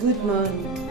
Good morning.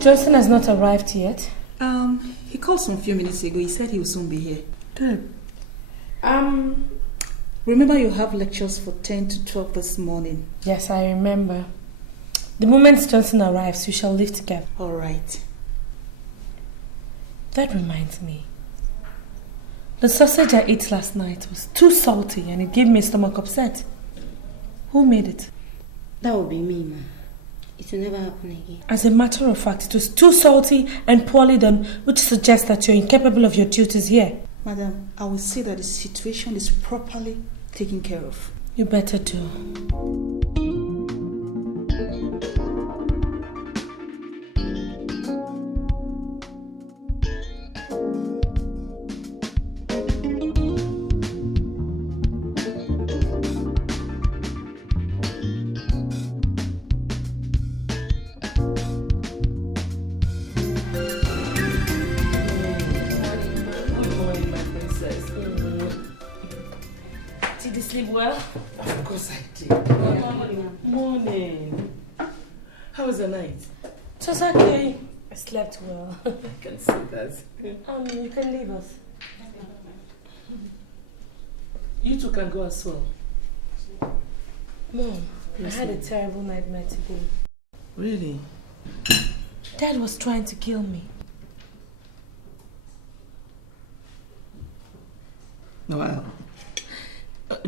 Justin has not arrived yet. He called some few minutes ago. He said he will soon be here. Good. Remember you have lectures for 10 to 12 this morning. Yes, I remember. The moment Johnson arrives, we shall leave together. All right. That reminds me. The sausage I ate last night was too salty and it gave me a stomach upset. Who made it? That will be me, ma. It will never happen again. As a matter of fact, it was too salty and poorly done, which suggests that you're incapable of your duties here. Madam, I will say that the situation is properly taken care of. You better do. Well, of course I did. Morning. Morning. How was the night? It was okay. I slept well. I can see that. You can leave us. You two can go as well. Mom, yes, I had a terrible nightmare today. Really? Dad was trying to kill me. Well,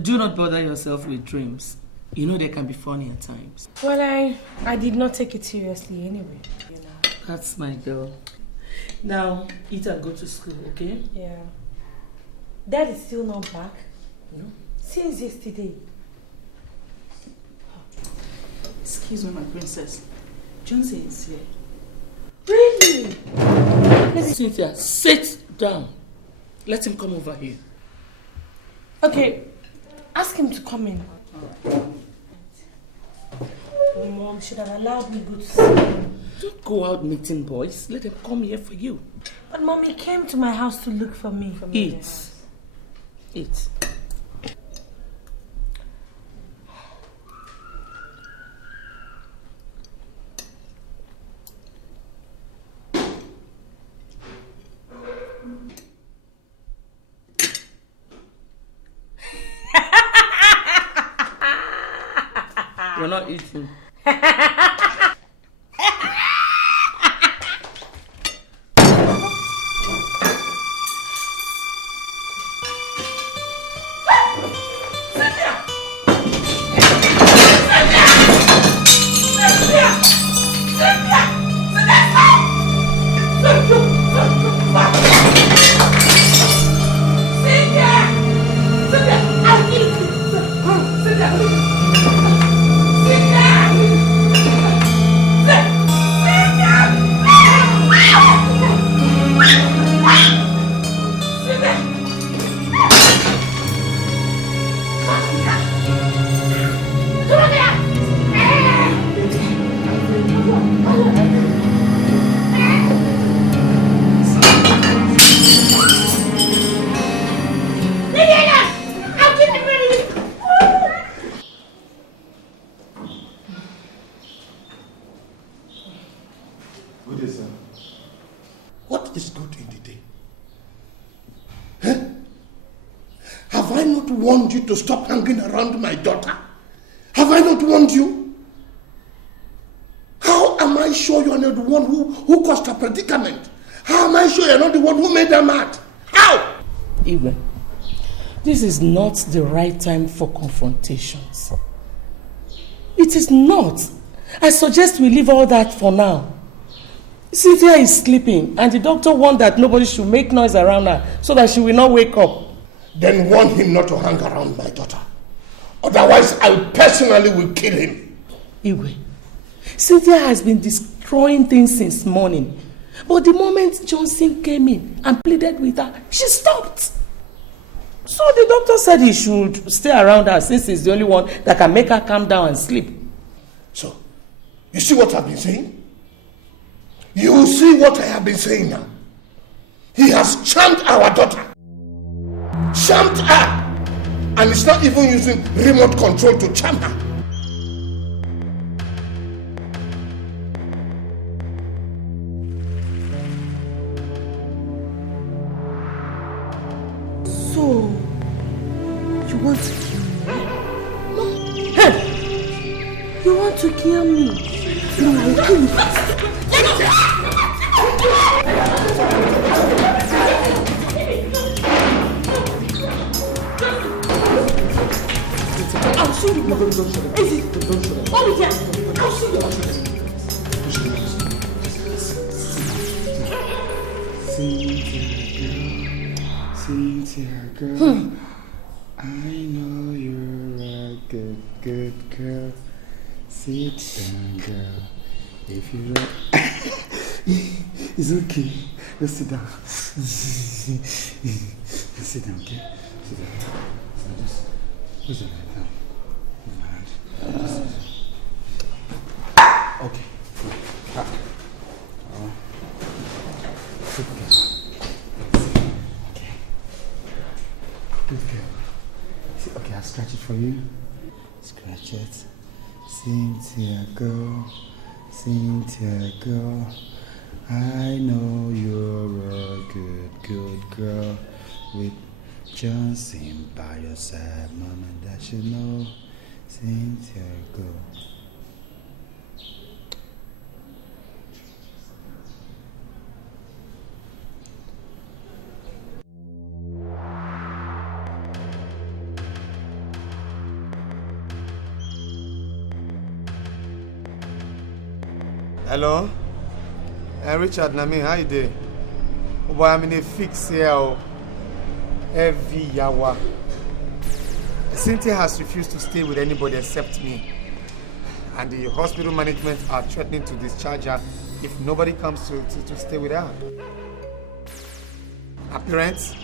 do not bother yourself with dreams. You know they can be funny at times. Well, I did not take it seriously anyway. You know. That's my girl. Now, eat and go to school, okay? Yeah. Dad is still not back. No. Since yesterday. Excuse me, my princess. Johnson is here. Really? Cynthia, sit down. Let him come over here. Okay. Ask him to come in. Mom should have allowed me to go to sleep. Don't go out meeting boys. Let them come here for you. But Mommy came to my house to look for me. Eat. Eat. You're not eating. What is good in the day? Huh? Have I not warned you to stop hanging around my daughter? Have I not warned you? How am I sure you are not the one who caused her predicament? How am I sure you are not the one who made her mad? How? Even, this is not the right time for confrontations. It is not. I suggest we leave all that for now. Cynthia is sleeping and the doctor warned that nobody should make noise around her so that she will not wake up. Then warn him not to hang around my daughter. Otherwise, I personally will kill him. Iwe, Cynthia has been destroying things since morning. But the moment Johnson came in and pleaded with her, she stopped. So the doctor said he should stay around her since he's the only one that can make her calm down and sleep. So, you see what I've been saying? You see what I have been saying now? He has charmed our daughter. Charmed her. And is not even using remote control to charm her. So, you want to kill me? No. Hey! You want to kill me? No, I will kill you first. I'll show you. Don't show them. Don't show them. Oh, yeah. I'll show you. Cynthia girl, I know you're a good girl. Sit down, girl. If you don't, it's okay. Just sit down. Sit down, okay? Sit down. So just put your head down. Move my hand. Okay. Good girl. Okay. Good girl. Okay, I'll scratch it for you. Scratch it. Cynthia girl. Cynthia girl, I know you're a good girl with Johnson by your side, Mom and Dad should know. Cynthia girl. Hello? Richard, Nami, how you doing? Oh boy, I'm in a fix here. Heavy yawa. Cynthia has refused to stay with anybody except me. And the hospital management are threatening to discharge her if nobody comes to stay with her. Her parents?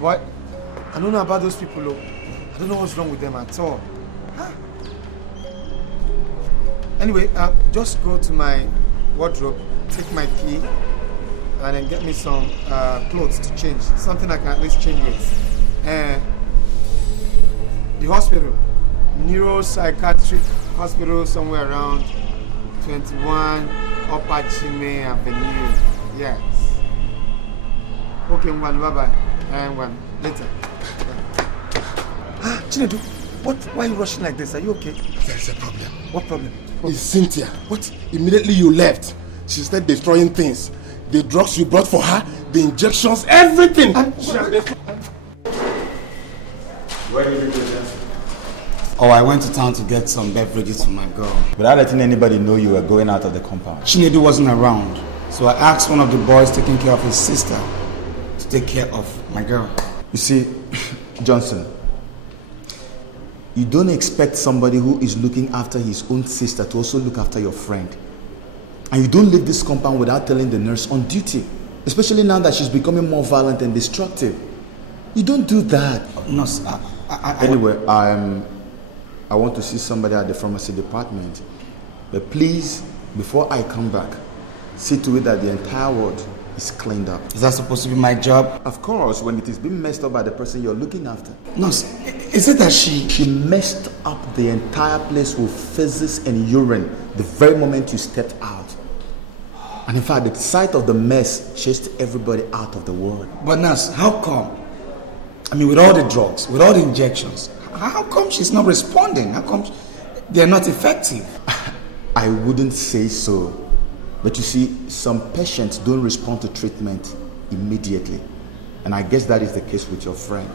What? I don't know about those people, though. I don't know what's wrong with them at all. Huh? Anyway, just go to my wardrobe, take my key, and then get me some clothes to change. Something I can at least change it. And the hospital, neuropsychiatric hospital, somewhere around 21 Upper Chime Avenue. Yes. Okay, one, bye-bye. And one, later. Chinedu, why are you rushing like this? Are you okay? There's a problem. What problem? It's Cynthia. What? Immediately you left, she started destroying things. The drugs you brought for her, the injections, everything. Where did you go, Justus? Oh, I went to town to get some beverages for my girl. Without letting anybody know you were going out of the compound. Chinedu wasn't around, so I asked one of the boys taking care of his sister to take care of my girl. You see, Johnson, you don't expect somebody who is looking after his own sister to also look after your friend. And you don't leave this compound without telling the nurse on duty, especially now that she's becoming more violent and destructive. You don't do that. Nurse, Anyway, I want to see somebody at the pharmacy department. But please, before I come back, see to it that the entire ward is cleaned up. Is that supposed to be my job? Of course, when it is being messed up by the person you're looking after. Nurse, is it that She messed up the entire place with feces and urine the very moment you stepped out. And in fact, the sight of the mess chased everybody out of the ward. But nurse, how come? I mean, with all the drugs, with all the injections, how come she's not responding? How come they're not effective? I wouldn't say so. But you see, some patients don't respond to treatment immediately. And I guess that is the case with your friend.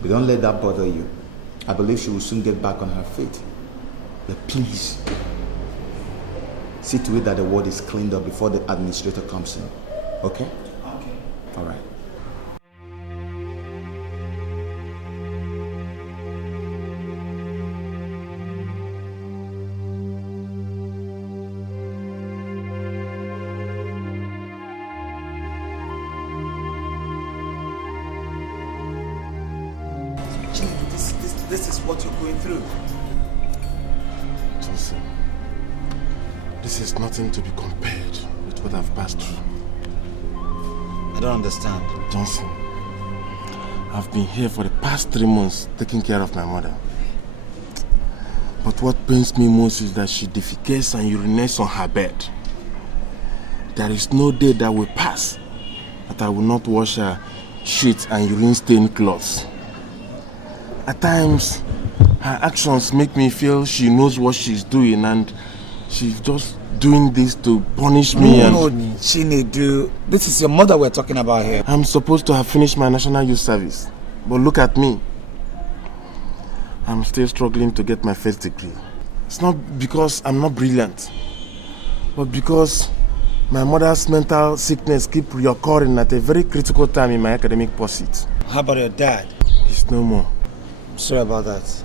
But don't let that bother you. I believe she will soon get back on her feet. But please, see to it that the ward is cleaned up before the administrator comes in. Okay? Okay. All right. This is what you're going through. Johnson, this is nothing to be compared with what I've passed through. I don't understand. Johnson, I've been here for the past 3 months taking care of my mother. But what pains me most is that she defecates and urinates on her bed. There is no day that will pass that I will not wash her sheets and urine-stained clothes. At times, her actions make me feel she knows what she's doing and she's just doing this to punish me. No, Chinedu, this is your mother we're talking about here. I'm supposed to have finished my national youth service, but look at me. I'm still struggling to get my first degree. It's not because I'm not brilliant, but because my mother's mental sickness keeps reoccurring at a very critical time in my academic pursuit. How about your dad? He's no more. Sorry about that.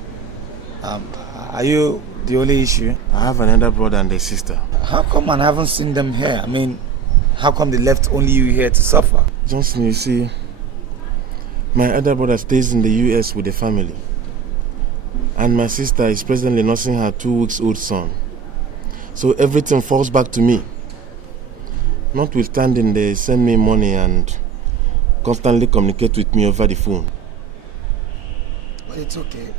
Are you the only issue? I have an elder brother and a sister. How come I haven't seen them here? I mean, how come they left only you here to suffer? Johnson, you see, my elder brother stays in the US with the family. And my sister is presently nursing her 2-week-old son. So everything falls back to me. Notwithstanding, they send me money and constantly communicate with me over the phone. But it's okay.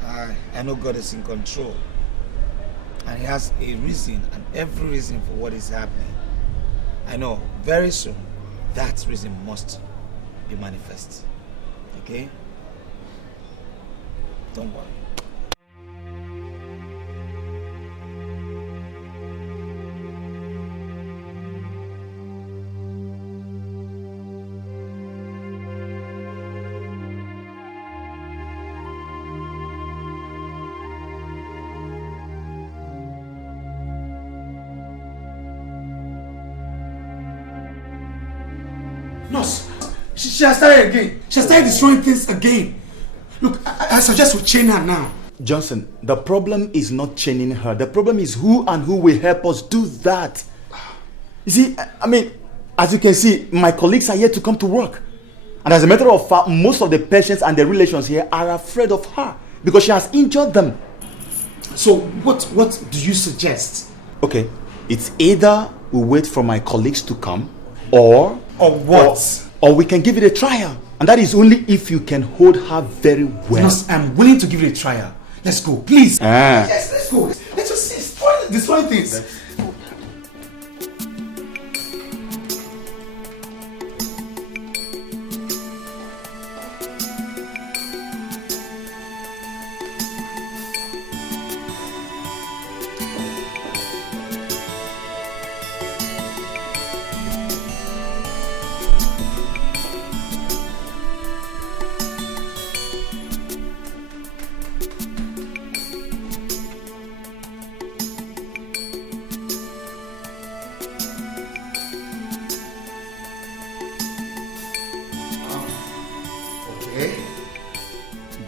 I know God is in control. And He has a reason and every reason for what is happening. I know very soon that reason must be manifest. Okay? Don't worry. Nurse, she has started again. She has started destroying things again. Look, I suggest we chain her now. Johnson, the problem is not chaining her. The problem is who and who will help us do that. You see, I mean, as you can see, my colleagues are yet to come to work. And as a matter of fact, most of the patients and their relations here are afraid of her because she has injured them. So what do you suggest? Okay, it's either we wait for my colleagues to come, or what? Or we can give it a trial. And that is only if you can hold her very well. Yes, I'm willing to give it a trial. Let's go, please. Yes, let's go. Let's just destroy things.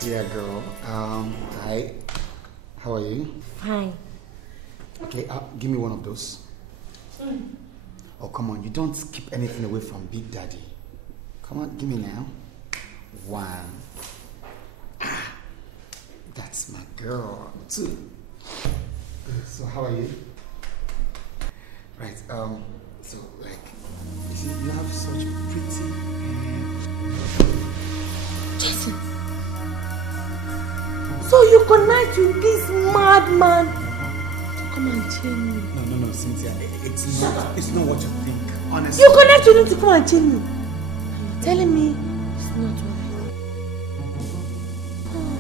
Dear girl, hi. How are you? Fine. Okay, give me one of those. Oh, come on, you don't keep anything away from Big Daddy. Come on, give me now. One. That's my girl. Two. So how are you? Right, so like, you see, you have such pretty Jason. So you connect with this madman to come and chain me? No, Cynthia. It's not what you think. Honestly. You connect with him to come and chain me? And you're telling me it's not what I think. Oh,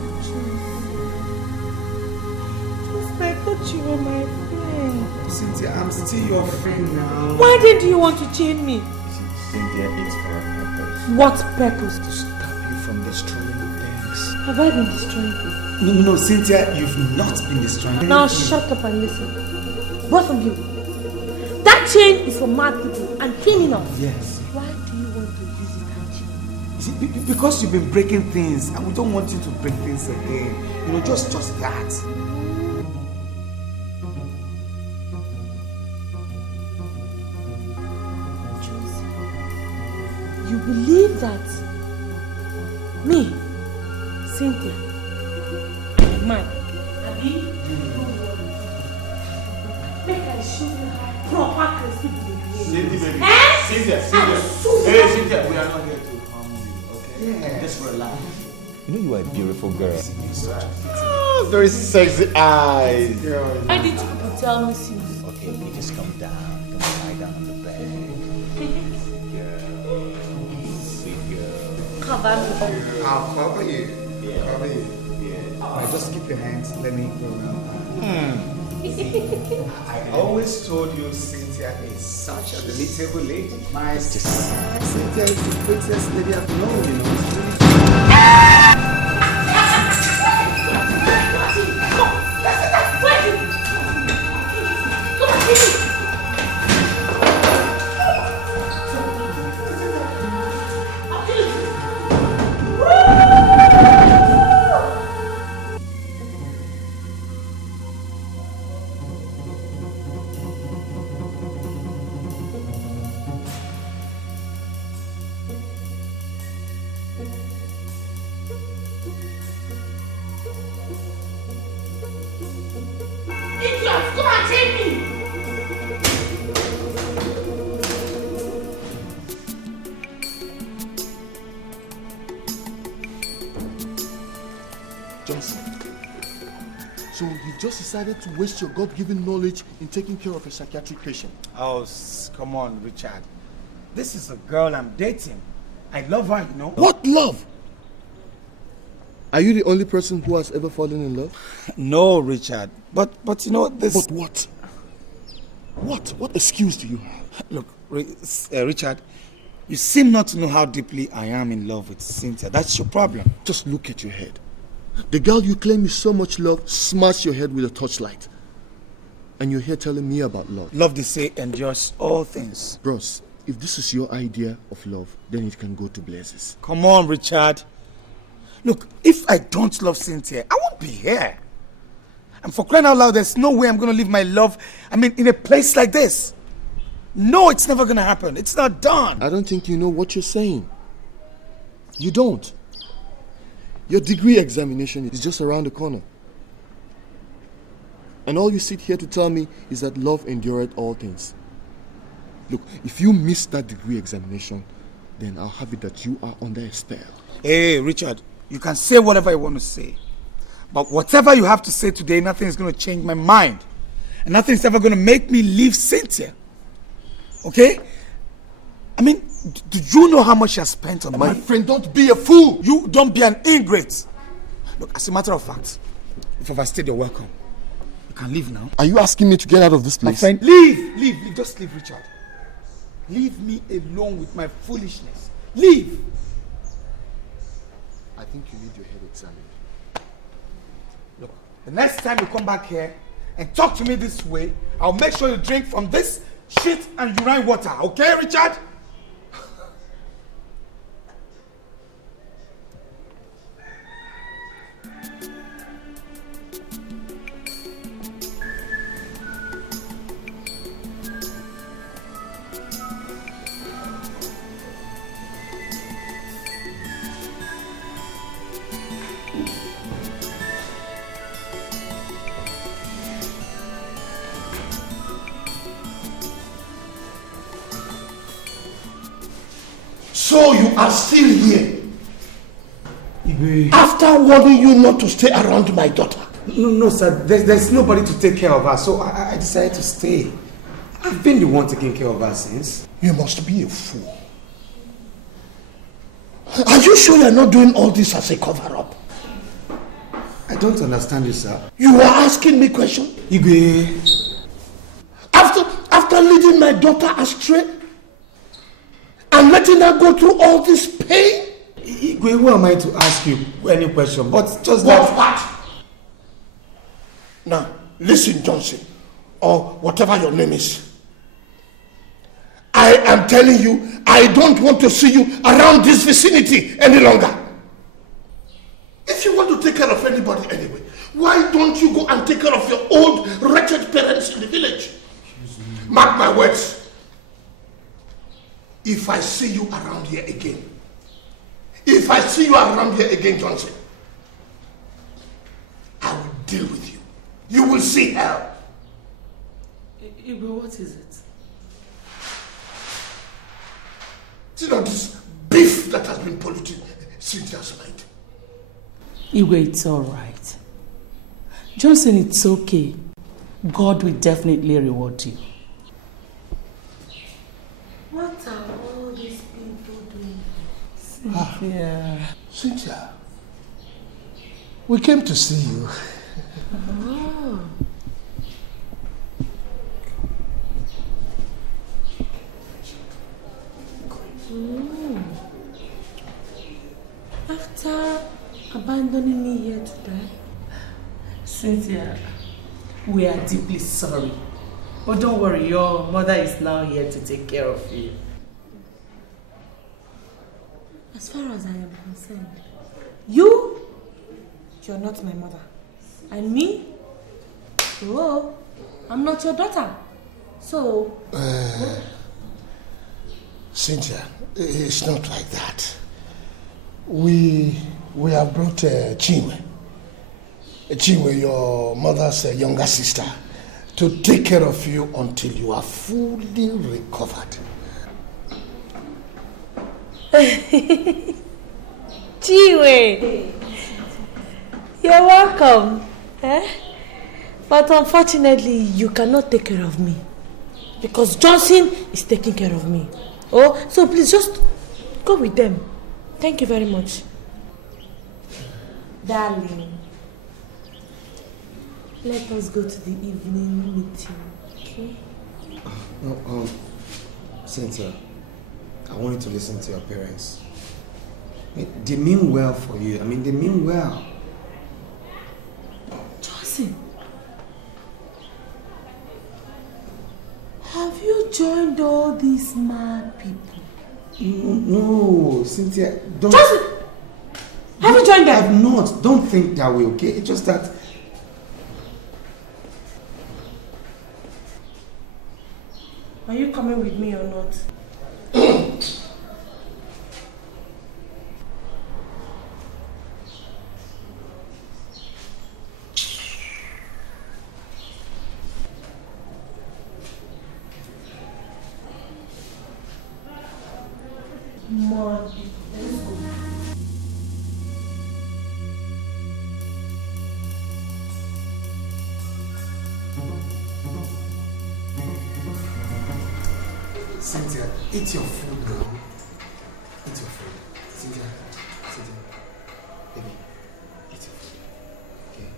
Just I thought you were my friend. Cynthia, I'm still your friend now. Why didn't you want to chain me? Cynthia, it's for a purpose. What purpose? To stop you from destroying things. Have I been destroying things? No, Cynthia, you've not been destroying. Now shut up and listen. Both of you. That chain is for mad people and criminals. Yes. Why do you want to use it that chain? You see, because you've been breaking things and we don't want you to break things again. You know, just that. You believe that me, Cynthia, man, Abi, make I show you how proper Christian Cynthia, baby. Cynthia. Hey, Cynthia, we are not here to harm you, okay? Yeah. Just relax. You know you are a beautiful girl. Oh, very sexy eyes. Why did you tell me since? Okay, you just come down. Come lie down on the bed. Sweet girl. Cover me. I'll cover you. Yeah. Cover you. Yeah. Alright, just keep your hands. Let me go around. I always told you Cynthia is such a delectable lady. Nice. Cynthia is the prettiest lady I've known, you know. It's really So you just decided to waste your God-given knowledge in taking care of a psychiatric patient? Oh, come on, Richard. This is a girl I'm dating. I love her, you know. What love? Are you the only person who has ever fallen in love? No, Richard. But you know this. But what? What excuse do you have? Look, Richard, you seem not to know how deeply I am in love with Cynthia. That's your problem. Just look at your head. The girl you claim you so much love smashed your head with a torchlight. And you're here telling me about love. Love, they say, endures all things. Bros, if this is your idea of love, then it can go to blazes. Come on, Richard. Look, if I don't love Cynthia, I won't be here. And for crying out loud, there's no way I'm going to leave my love, in a place like this. No, it's never going to happen. It's not done. I don't think you know what you're saying. You don't. Your degree examination is just around the corner. And all you sit here to tell me is that love endureth all things. Look, if you miss that degree examination, then I'll have it that you are under a spell. Hey, Richard, you can say whatever you want to say. But whatever you have to say today, nothing is going to change my mind. And nothing is ever going to make me leave Cynthia. Okay? I mean, do you know how much she has spent on My friend, don't be a fool. You don't be an ingrate. Look, as a matter of fact, if I've stayed, you're welcome. You can leave now. Are you asking me to get out of this place? My friend, leave. Just leave, Richard. Leave me alone with my foolishness. Leave. I think you need your head examined. Look, the next time you come back here and talk to me this way, I'll make sure you drink from this shit and urine water. Okay, Richard? So you are still here? After warning you not to stay around my daughter? No, sir. There's nobody to take care of her, so I decided to stay. I've been the one taking care of her since. You must be a fool. Are you sure you're not doing all this as a cover-up? I don't understand you, sir. You are asking me questions? Igwe. After leading my daughter astray and letting her go through all this pain? Igwe, who am I to ask you any question? But just What? Now, listen, Johnson, or whatever your name is. I am telling you, I don't want to see you around this vicinity any longer. If you want to take care of anybody anyway, why don't you go and take care of your old, wretched parents in the village? Mark my words. If I see you around here again, Johnson, I will deal with you. You will see hell. Igwe, what is it? See now this beef that has been polluting Cynthia's mind. Igwe, it's all right. Johnson, it's okay. God will definitely reward you. What are all these people doing? Cynthia. Cynthia, we came to see you. Oh. After abandoning me here to die? Cynthia, we are deeply sorry. But don't worry, your mother is now here to take care of you. As far as I am concerned, you're not my mother. And me? Oh, I'm not your daughter. So... Cynthia, it's not like that. We have brought Chinwe, your mother's younger sister, to take care of you until you are fully recovered. Chinwe, you're welcome. But unfortunately, you cannot take care of me. Because Johnson is taking care of me. Oh, so please just go with them. Thank you very much. Darling, let us go to the evening meeting, okay? No, Cynthia, I want you to listen to your parents. They mean well for you. They mean well. Johnson, have you joined all these mad people? No, Cynthia, don't... Johnson! Have you joined them? I have not. Don't think that way, okay? It's just that... Are you coming with me or not? Cynthia, eat your food now. Eat your food. Cynthia, baby, eat your food. Okay.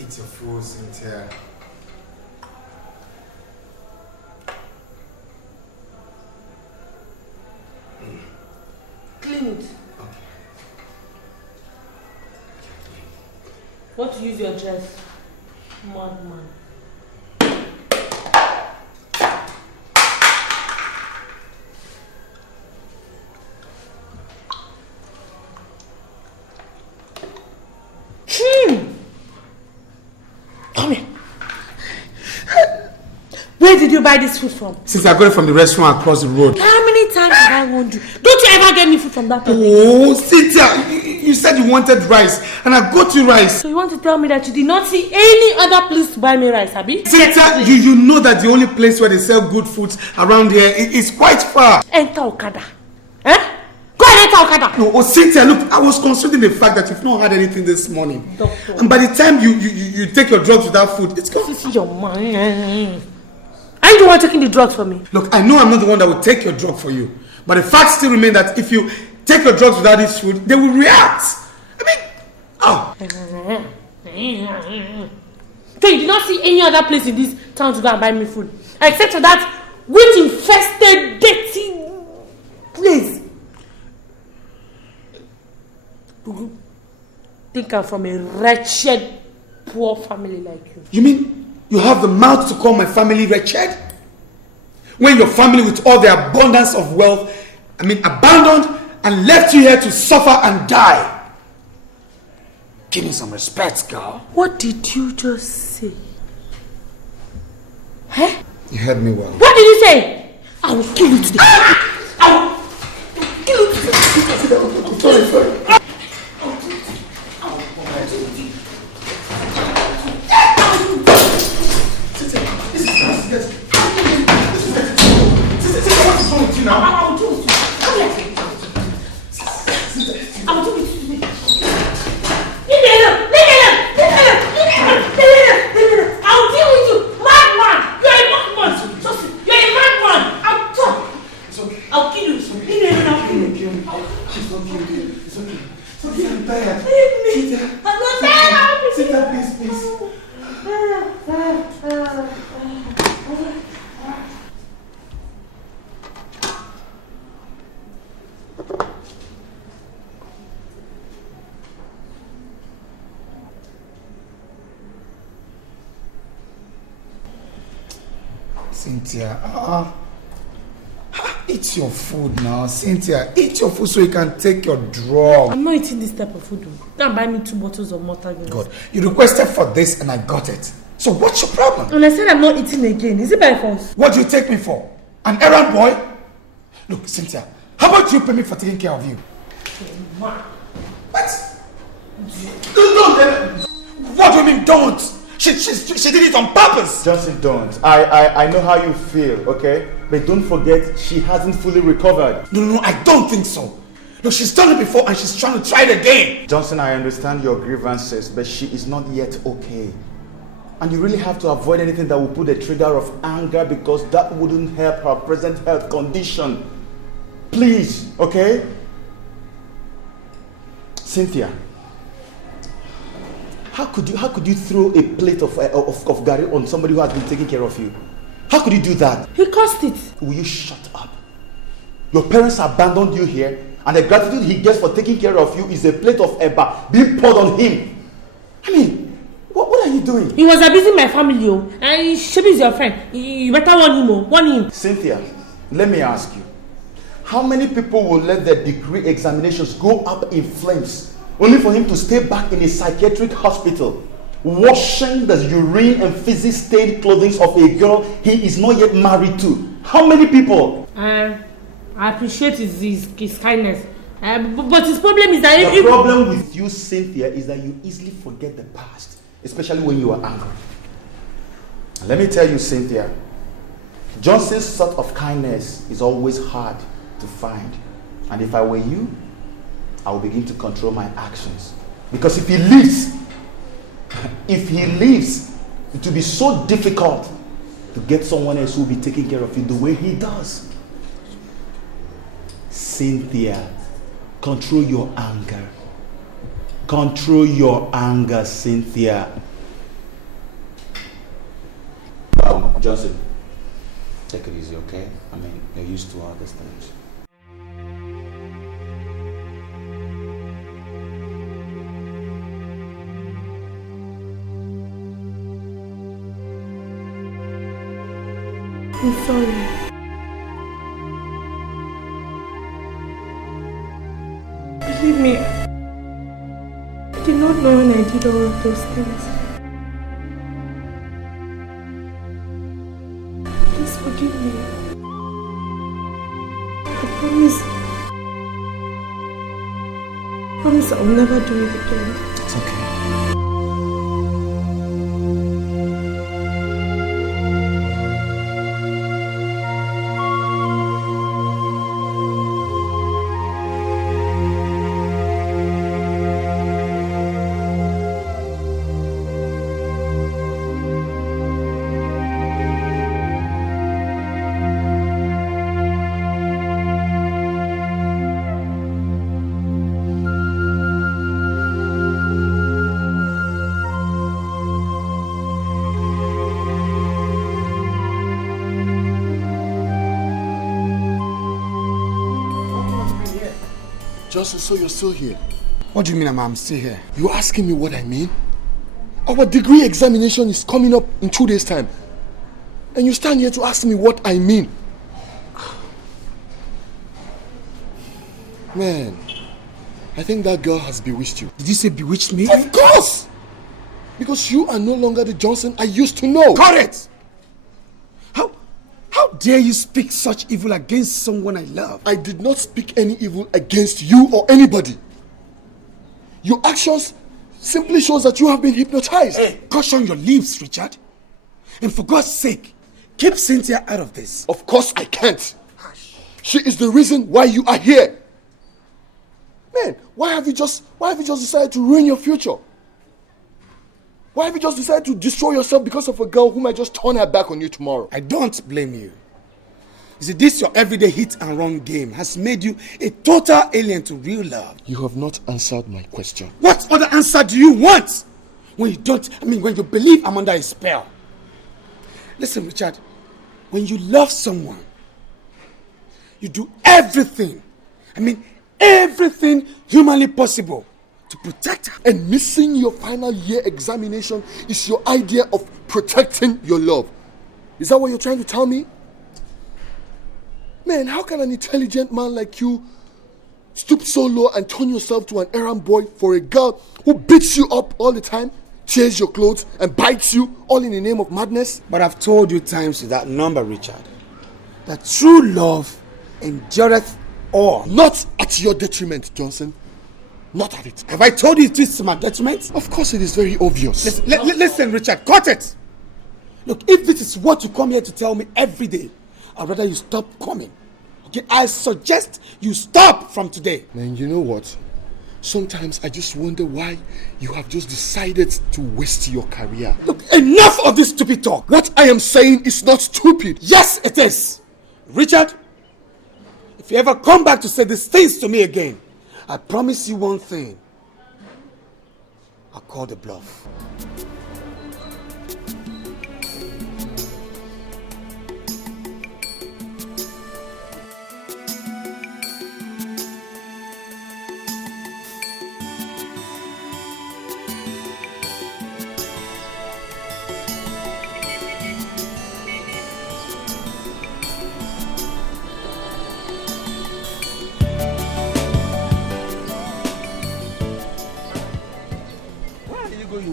Eat your food, Cynthia. Clean it. Want to use your dress? Madman. Come here. Where did you buy this food from? Since I got it from the restaurant across the road. How many times did I warn you? Don't you ever get me food from that place? Oh, Cynthia, you said you wanted rice, and I got you rice. So you want to tell me that you did not see any other place to buy me rice, Abi? Cynthia, you know that the only place where they sell good foods around here is quite far. Enter Okada. Eh? Go and enter Okada. No, Cynthia, look, I was considering the fact that you've not had anything this morning. Doctor. And by the time you take your drugs without food, it's gone. This is your man. Are you the one taking the drugs for me? Look, I know I'm not the one that will take your drug for you. But the fact still remains that if you take your drugs without this food, they will react. I mean, oh. So you did not see any other place in this town to go and buy me food? Except for that witch-infested, dirty place. Think I'm from a wretched, poor family like you. You mean you have the mouth to call my family wretched? When your family with all the abundance of wealth, abandoned and left you here to suffer and die. Give me some respect, girl. What did you just say? Huh? You heard me well. What did you say? I will kill you today. I will kill you today. I'm sorry. I will do it. Come here. I will do it. Leave me alone. Leave me alone. Leave me alone. Leave me alone. I will deal with you. Madman. You are a madman. You are a madman. I'm tough. It's okay. I'll kill you. Leave me alone. I'll kill you. It's okay. It's okay. It's okay. I'm tired. Leave me. I'm not tired. Sit down, please. Cynthia, eat your food now. Cynthia, eat your food so you can take your drug. I'm not eating this type of food. Go and buy me 2 bottles of water. God, you requested for this and I got it. So what's your problem? And I said I'm not eating again. Is it by force? What do you take me for? An errand boy? Look, Cynthia, how about you pay me for taking care of you? What? What do you mean don't? She did it on purpose. Justin, don't. I know how you feel, okay? But don't forget, she hasn't fully recovered. No, I don't think so. Look, she's done it before and she's trying to try it again. Johnson, I understand your grievances, but she is not yet okay. And you really have to avoid anything that will put a trigger of anger because that wouldn't help her present health condition. Please, okay? Cynthia, how could you throw a plate of gari on somebody who has been taking care of you? How could you do that? He caused it. Will you shut up? Your parents abandoned you here, and the gratitude he gets for taking care of you is a plate of eba being poured on him. I mean, what are you doing? He was abusing my family, and Shebi is your friend. You better warn him, warn him. Cynthia, let me ask you, how many people will let their degree examinations go up in flames only for him to stay back in a psychiatric hospital, washing the urine and physics stained clothing of a girl he is not yet married to? How many people? I appreciate his kindness, but his problem is that the problem with you, Cynthia, is that you easily forget the past, especially when you are angry. And let me tell you, Cynthia, Johnson's sort of kindness is always hard to find. And if I were you, I would begin to control my actions. Because if he leaves, it will be so difficult to get someone else who will be taking care of you the way he does. Cynthia, control your anger. Control your anger, Cynthia. Johnson, take it easy, okay? I mean, you're used to all these things. I'm sorry. Believe me, I did not know when I did all of those things. Please forgive me. I promise I'll never do it again. It's okay. Justus, so you're still here? What do you mean I'm still here? You're asking me what I mean? Our degree examination is coming up in 2 days' time. And you stand here to ask me what I mean. Man, I think that girl has bewitched you. Did you say bewitched me? Of course! Because you are no longer the Johnson I used to know. Correct! How dare you speak such evil against someone I love? I did not speak any evil against you or anybody. Your actions simply shows that you have been hypnotized. Hey, caution your lips, Richard. And for God's sake, keep Cynthia out of this. Of course I can't. She is the reason why you are here. Man, why have you just decided to ruin your future? Why have you just decided to destroy yourself because of a girl who might just turn her back on you tomorrow? I don't blame you. You see, this your everyday hit and run game has made you a total alien to real love. You have not answered my question. What other answer do you want? When you believe I'm under a spell. Listen, Richard, when you love someone, you do everything, everything humanly possible to protect her. And missing your final year examination is your idea of protecting your love. Is that what you're trying to tell me? Man, how can an intelligent man like you stoop so low and turn yourself to an errand boy for a girl who beats you up all the time, tears your clothes and bites you all in the name of madness? But I've told you times to that number, Richard, that true love endureth all. Not at your detriment, Johnson. Not at it. Have I told you it is to my detriment? Of course it is very obvious. Listen, Richard, cut it. Look, if this is what you come here to tell me every day, I'd rather you stop coming. Okay, I suggest you stop from today. Man, you know what? Sometimes I just wonder why you have just decided to waste your career. Look, enough of this stupid talk. What I am saying is not stupid. Yes, it is. Richard, if you ever come back to say these things to me again, I promise you one thing. I'll call the bluff.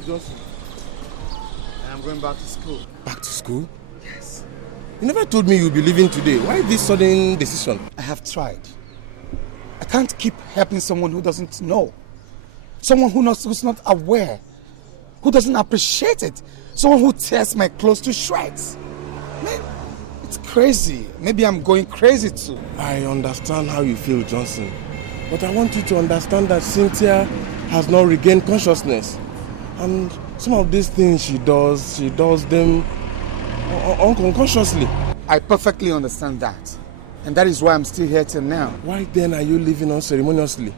Justus? I'm going back to school. Back to school? Yes. You never told me you'd be leaving today. Why this sudden decision? I have tried. I can't keep helping someone who doesn't know. Someone who's not aware. Who doesn't appreciate it. Someone who tears my clothes to shreds. Man, It's crazy. Maybe I'm going crazy too. I understand how you feel, Johnson. But I want you to understand that Cynthia has not regained consciousness. And some of these things she does them unconsciously. I perfectly understand that. And that is why I'm still here till now. Why then are you leaving unceremoniously?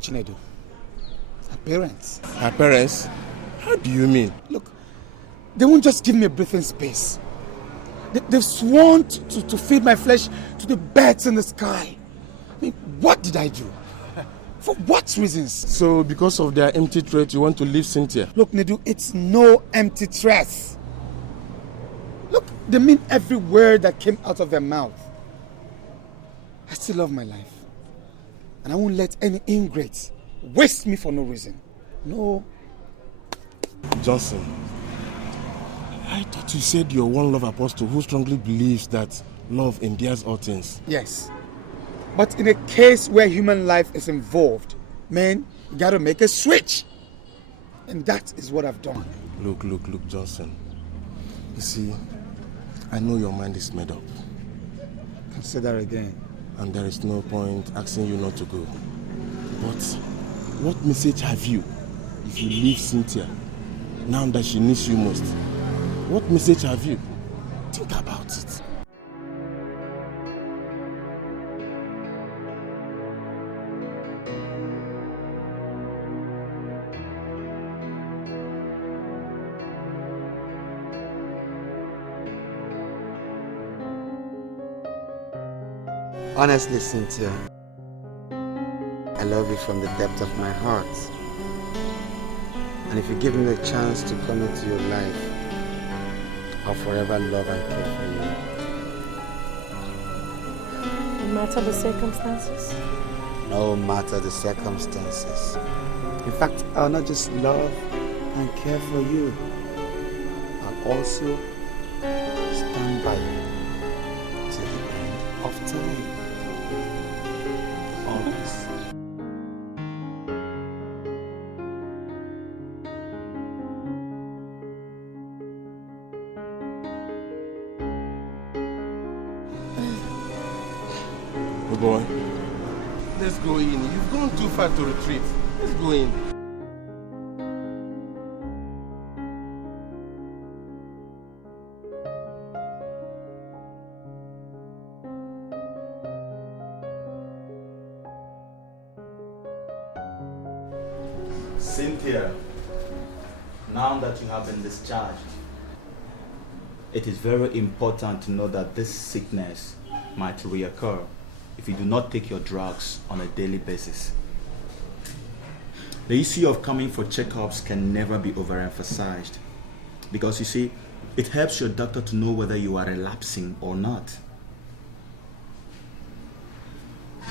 Chinedu, her parents. Her parents? How do you mean? Look, they won't just give me a breathing space. They've sworn to feed my flesh to the birds in the sky. I mean, what did I do? For what reasons? So because of their empty threat, you want to leave Cynthia? Look, Nedu, it's no empty threat. Look, they mean every word that came out of their mouth. I still love my life. And I won't let any ingrate waste me for no reason. No. Johnson, I thought you said you're one love apostle who strongly believes that love endears all things. Yes. But in a case where human life is involved, man, you gotta make a switch. And that is what I've done. Look, Johnson. You see, I know your mind is made up. Consider again. And there is no point asking you not to go. But what message have you if you leave Cynthia now that she needs you most? What message have you? Think about it. Honestly, Cynthia, I love you from the depth of my heart. And if you give me the chance to come into your life, I'll forever love and care for you. No matter the circumstances? No matter the circumstances. In fact, I'll not just love and care for you, I'll also stand by you till the end of time. Always. Good boy. Let's go in. You've gone too far to retreat. Let's go in. Cynthia, now that you have been discharged, it is very important to know that this sickness might reoccur if you do not take your drugs on a daily basis. The issue of coming for checkups can never be overemphasized because you see, it helps your doctor to know whether you are relapsing or not.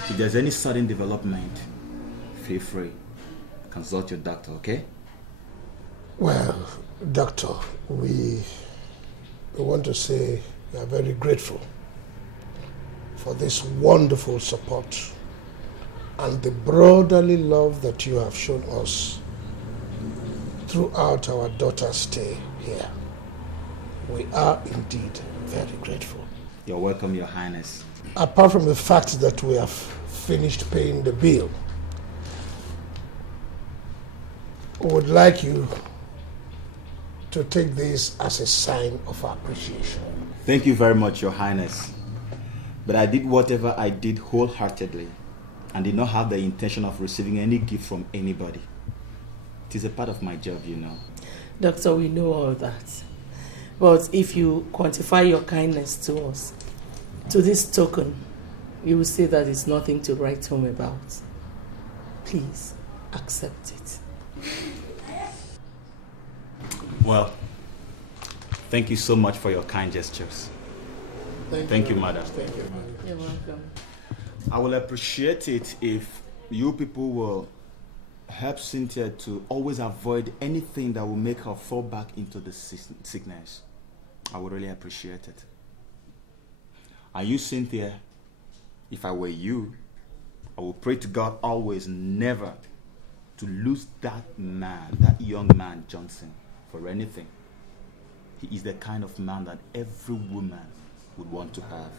If there's any sudden development, feel free. Consult your doctor, okay? Well, doctor, we want to say we are very grateful for this wonderful support and the brotherly love that you have shown us throughout our daughter's stay here. We are indeed very grateful. You're welcome, Your Highness. Apart from the fact that we have finished paying the bill, we would like you to take this as a sign of appreciation. Thank you very much, Your Highness. But I did whatever I did wholeheartedly and did not have the intention of receiving any gift from anybody. It is a part of my job, you know. Doctor, we know all that. But if you quantify your kindness to us, to this token, you will see that it's nothing to write home about. Please, accept it. Well, thank you so much for your kind gestures. Thank you, madam. Thank you, madam. You're welcome. I will appreciate it if you people will help Cynthia to always avoid anything that will make her fall back into the sickness. I would really appreciate it. And you, Cynthia, if I were you, I will pray to God always never to lose that man, that young man, Johnson, for anything. He is the kind of man that every woman would want to have.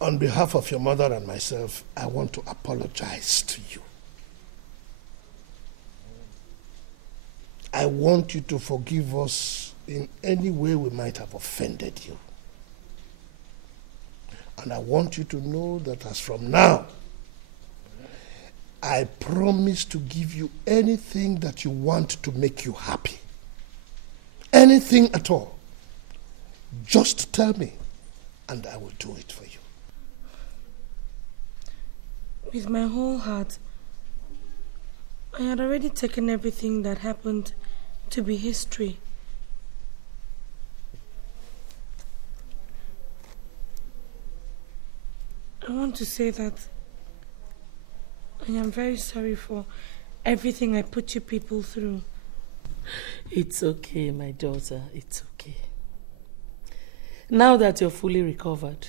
On behalf of your mother and myself, I want to apologize to you. I want you to forgive us in any way we might have offended you. And I want you to know that as from now, I promise to give you anything that you want to make you happy. Anything at all. Just tell me, and I will do it for you. With my whole heart, I had already taken everything that happened to be history. I want to say that I am very sorry for everything I put you people through. It's okay, my daughter. It's okay. Now that you're fully recovered,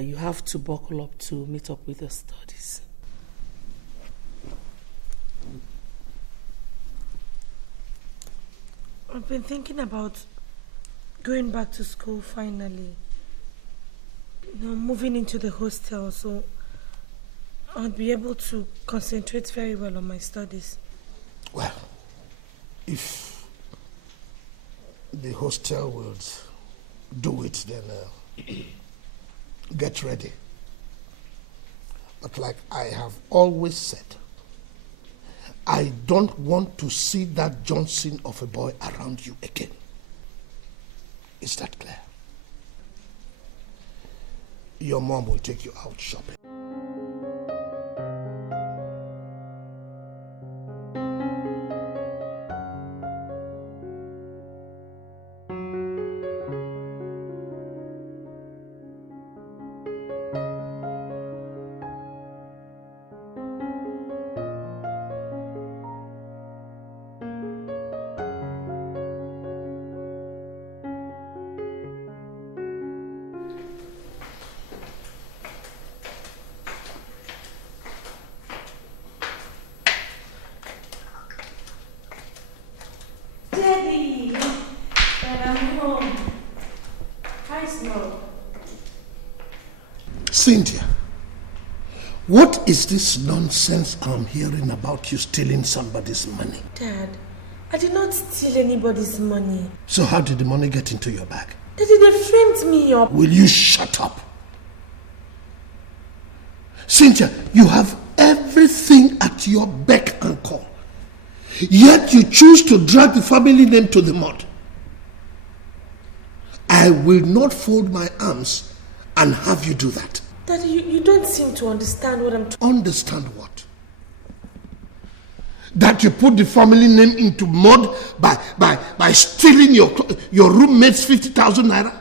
you have to buckle up to meet up with your studies. I've been thinking about going back to school finally. Moving into the hostel, so I'll be able to concentrate very well on my studies. Well, if the hostel will do it, then get ready. But like I have always said, I don't want to see that Johnson of a boy around you again. Is that clear? Your mom will take you out shopping. Cynthia, what is this nonsense I'm hearing about you stealing somebody's money? Dad, I did not steal anybody's money. So how did the money get into your bag? Daddy, they framed me up. Will you shut up? Cynthia, you have everything at your beck and call. Yet you choose to drag the family name to the mud. I will not fold my arms and have you do that. Daddy, you don't seem to understand what I'm talking about. Understand what? That you put the family name into mud by stealing your roommate's 50,000 naira?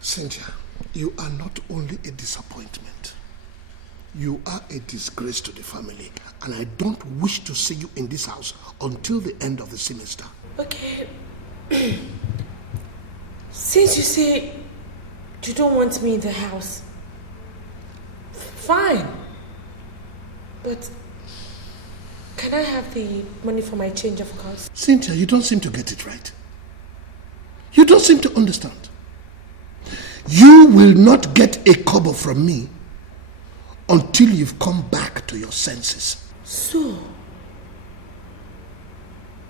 Cynthia, you are not only a disappointment. You are a disgrace to the family, and I don't wish to see you in this house until the end of the semester. Okay. Since you say you don't want me in the house, fine. But can I have the money for my change of cars? Cynthia, you don't seem to get it right. You don't seem to understand. You will not get a kobo from me until you've come back to your senses. So,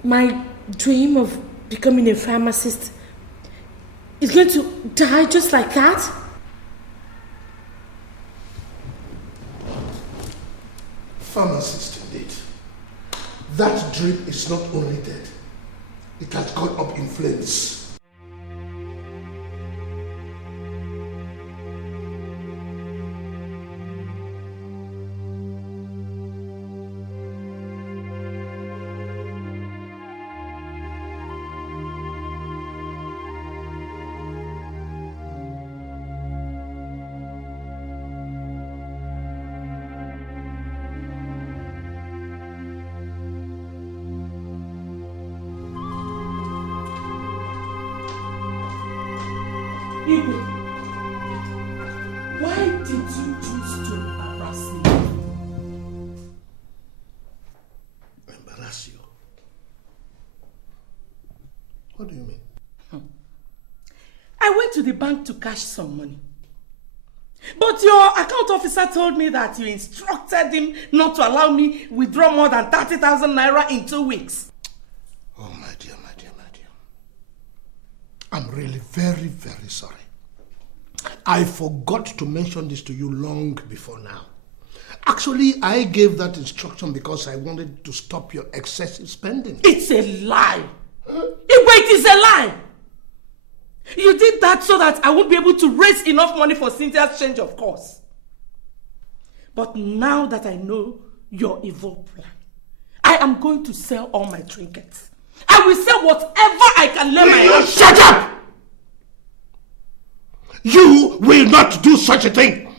my dream of becoming a pharmacist is going to die just like that? Pharmacist indeed. That dream is not only dead, it has gone up in flames. Why did you choose to embarrass me? Embarrass you? What do you mean? I went to the bank to cash some money. But your account officer told me that you instructed him not to allow me withdraw more than 30,000 naira in 2 weeks. Oh, my dear, my dear, my dear. I'm really very, very sorry. I forgot to mention this to you long before now. Actually, I gave that instruction because I wanted to stop your excessive spending. It's a lie. It is a lie. You did that so that I won't be able to raise enough money for Cynthia's change of course. But now that I know your evil plan, I am going to sell all my trinkets. I will sell whatever I can lay my hands. Shut up! You will not do such a thing.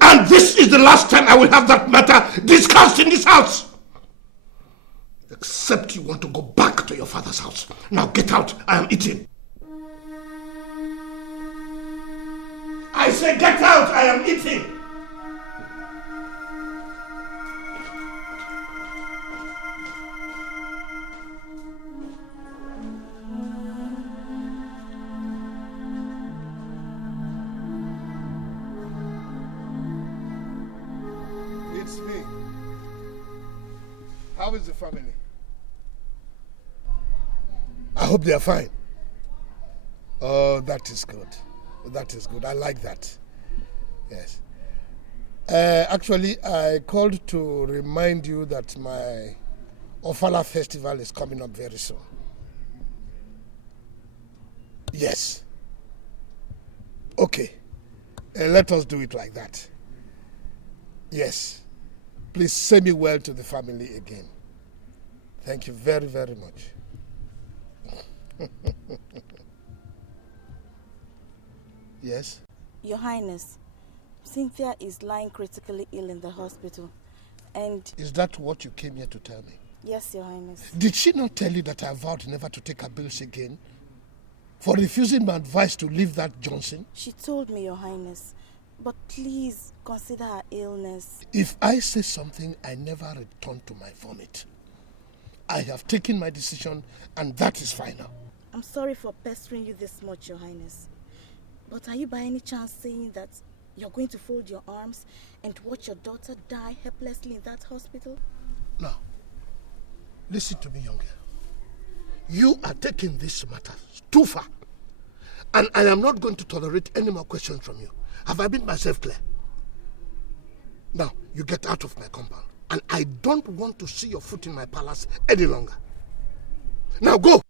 And this is the last time I will have that matter discussed in this house. Except you want to go back to your father's house. Now get out. I am eating. I say get out. I am eating. It's me. How is the family? I hope they are fine. Oh, that is good. That is good. I like that. Yes. Actually, I called to remind you that my Ofala festival is coming up very soon. Yes. Okay. Let us do it like that. Yes. Please say me well to the family again. Thank you very, very much. Yes? Your Highness, Cynthia is lying critically ill in the hospital, and... Is that what you came here to tell me? Yes, Your Highness. Did she not tell you that I vowed never to take her bills again? For refusing my advice to leave that Johnson? She told me, Your Highness, but please consider her illness. If I say something, I never return to my vomit. I have taken my decision, and that is final. I'm sorry for pestering you this much, Your Highness. But are you by any chance saying that you're going to fold your arms and watch your daughter die helplessly in that hospital? No. Listen to me, young girl. You are taking this matter too far. And I am not going to tolerate any more questions from you. Have I made myself clear? Now, you get out of my compound. And I don't want to see your foot in my palace any longer. Now go!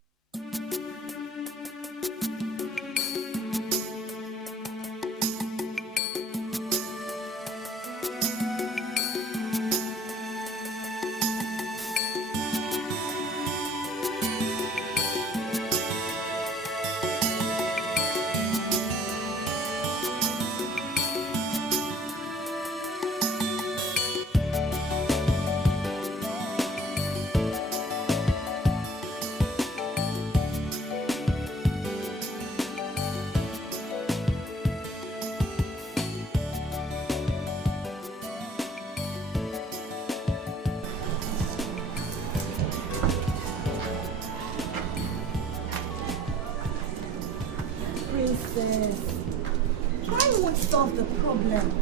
Princess, crying won't solve the problem.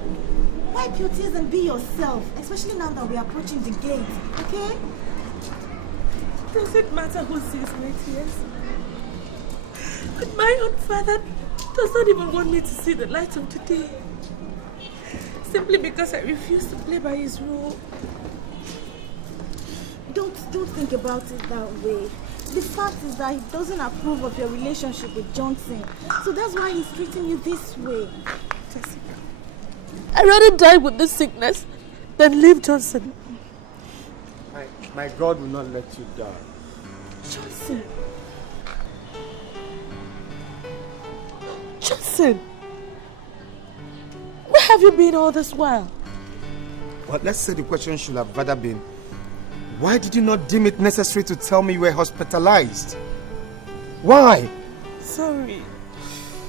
Wipe your tears and be yourself, especially now that we're approaching the gate, okay? Does it matter who sees my tears? But my own father does not even want me to see the light of today. Simply because I refuse to play by his rule. Don't think about it that way. The fact is that he doesn't approve of your relationship with Johnson. So that's why he's treating you this way. Jessica, I'd rather die with this sickness than leave Johnson. My God will not let you die. Johnson. Johnson. Where have you been all this while? Well, let's say the question should have rather been, why did you not deem it necessary to tell me you were hospitalized? Why? Sorry.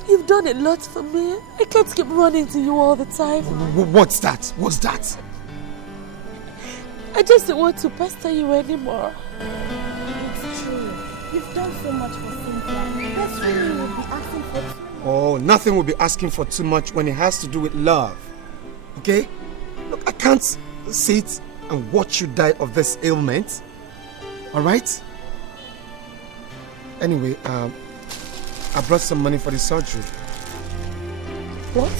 You've done a lot for me. I can't keep running to you all the time. What's that? What's that? I just don't want to pester you anymore. It's true. You've done so much for Cynthia. That's really will be asking for too much. Oh, nothing will be asking for too much when it has to do with love. Okay? Look, I can't sit and watch you die of this ailment. Alright? Anyway, I brought some money for the surgery. What?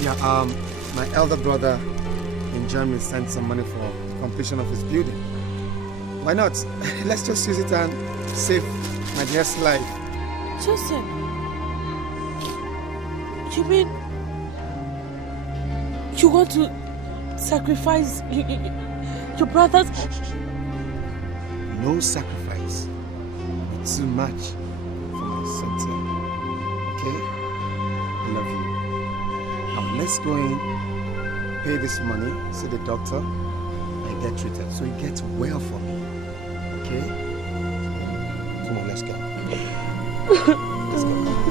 Yeah, my elder brother in Germany sent some money for completion of his building. Why not? Let's just use it and save my dear's life. Joseph, you mean you want to sacrifice your brothers? No sacrifice. It's too much for my Cynthia. Okay? I love you. Now let's go in, pay this money, see the doctor, and get treated so it gets well for me. Okay? Come on, let's go. Let's go.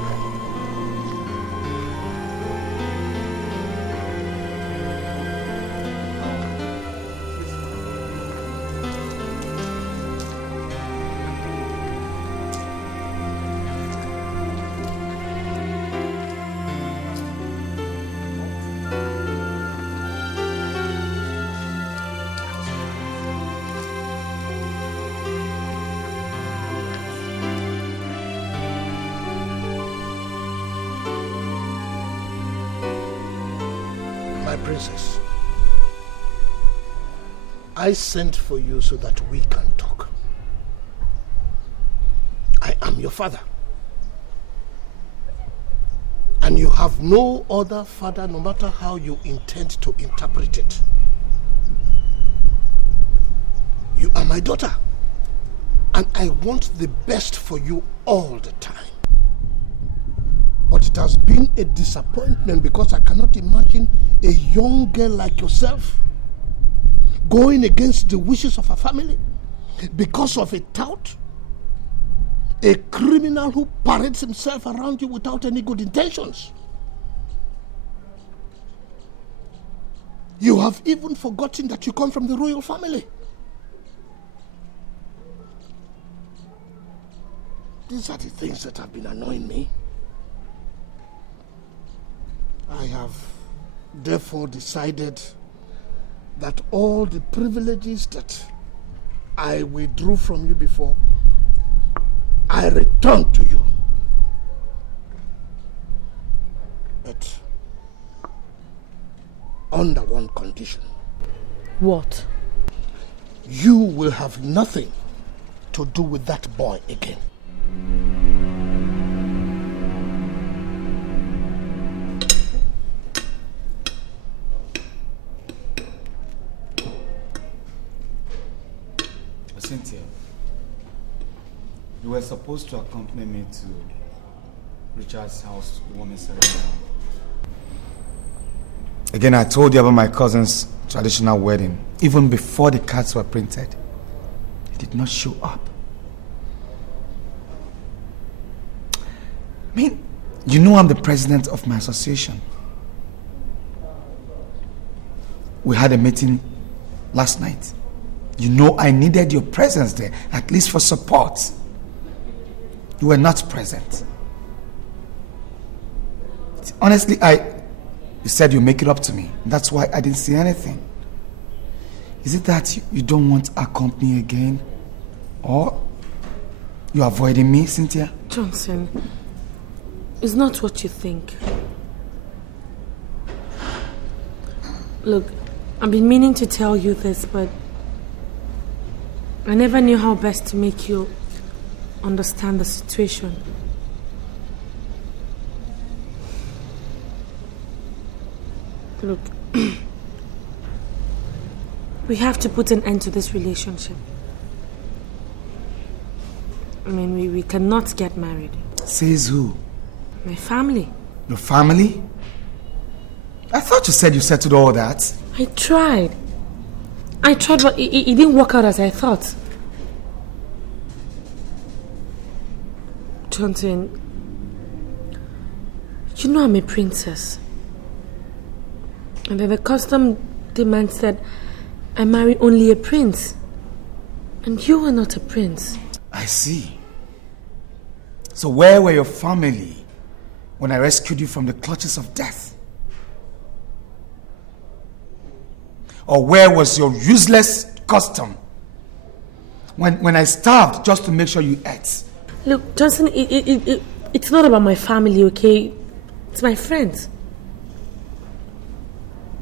Princess, I sent for you so that we can talk. I am your father. And you have no other father, no matter how you intend to interpret it. You are my daughter. And I want the best for you all the time. But it has been a disappointment because I cannot imagine a young girl like yourself going against the wishes of her family because of a tout, a criminal who parades himself around you without any good intentions. You have even forgotten that you come from the royal family. These are the things that have been annoying me. I have therefore decided that all the privileges that I withdrew from you before, I return to you. But under one condition. What? You will have nothing to do with that boy again. Cynthia, you were supposed to accompany me to Richard's house to women's ceremony. Again, I told you about my cousin's traditional wedding. Even before the cards were printed, he did not show up. I mean, you know I'm the president of my association. We had a meeting last night. You know I needed your presence there, at least for support. You were not present. Honestly, you said you make it up to me. That's why I didn't say anything. Is it that you don't want our company again? Or you're avoiding me, Cynthia? Johnson, it's not what you think. Look, I've been meaning to tell you this, but I never knew how best to make you understand the situation. Look, we have to put an end to this relationship. I mean, we cannot get married. Says who? My family. Your family? I thought you said you settled all that. I tried, but it didn't work out as I thought. Johnson, you know I'm a princess. And then the custom demands that I marry only a prince. And you are not a prince. I see. So where were your family when I rescued you from the clutches of death? Or where was your useless custom when I starved just to make sure you ate? Look, Johnson, it's not about my family, okay? It's my friends.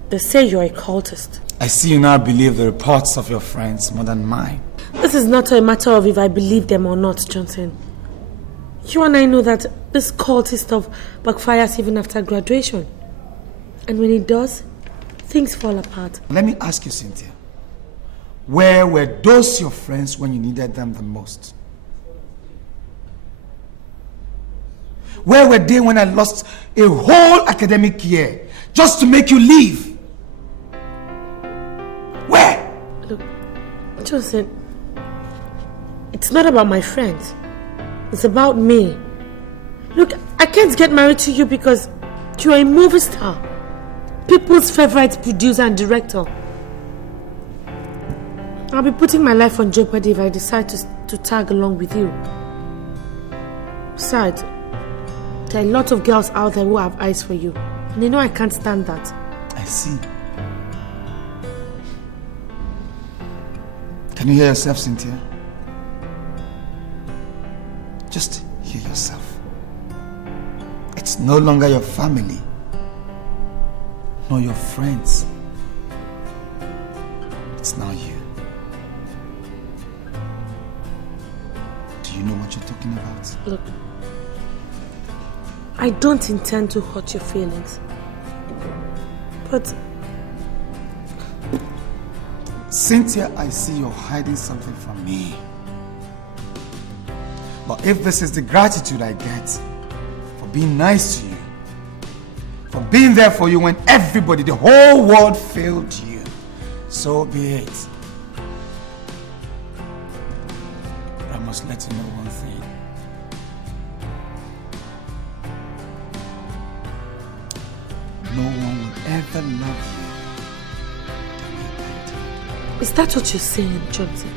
They say you're a cultist. I see you now believe the reports of your friends more than mine. This is not a matter of if I believe them or not, Johnson. You and I know that this cultist stuff backfires even after graduation. And when it does, things fall apart. Let me ask you, Cynthia. Where were those your friends when you needed them the most? Where were they when I lost a whole academic year just to make you leave? Where? Look, Johnson, it's not about my friends. It's about me. Look, I can't get married to you because you're a movie star. People's favorite producer and director. I'll be putting my life on jeopardy if I decide to tag along with you. Besides, there are a lot of girls out there who have eyes for you. And they know I can't stand that. I see. Can you hear yourself, Cynthia? Just hear yourself. It's no longer your family, nor your friends. It's now you. Do you know what you're talking about? Look, I don't intend to hurt your feelings. But Cynthia, I see you're hiding something from me. But if this is the gratitude I get for being nice to you, for being there for you when everybody, the whole world failed you, so be it. But I must let you know one thing. No one will ever love you. is that what you're saying, Johnson?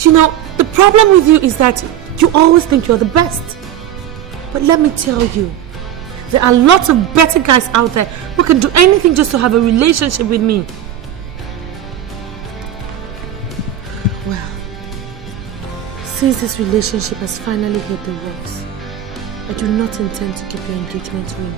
You know, the problem with you is that you always think you're the best. But let me tell you, there are lots of better guys out there who can do anything just to have a relationship with me. Well, since this relationship has finally hit the rocks, I do not intend to keep your engagement ring.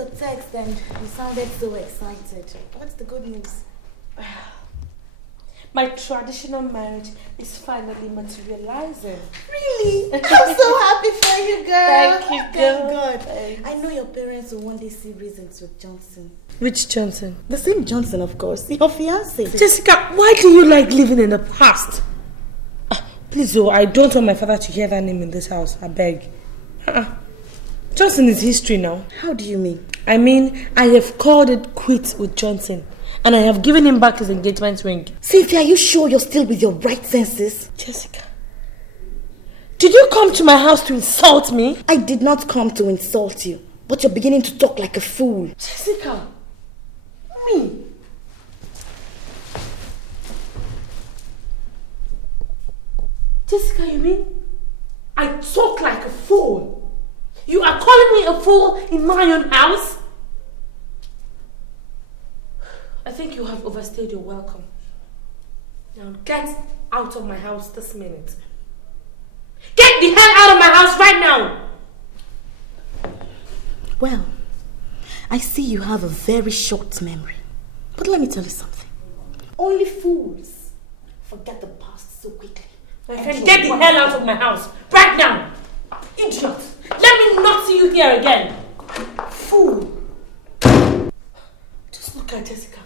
your text and you sounded so excited. What's the good news? My traditional marriage is finally materializing. Really? I'm so happy for you, girl. Thank you, girl. Thank God. Thanks. I know your parents will one day see reasons with Johnson. Which Johnson? The same Johnson, of course. Your fiance. Jessica, why do you like living in the past? Please, oh, I don't want my father to hear that name in this house. I beg. Johnson is history now. How do you mean? I mean, I have called it quits with Johnson. And I have given him back his engagement ring. Cynthia, are you sure you're still with your right senses? Jessica, did you come to my house to insult me? I did not come to insult you. But you're beginning to talk like a fool. Jessica, me? Jessica, you mean I talk like a fool? You are calling me a fool in my own house? I think you have overstayed your welcome. Now get out of my house this minute. Get the hell out of my house right now! Well, I see you have a very short memory. But let me tell you something. Only fools forget the past so quickly. My friend, get the hell out of my house right now! Idiot! Let me not see you here again! Fool! Just look at Jessica.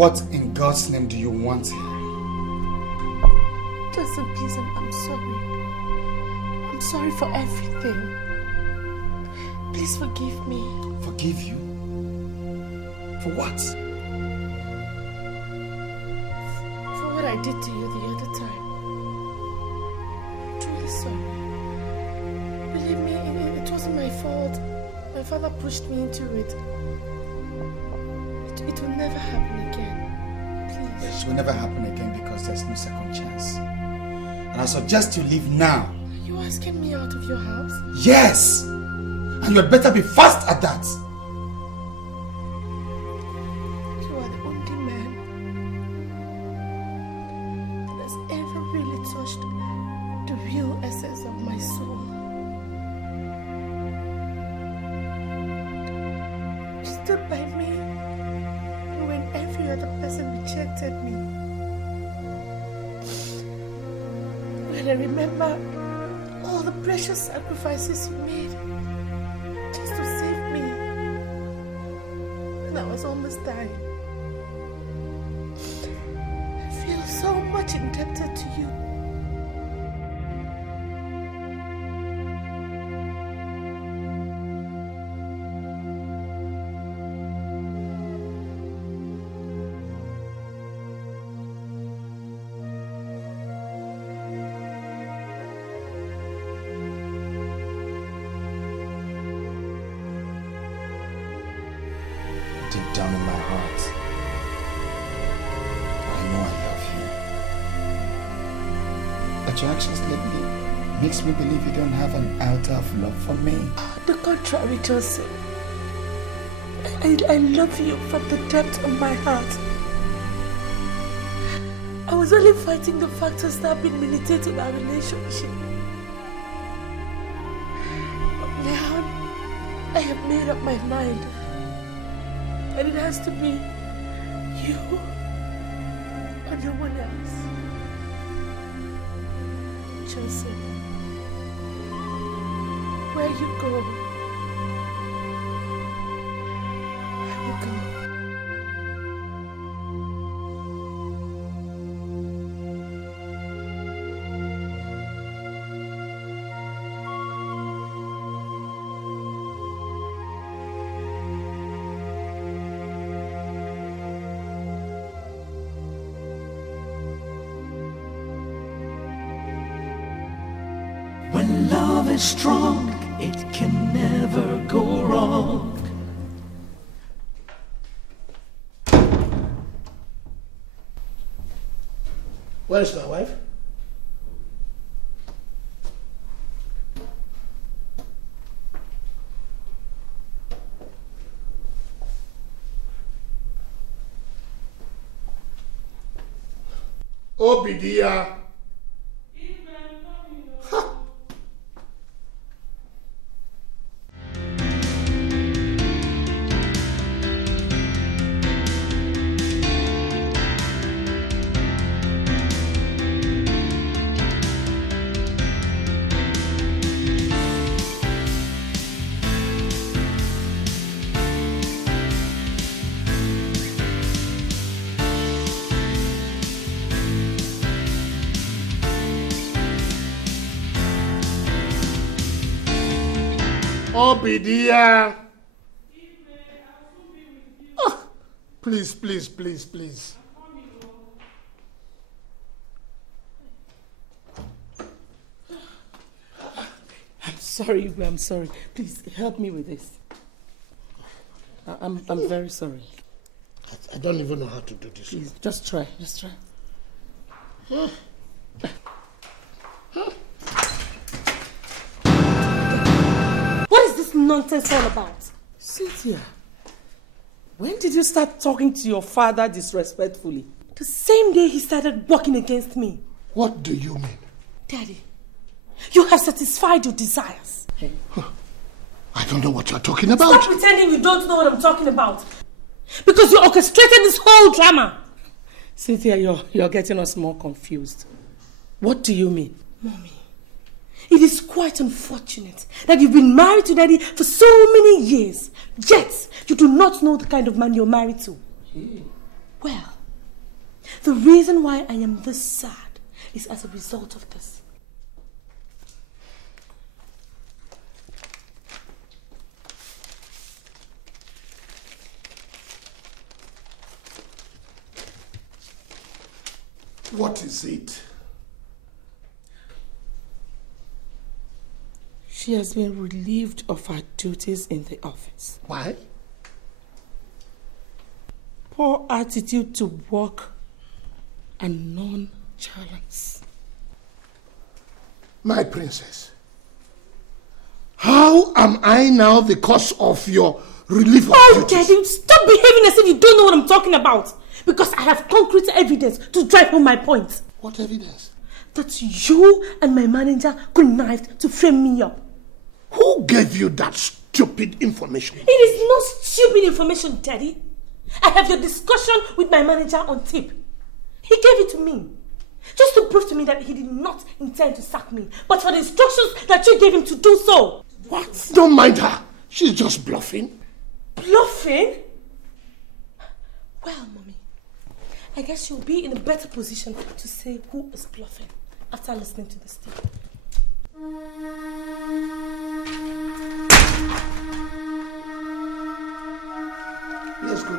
What in God's name do you want here? Justin, please, I'm sorry. I'm sorry for everything. Please forgive me. Forgive you? For what? For what I did to you the other time. I'm truly sorry. Believe me, it wasn't my fault. My father pushed me into it. It will never happen again. Please. It will never happen again because there's no second chance. And I suggest you leave now. Are you asking me out of your house? Yes! And you had better be fast at that. You are the only man that has ever really touched the real essence of my soul. You stood by me when every other person rejected me. When I remember all the precious sacrifices you made just to save me, and I was almost dying. I feel so much indebted to you. Deep down in my heart, I know I love you. But your actions lately makes me believe you don't have an iota of love for me. The contrary, Joseph. I love you from the depth of my heart. I was only fighting the factors that have been militating our relationship. But now, I have made up my mind. And it has to be you or no one else. Joseph, where you go, I will go. When love is strong, it can never go wrong. Where's my wife? Obidia. Obidia. Oh, please, please, please, please. I'm sorry, Igwe, I'm sorry. Please help me with this. I'm very sorry. I don't even know how to do this. Please, just try, just try. What is this nonsense all about? Cynthia, when did you start talking to your father disrespectfully? The same day he started working against me. What do you mean? Daddy, you have satisfied your desires. I don't know what you're talking about. Stop pretending you don't know what I'm talking about. Because you orchestrated this whole drama. Cynthia, you're getting us more confused. What do you mean? Mommy, it is quite unfortunate that you've been married to Daddy for so many years, yet you do not know the kind of man you're married to. Well, the reason why I am this sad is as a result of this. What is it? She has been relieved of her duties in the office. Why? poor attitude to work and nonchalance. My princess, how am I now the cause of your relief of duties? Daddy, stop behaving as if you don't know what I'm talking about. Because I have concrete evidence to drive home my point. What evidence? That you and my manager connived to frame me up. Who gave you that stupid information? It is not stupid information, Daddy. I have your discussion with my manager on tape. He gave it to me. Just to prove to me that he did not intend to sack me, but for the instructions that you gave him to do so. What? Don't mind her. She's just bluffing. Bluffing? Well, Mommy, I guess you'll be in a better position to say who is bluffing after listening to this tape. Let's go.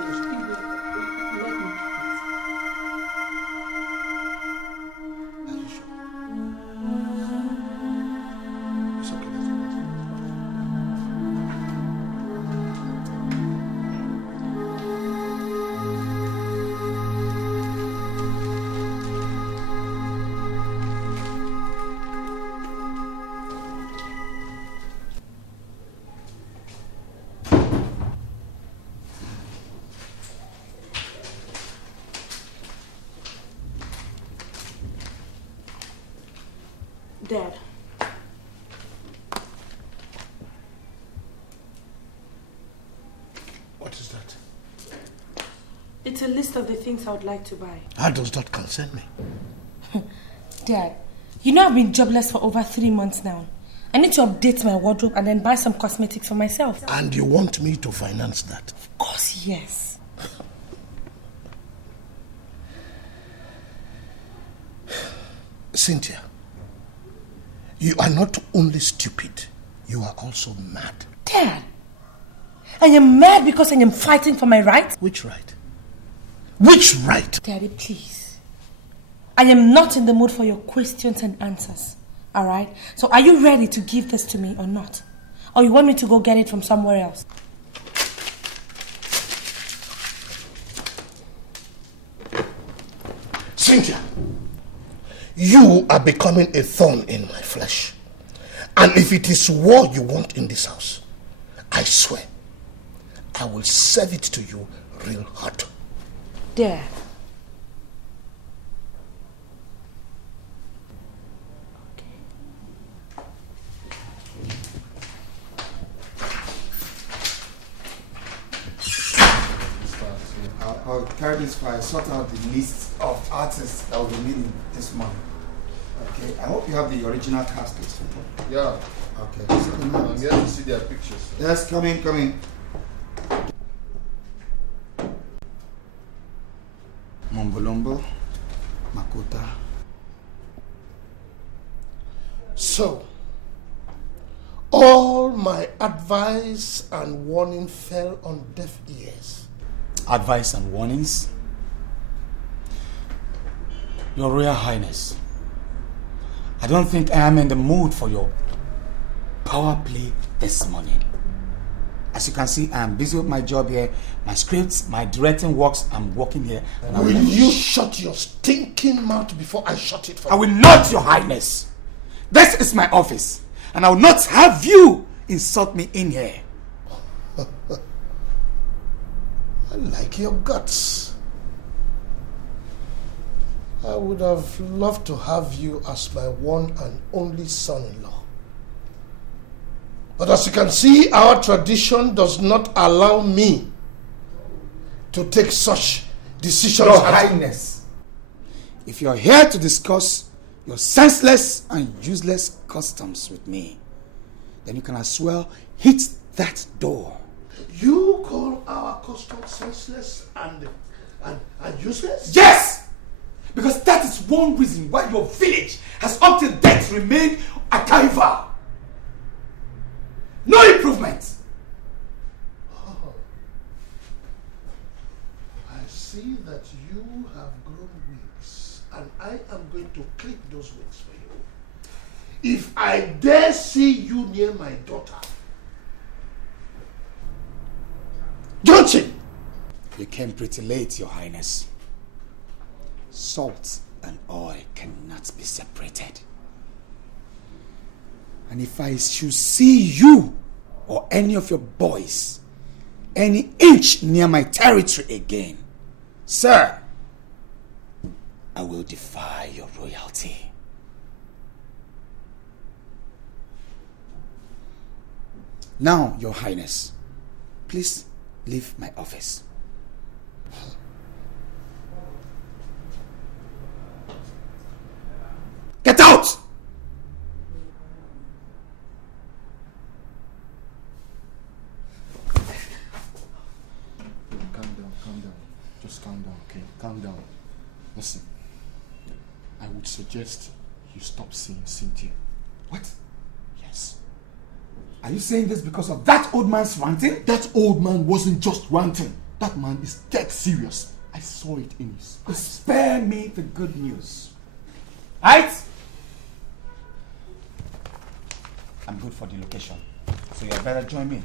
Dad. What is that? It's a list of the things I would like to buy. How does that concern me? Dad, you know I've been jobless for over 3 months now. I need to update my wardrobe and then buy some cosmetics for myself. And you want me to finance that? Of course, yes. Cynthia, you are not only stupid, you are also mad. Dad, I am mad because I am fighting for my rights. Which right? Which right? Daddy, please. I am not in the mood for your questions and answers. Alright? So are you ready to give this to me or not? Or you want me to go get it from somewhere else? Cynthia, you are becoming a thorn in my flesh. And if it is war you want in this house, I swear, I will serve it to you real hot. Dad. I'll carry this file, sort out the list of artists that will be meeting this morning. Okay, I hope you have the original cast list. Yeah. Okay. I'm here to see their pictures. Yes, come in. Mombolombo, Makota. So, all my advice and warning fell on deaf ears. Advice and warnings? Your Royal Highness, I don't think I am in the mood for your power play this morning. As you can see, I am busy with my job here, my scripts, my directing works. I'm working here. Will you shut your stinking mouth before I shut it for you? I will not, Your Highness. This is my office, and I will not have you insult me in here. I like your guts. I would have loved to have you as my one and only son-in-law. But as you can see, our tradition does not allow me to take such decisions. Your Highness, if you're here to discuss your senseless and useless customs with me, then you can as well hit that door. You call our customs senseless and useless? Yes! Because that is one reason why your village has up to date remained a carnival. No improvement. Oh. I see that you have grown wings, and I am going to clip those wings for you. If I dare see you near my daughter. Johnson! You came pretty late, Your Highness. Salt and oil cannot be separated. And if I should see you or any of your boys any inch near my territory again, sir, I will defy your royalty. Now, Your Highness, please leave my office. Get out! Calm down. Just calm down, okay? Calm down. Listen, I would suggest you stop seeing Cynthia. What? Yes. Are you saying this because of that old man's ranting? That old man wasn't just ranting. That man is dead serious. I saw it in his eyes. Spare me the good news. Right? I'm good for the location. So you better join me.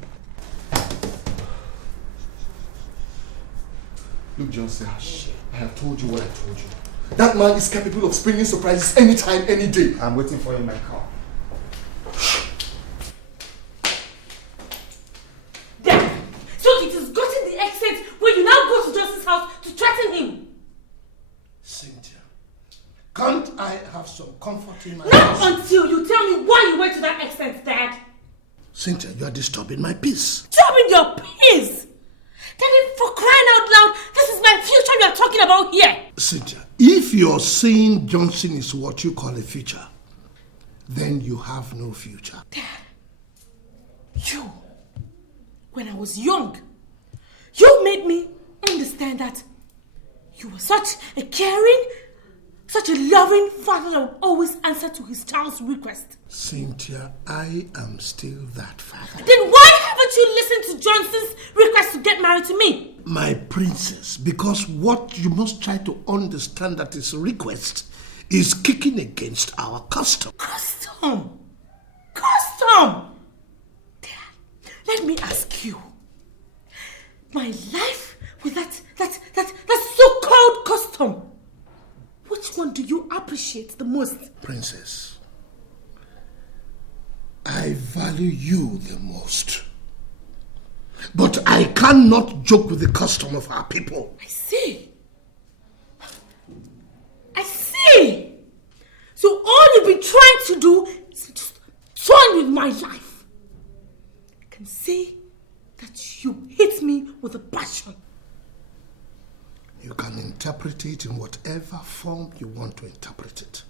Look, Johnson, I have told you what I told you. That man is capable of springing surprises anytime, any day. I'm waiting for you in my car. Then, so it has gotten the extent where you now go to Justus' house to threaten him. Cynthia, can't I have some comfort in my Not house? until you tell me why you went to that extent, Dad. Cynthia, you are disturbing my peace. Disturbing your peace? Daddy, for crying out loud, this is my future you are talking about here. Cynthia, if you're saying Johnson is what you call a future, then you have no future. Dad, you, when I was young, you made me understand that you were such a caring, such a loving father that would always answer to his child's request. Cynthia, I am still that father. Then why haven't you listened to Johnson's request to get married to me? My princess, because what you must try to understand that his request is kicking against our custom. Custom? Custom? Dad, let me ask you. My life with that so-called custom, which one do you appreciate the most? Princess, I value you the most. But I cannot joke with the custom of our people. I see. I see. So all you've been trying to do is just toy with my life. I can see that you hate me with a passion. You can interpret it in whatever form you want to interpret it.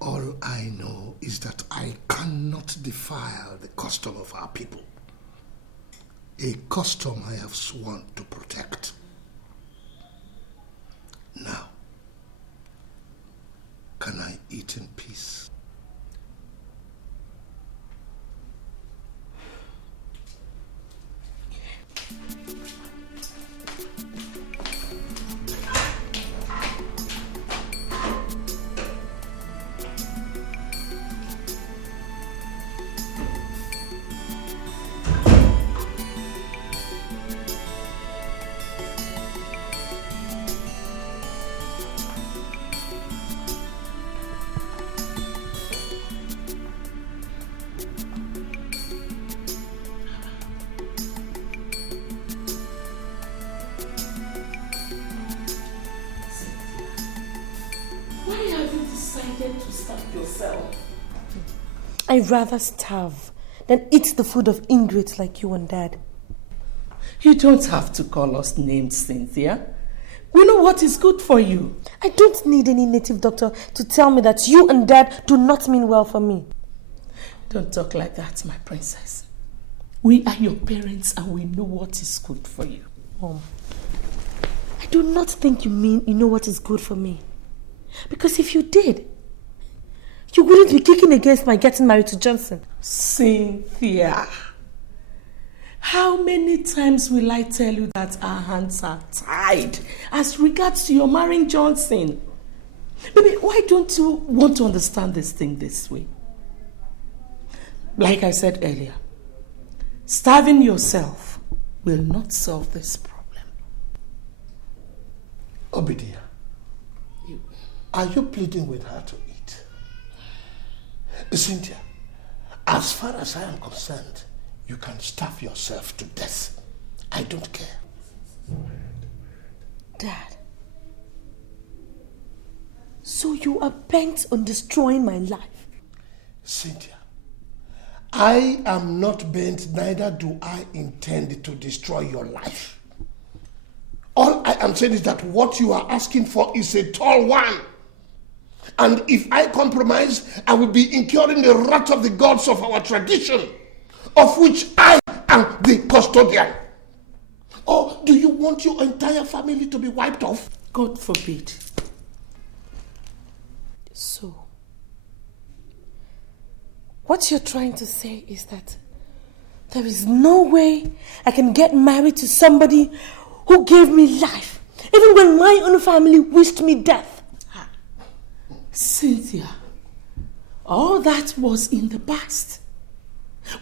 All I know is that I cannot defile the custom of our people. A custom I have sworn to protect. Now, can I eat in peace? I'd rather starve than eat the food of ingrates like you and Dad. You don't have to call us names, Cynthia. We know what is good for you. I don't need any native doctor to tell me that you and Dad do not mean well for me. Don't talk like that, my princess. We are your parents and we know what is good for you. Mom, I do not think you mean you know what is good for me. Because if you did, you wouldn't be kicking against my getting married to Johnson. Cynthia, how many times will I tell you that our hands are tied as regards to your marrying Johnson? Baby, why don't you want to understand this thing this way? Like I said earlier, starving yourself will not solve this problem. Obidia, are you pleading with her to eat? Cynthia, as far as I am concerned, you can starve yourself to death. I don't care. Dad, so you are bent on destroying my life? Cynthia, I am not bent, neither do I intend to destroy your life. All I am saying is that what you are asking for is a tall one. And if I compromise, I will be incurring the wrath of the gods of our tradition, of which I am the custodian. Or do you want your entire family to be wiped off? God forbid. So, what you're trying to say is that there is no way I can get married to somebody who gave me life, even when my own family wished me death. Cynthia, all that was in the past.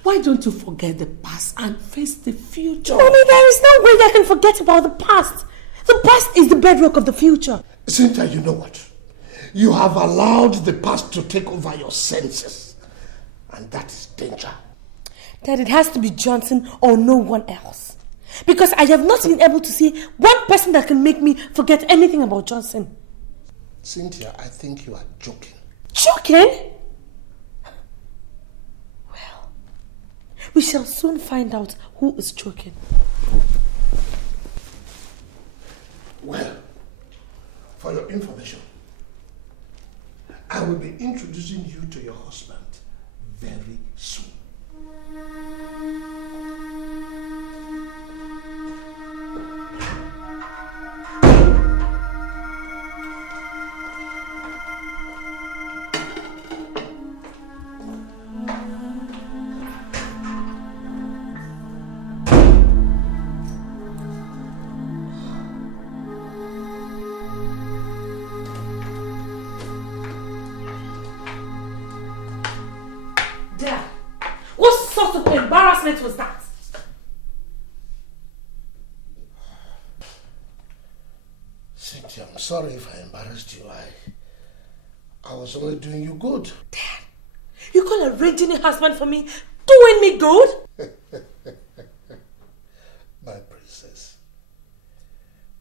Why don't you forget the past and face the future? Mommy, there is no way I can forget about the past. The past is the bedrock of the future. Cynthia, you know what? You have allowed the past to take over your senses. And that is danger. That it has to be Johnson or no one else. Because I have not been able to see one person that can make me forget anything about Johnson. Cynthia, I think you are joking. Joking? Well, we shall soon find out who is joking. Well, for your information, I will be introducing you to your husband very soon. Was that? Cynthia, I'm sorry if I embarrassed you. I was only doing you good. Dad, you call arranging a husband for me doing me good? My princess,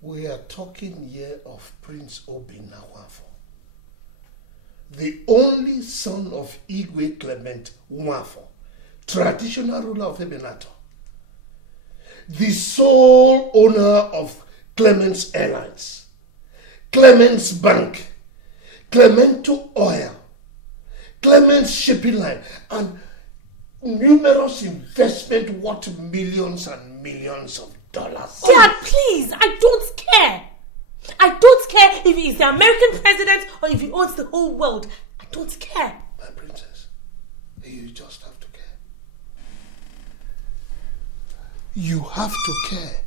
we are talking here of Prince Obinawafo, the only son of Igwe Clement Nwafo, traditional ruler of Ebenator, the sole owner of Clement's Airlines, Clement's Bank, Clemento Oil, Clement's Shipping Line, and numerous investments worth millions and millions of dollars. Dad, please, I don't care. I don't care if he's the American president or if he owns the whole world. I don't care. My princess, you just have to care. You have to care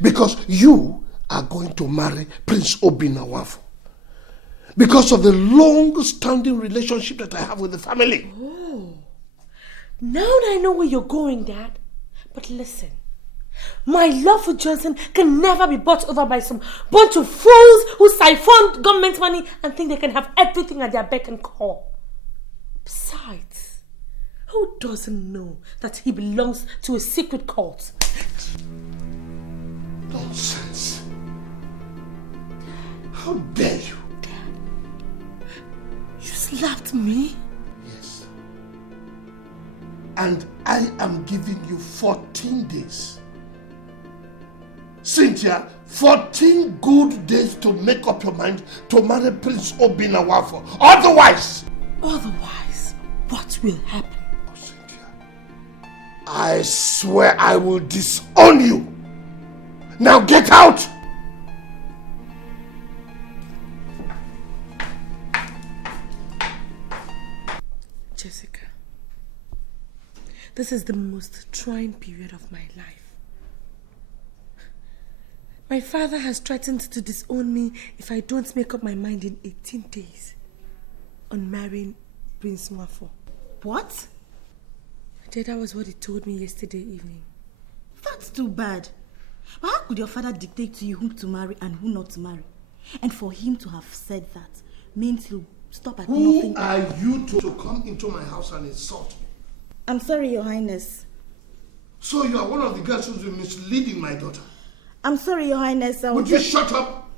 because you are going to marry Prince Obinawafo because of the long-standing relationship that I have with the family. Oh, now that I know where you're going, Dad. But listen, my love for Johnson can never be bought over by some bunch of fools who siphon government money and think they can have everything at their beck and call. Besides, who doesn't know that he belongs to a secret cult? Nonsense. How dare you? Dad, you slapped me? Yes. And I am giving you 14 days. Cynthia, 14 good days to make up your mind to marry Prince Obinawafo. Otherwise, what will happen? Oh, Cynthia, I swear I will disown you. Now get out! Jessica, this is the most trying period of my life. My father has threatened to disown me if I don't make up my mind in 18 days on marrying Prince Nwafo. What? That was what he told me yesterday evening. That not too bad. But how could your father dictate to you whom to marry and who not to marry? And for him to have said that means he'll stop at nothing. Who are you to come into my house and insult me? I'm sorry, Your Highness. So you are one of the girls who's been misleading my daughter? I'm sorry, Your Highness. Would you shut up?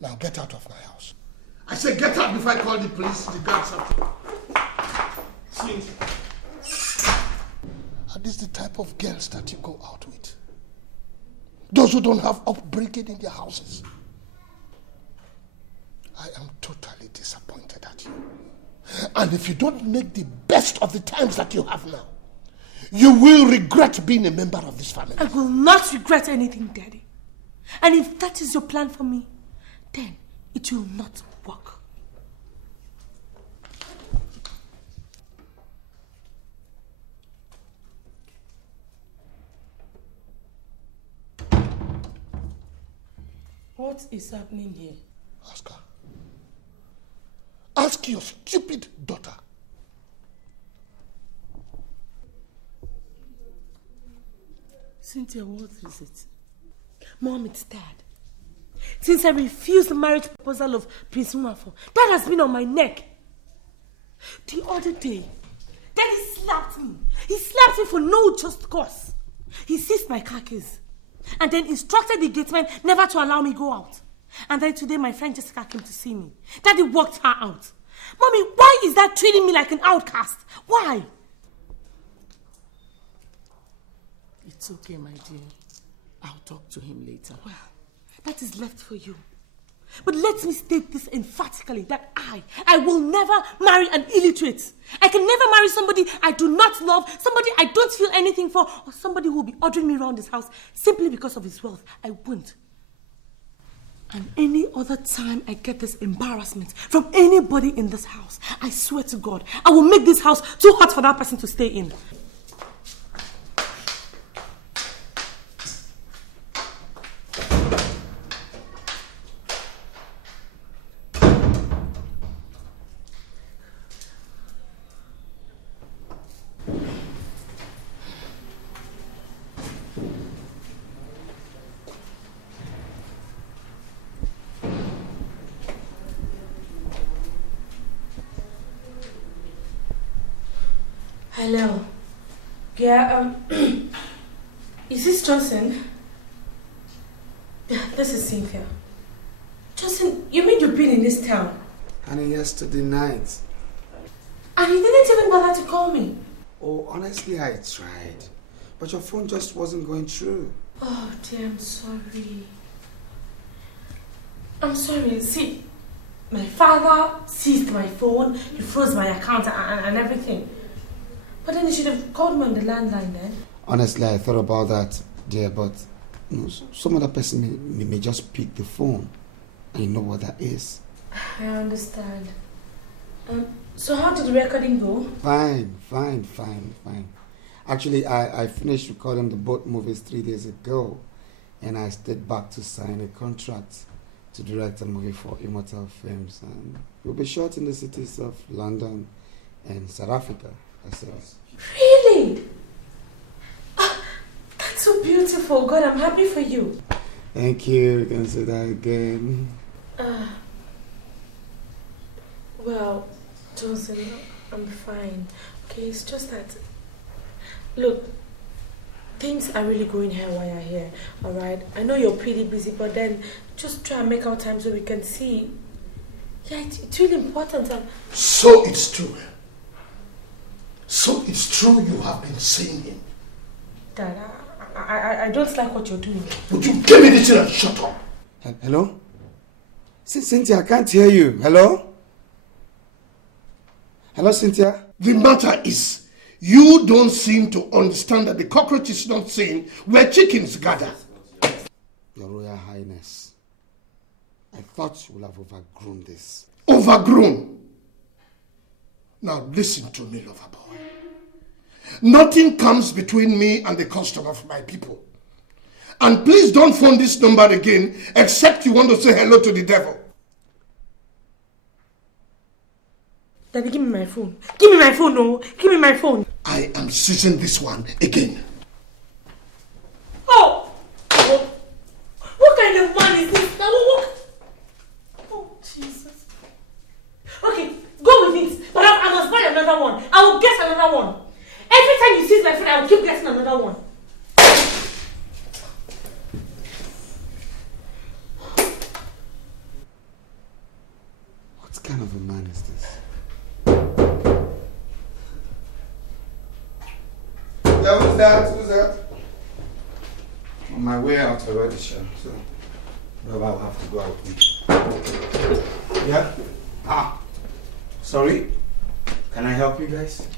Now get out of my house. I said get out before I call the police, the guards up. See? Are these the type of girls that you go out with? Those who don't have upbringing in their houses. I am totally disappointed at you. And if you don't make the best of the times that you have now, you will regret being a member of this family. I will not regret anything, Daddy. And if that is your plan for me, then it will not work. What is happening here? Ask her. Ask your stupid daughter. Cynthia, what is it? Mom, it's Dad. Since I refused the marriage proposal of Prince Nwafo, Dad has been on my neck. The other day, Daddy slapped me. He slapped me for no just cause. He seized my car keys and then instructed the gateman never to allow me go out. And then today my friend Jessica came to see me. Daddy walked her out. Mommy, why is that treating me like an outcast? Why? It's okay, my dear. I'll talk to him later. Well, that is left for you. But let me state this emphatically, that I will never marry an illiterate. I can never marry somebody I do not love, somebody I don't feel anything for, or somebody who will be ordering me around this house simply because of his wealth. I won't. And any other time I get this embarrassment from anybody in this house, I swear to God, I will make this house too hot for that person to stay in. Hello. Yeah, is this Johnson? Yeah, this is Cynthia. Johnson, you mean you've been in this town? Honey, yesterday night. And you didn't even bother to call me? Oh, honestly, I tried. But your phone just wasn't going through. Oh, dear, I'm sorry. I'm sorry. See, my father seized my phone, he froze my account and everything. But then he should have called me on the landline then. Honestly, I thought about that, dear, but you know, some other person may just pick the phone. And you know what that is. I understand. So how did the recording go? Fine. Actually, I finished recording the both movies 3 days ago. And I stayed back to sign a contract to direct a movie for Immortal Films. And we'll be shot in the cities of London and South Africa. Really? That's so beautiful. God, I'm happy for you. Thank you. You can say that again. Well, Johnson, I'm fine. Okay, it's just that, look, things are really going haywire here, alright? I know you're pretty busy, but then just try and make out time so we can see. Yeah, it's really important. So it's true. So it's true you have been seeing him. Dad, I don't like what you're doing. Would you give me this and shut up? Hello? Cynthia, I can't hear you. Hello? Hello, Cynthia? The matter is, you don't seem to understand that the cockroach is not seen where chickens gather. Your Royal Highness, I thought you would have overgrown this. Overgrown? Now listen to me, lover boy. Nothing comes between me and the custom of my people. And please don't phone this number again except you want to say hello to the devil. Daddy, give me my phone. Give me my phone, no. Give me my phone. I am seizing this one again. another one. I will get another one. Every time you see my friend, I will keep getting another one. What kind of a man is this? Yeah, who's that? Who's that? On my way out already, sure. So, Baba will have to go out with me. Yeah? Ah, sorry. Can I help you guys?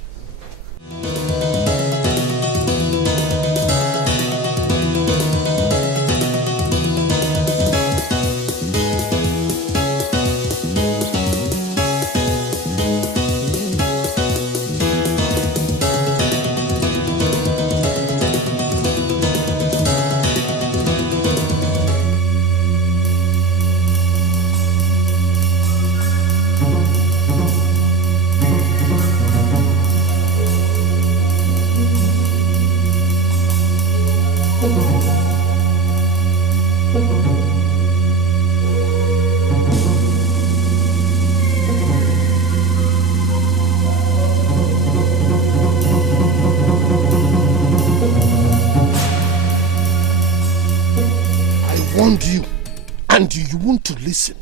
And you want to listen.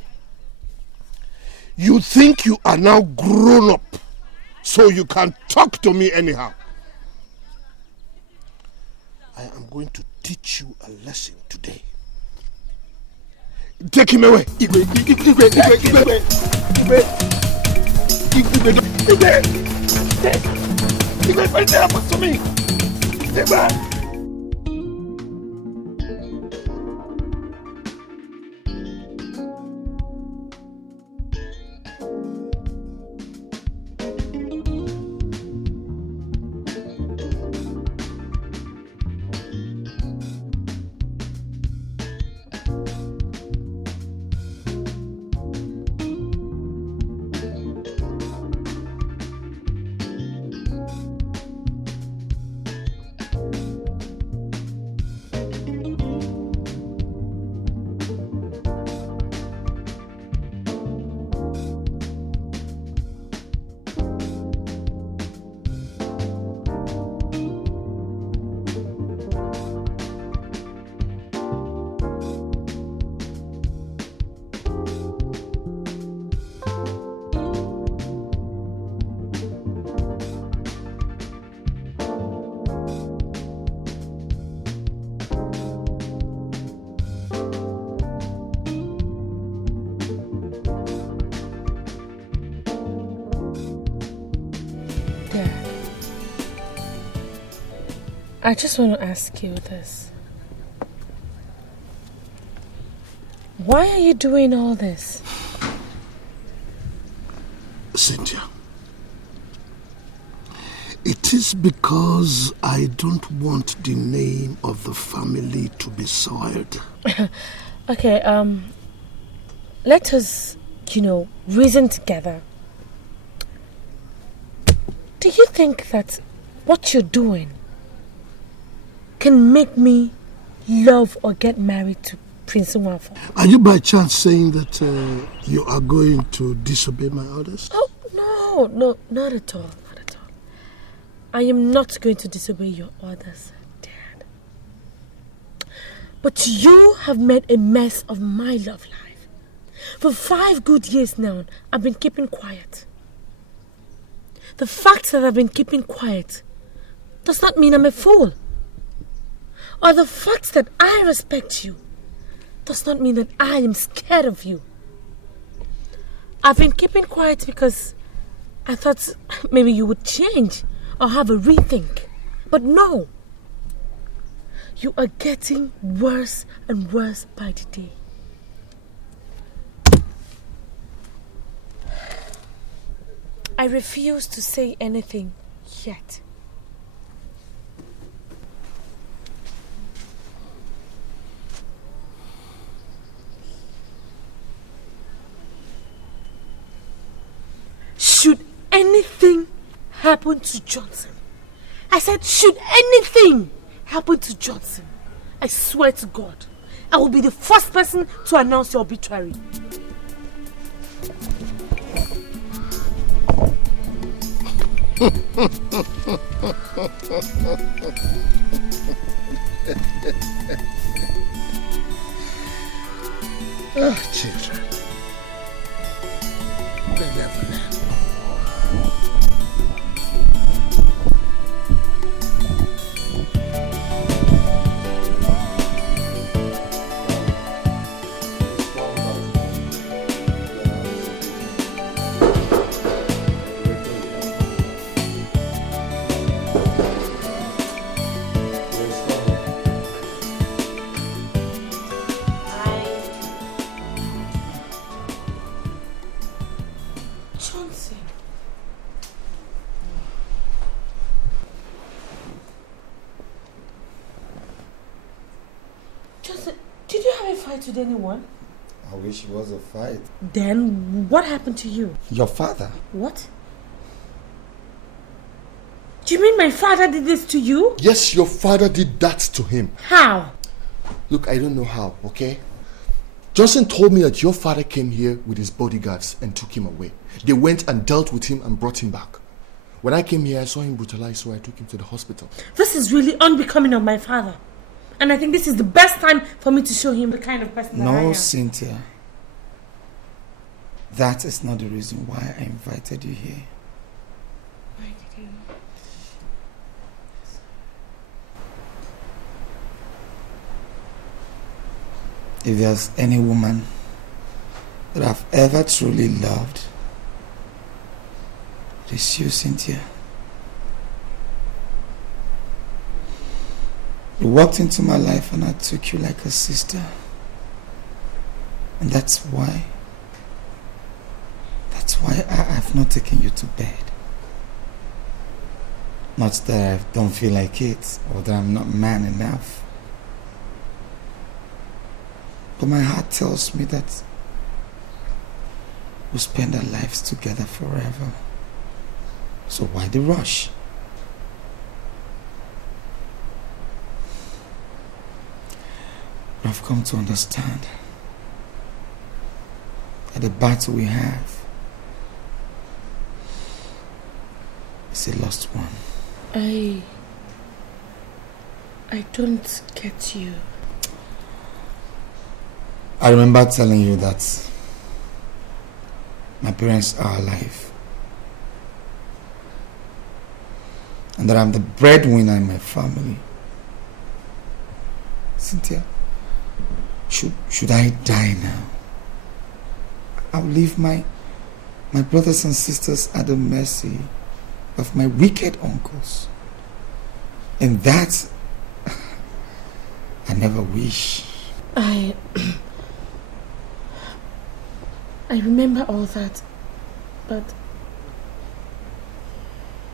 You think you are now grown up, so you can talk to me anyhow. I am going to teach you a lesson today. Take him away. I just want to ask you this. Why are you doing all this? Cynthia, it is because I don't want the name of the family to be soiled. Okay, let us, reason together. Do you think that what you're doing can make me love or get married to Prince Nwafo? Are you by chance saying that you are going to disobey my orders? Oh, no, not at all, not at all. I am not going to disobey your orders, Dad. But you have made a mess of my love life. For 5 good years now, I've been keeping quiet. The fact that I've been keeping quiet does not mean I'm a fool. Or the fact that I respect you does not mean that I am scared of you. I've been keeping quiet because I thought maybe you would change or have a rethink. But no. You are getting worse and worse by the day. I refuse to say anything yet. Should anything happen to Johnson, I said, should anything happen to Johnson, I swear to God, I will be the first person to announce your obituary. Children. They never learn. With anyone? I wish it was a fight. Then what happened to you? Your father. What? Do you mean my father did this to you? Yes, your father did that to him. How? Look, I don't know how, okay? Johnson told me that your father came here with his bodyguards and took him away. They went and dealt with him and brought him back. When I came here, I saw him brutalized, so I took him to the hospital. This is really unbecoming of my father. And I think this is the best time for me to show him the kind of person that I am. No, Cynthia. That is not the reason why I invited you here. Why did you? If there's any woman that I've ever truly loved, it is you, Cynthia. You walked into my life and I took you like a sister. And that's why I have not taken you to bed. Not that I don't feel like it or that I'm not man enough. But my heart tells me that we'll spend our lives together forever. So why the rush? I've come to understand that the battle we have is a lost one. I don't get you. I remember telling you that my parents are alive and that I'm the breadwinner in my family. Cynthia, should I die now? I'll leave my brothers and sisters at the mercy of my wicked uncles. And that I never wish. I remember all that, but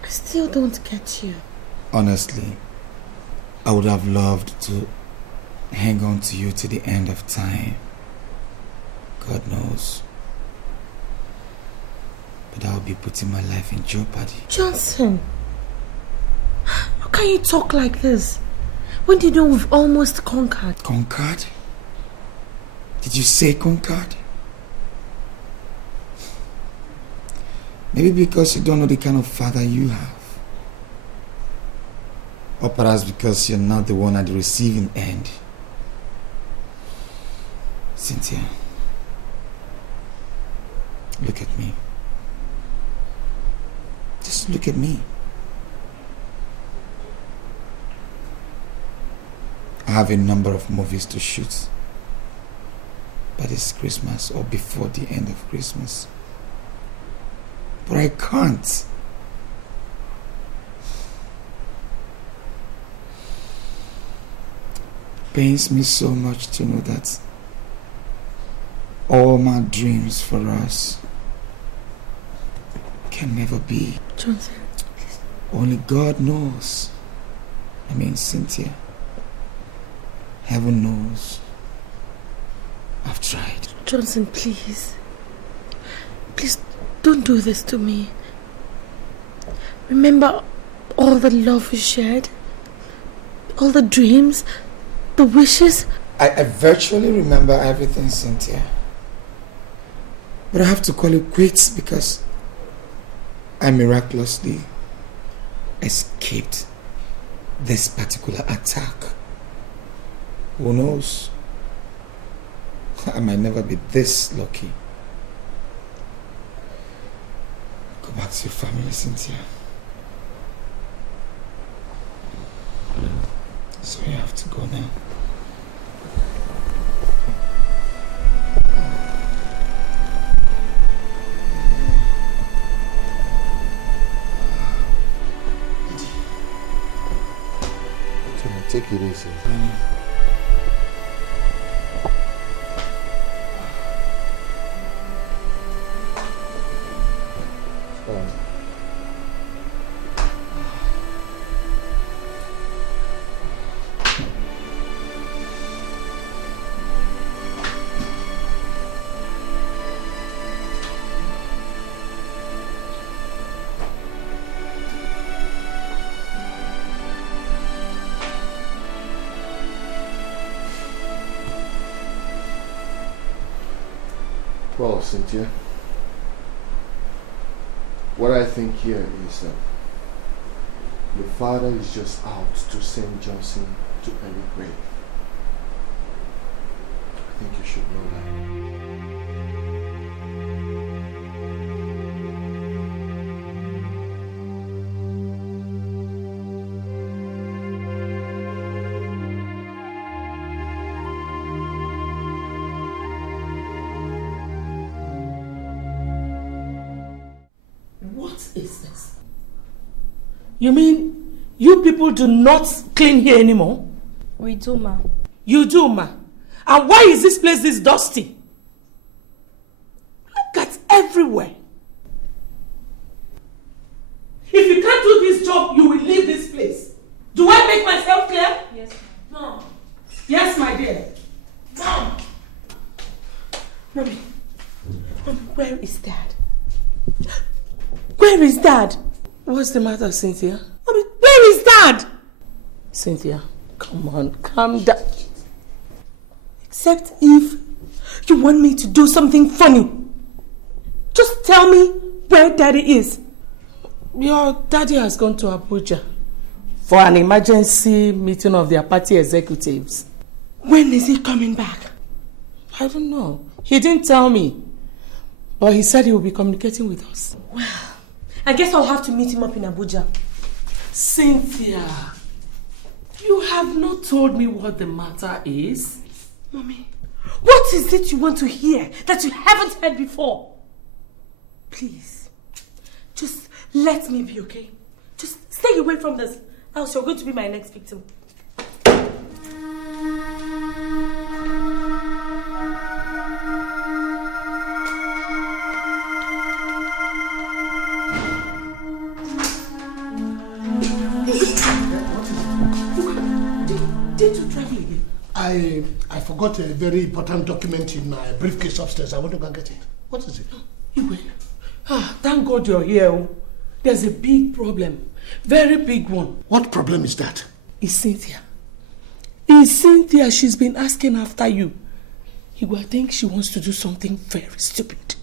I still don't get you. Honestly, I would have loved to hang on to you to the end of time. God knows. But I'll be putting my life in jeopardy. Johnson, how can you talk like this? When do you know we've almost conquered? Conquered? Did you say conquered? Maybe because you don't know the kind of father you have. Or perhaps because you're not the one at the receiving end. Cynthia, look at me. Just look at me. I have a number of movies to shoot by this Christmas or before the end of Christmas. But I can't. It pains me so much to know that all my dreams for us can never be. Johnson, please. Only God knows. I mean, Cynthia. Heaven knows. I've tried. Johnson, please. Please don't do this to me. Remember all the love we shared? All the dreams? The wishes? I virtually remember everything, Cynthia. But I have to call it quits because I miraculously escaped this particular attack. Who knows? I might never be this lucky. Go back to your family, Cynthia. So you have to go now. Take it easy. Well, Cynthia, what I think here is that your father is just out to send Johnson to ANAEKWE. I think you should know that. You mean you people do not clean here anymore? We do, ma. You do, ma. And why is this place this dusty? Look at everywhere. If you can't do this job, you will leave this place. Do I make myself clear? Yes, Mom. Yes, my dear. Mom. Mommy, where is Dad? Where is Dad? What's the matter, Cynthia? Mommy, where is Dad? Cynthia, come on, calm down. Except if you want me to do something funny. Just tell me where Daddy is. Your daddy has gone to Abuja for an emergency meeting of their party executives. When is he coming back? I don't know. He didn't tell me. But he said he will be communicating with us. Well, I guess I'll have to meet him up in Abuja. Cynthia, you have not told me what the matter is. Mommy, what is it you want to hear that you haven't heard before? Please, just let me be, okay? Just stay away from this, else you're going to be my next victim. Did you travel again? I forgot a very important document in my briefcase upstairs. I want to go and get it. What is it? Iwe, thank God you're here. There's a big problem. Very big one. What problem is that? It's Cynthia. It's Cynthia. She's been asking after you. Iwe, I think she wants to do something very stupid.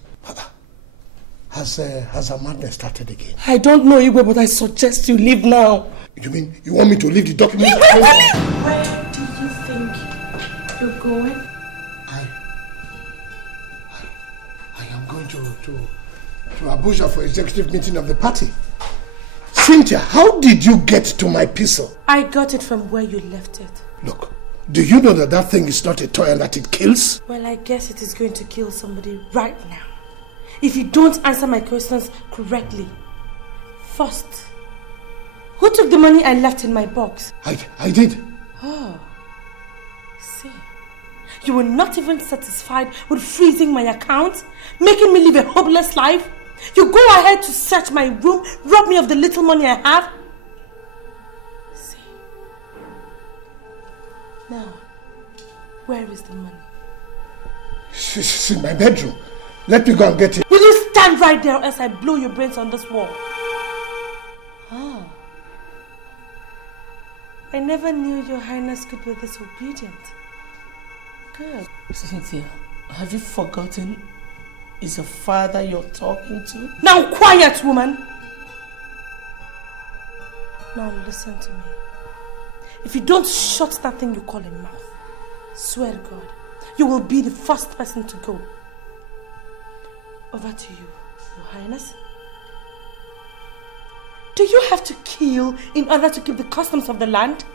Has her madness started again? I don't know, Iwe, but I suggest you leave now. You mean you want me to leave the document? Where do you think you're going? I am going to Abuja for executive meeting of the party. Cynthia, how did you get to my pistol? I got it from where you left it. Look, do you know that that thing is not a toy and that it kills? Well, I guess it is going to kill somebody right now. If you don't answer my questions correctly. First, who took the money I left in my box? I did. Oh, see. You were not even satisfied with freezing my account, making me live a hopeless life. You go ahead to search my room, rob me of the little money I have. See. Now, where is the money? It's in my bedroom. Let me go and get it. Will you stand right there or else I blow your brains on this wall? Oh. I never knew your highness could be this obedient. Good. Cynthia, have you forgotten it's your father you're talking to? Now quiet, woman! Now listen to me. If you don't shut that thing you call a mouth, swear to God, you will be the first person to go. Over to you, Your Highness. Do you have to kill in order to keep the customs of the land?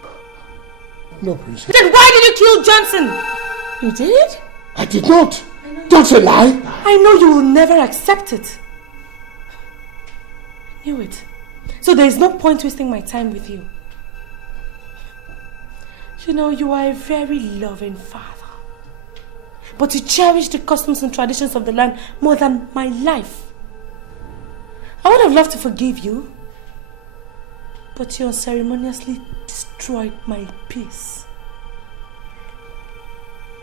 No, Princess. Then why did you kill Johnson? You did? I did not. That's a lie. I know you will never accept it. I knew it. So there is no point wasting my time with you. You know, you are a very loving father. But you cherish the customs and traditions of the land more than my life. I would have loved to forgive you. But you unceremoniously destroyed my peace.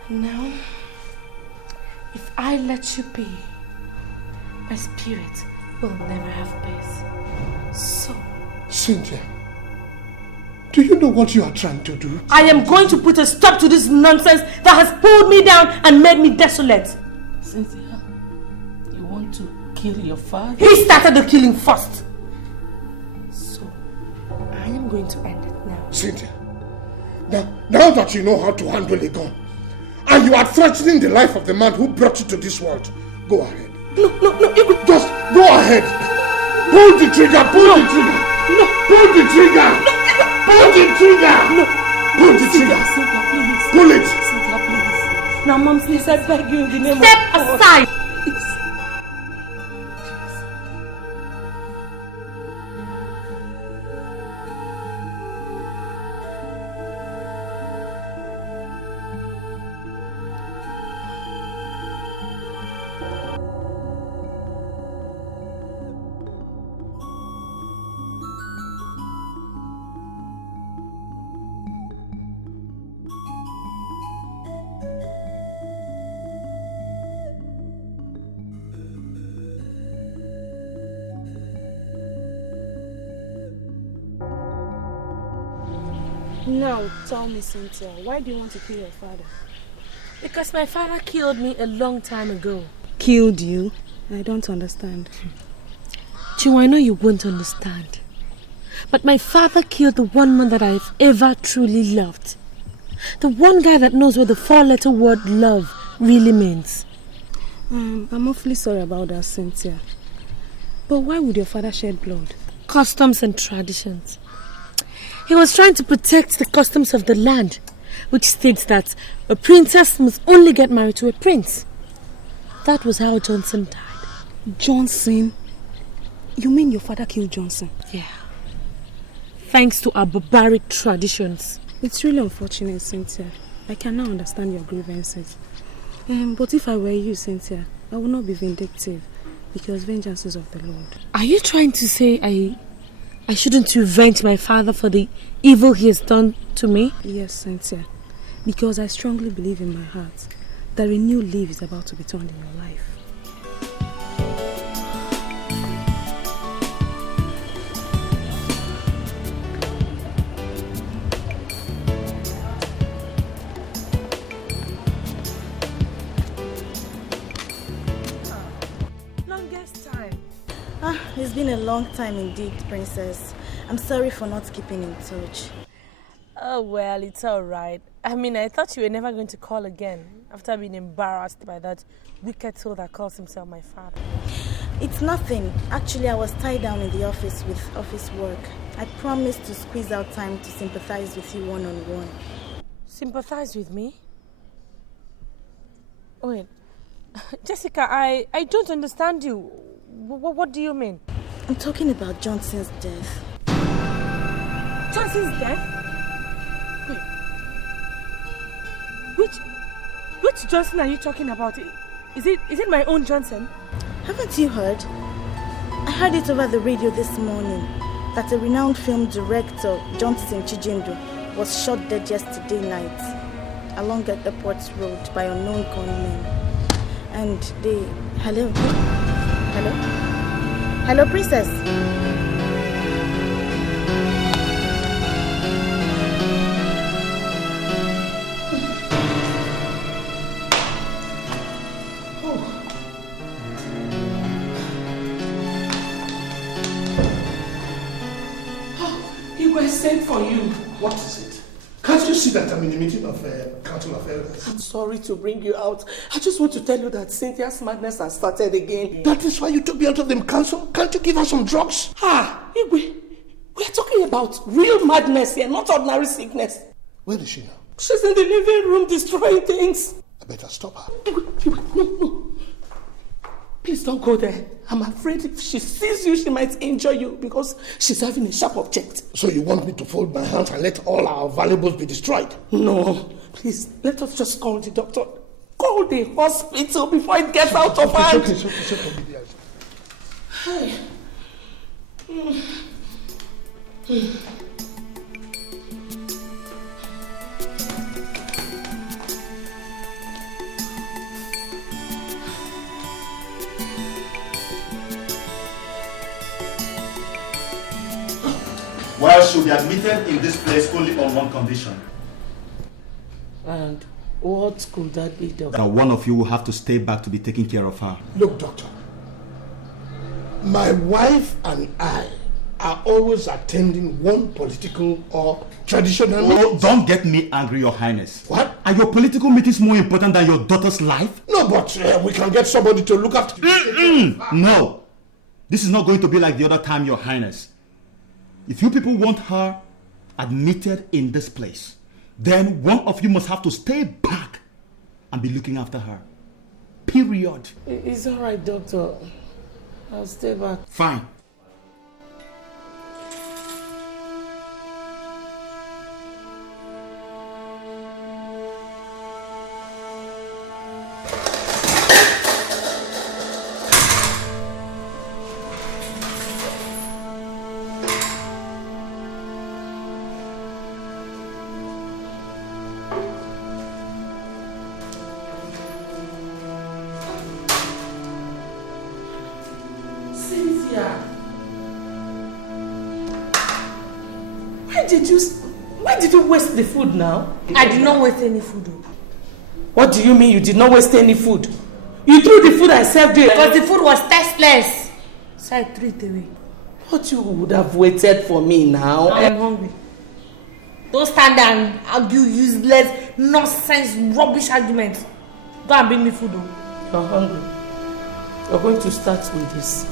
And now, if I let you be, my spirit will never have peace. So, Cynthia, do you know what you are trying to do? I am going to put a stop to this nonsense that has pulled me down and made me desolate. Cynthia, you want to kill your father? He started the killing first. So, I am going to end it now. Cynthia, now that you know how to handle a gun, and you are threatening the life of the man who brought you to this world, go ahead. No, just go ahead. Pull the trigger, pull the trigger. No. Pull the trigger. No. Pull the trigger. No. Pull the trigger. Cynthia, please. Pull it. Cynthia, please. Now, Mom, please, I beg you in the name of God. Step aside. Now, tell me, Cynthia, why do you want to kill your father? Because my father killed me a long time ago. Killed you? I don't understand. Chiu, I know you won't understand. But my father killed the one man that I've ever truly loved. The one guy that knows what the four-letter word love really means. I'm awfully sorry about that, Cynthia. But why would your father shed blood? Customs and traditions. He was trying to protect the customs of the land, which states that a princess must only get married to a prince. That was how Johnson died. Johnson? You mean your father killed Johnson? Yeah. Thanks to our barbaric traditions. It's really unfortunate, Cynthia. I cannot understand your grievances. But if I were you, Cynthia, I would not be vindictive, because vengeance is of the Lord. Are you trying to say I shouldn't revenge my father for the evil he has done to me? Yes, Cynthia. Because I strongly believe in my heart that a new leaf is about to be turned in your life. It's been a long time indeed, Princess. I'm sorry for not keeping in touch. Oh, well, it's all right. I mean, I thought you were never going to call again after being embarrassed by that wicked soul that calls himself my father. It's nothing. Actually, I was tied down in the office with office work. I promised to squeeze out time to sympathize with you one-on-one. Sympathize with me? Wait, Jessica, I don't understand you. What do you mean? I'm talking about Johnson's death. Johnson's death? Wait. Which Johnson are you talking about? Is it my own Johnson? Haven't you heard? I heard it over the radio this morning that a renowned film director, Johnson Chijindu, was shot dead yesterday night along at Airport Road by unknown gunmen. And they... Hello? Hello? Hello, Princess? were sent for you. What is it? Can't you see that I'm in the meeting of Council of Elders? I'm sorry to bring you out. I just want to tell you that Cynthia's madness has started again. That is why you took me out of the council? Can't you give her some drugs? Igwe, we're talking about real madness here, not ordinary sickness. Where is she now? She's in the living room destroying things. I better stop her. Igwe, no. Please don't go there. I'm afraid if she sees you, she might injure you because she's having a sharp object. So you want me to fold my hands and let all our valuables be destroyed? No. Please, let us just call the doctor. Call the hospital before it gets out of hand. It's okay. Well, she'll be admitted in this place only on one condition. And what could that be, doctor? That one of you will have to stay back to be taking care of her. Look, doctor. My wife and I are always attending one political or traditional meeting. Don't get me angry, Your Highness. What? Are your political meetings more important than your daughter's life? No, but we can get somebody to look after No. This is not going to be like the other time, Your Highness. If you people want her admitted in this place, then one of you must have to stay back and be looking after her. Period. It's all right, doctor. I'll stay back. Fine. Why did you waste the food now? I did not waste any food. What do you mean you did not waste any food? You threw the food I served you. Because the food was tasteless. So I threw it away. But you would have waited for me now. I am hungry. Don't stand there and argue useless, nonsense, rubbish arguments. Go and bring me food. You're hungry. You're going to start with this.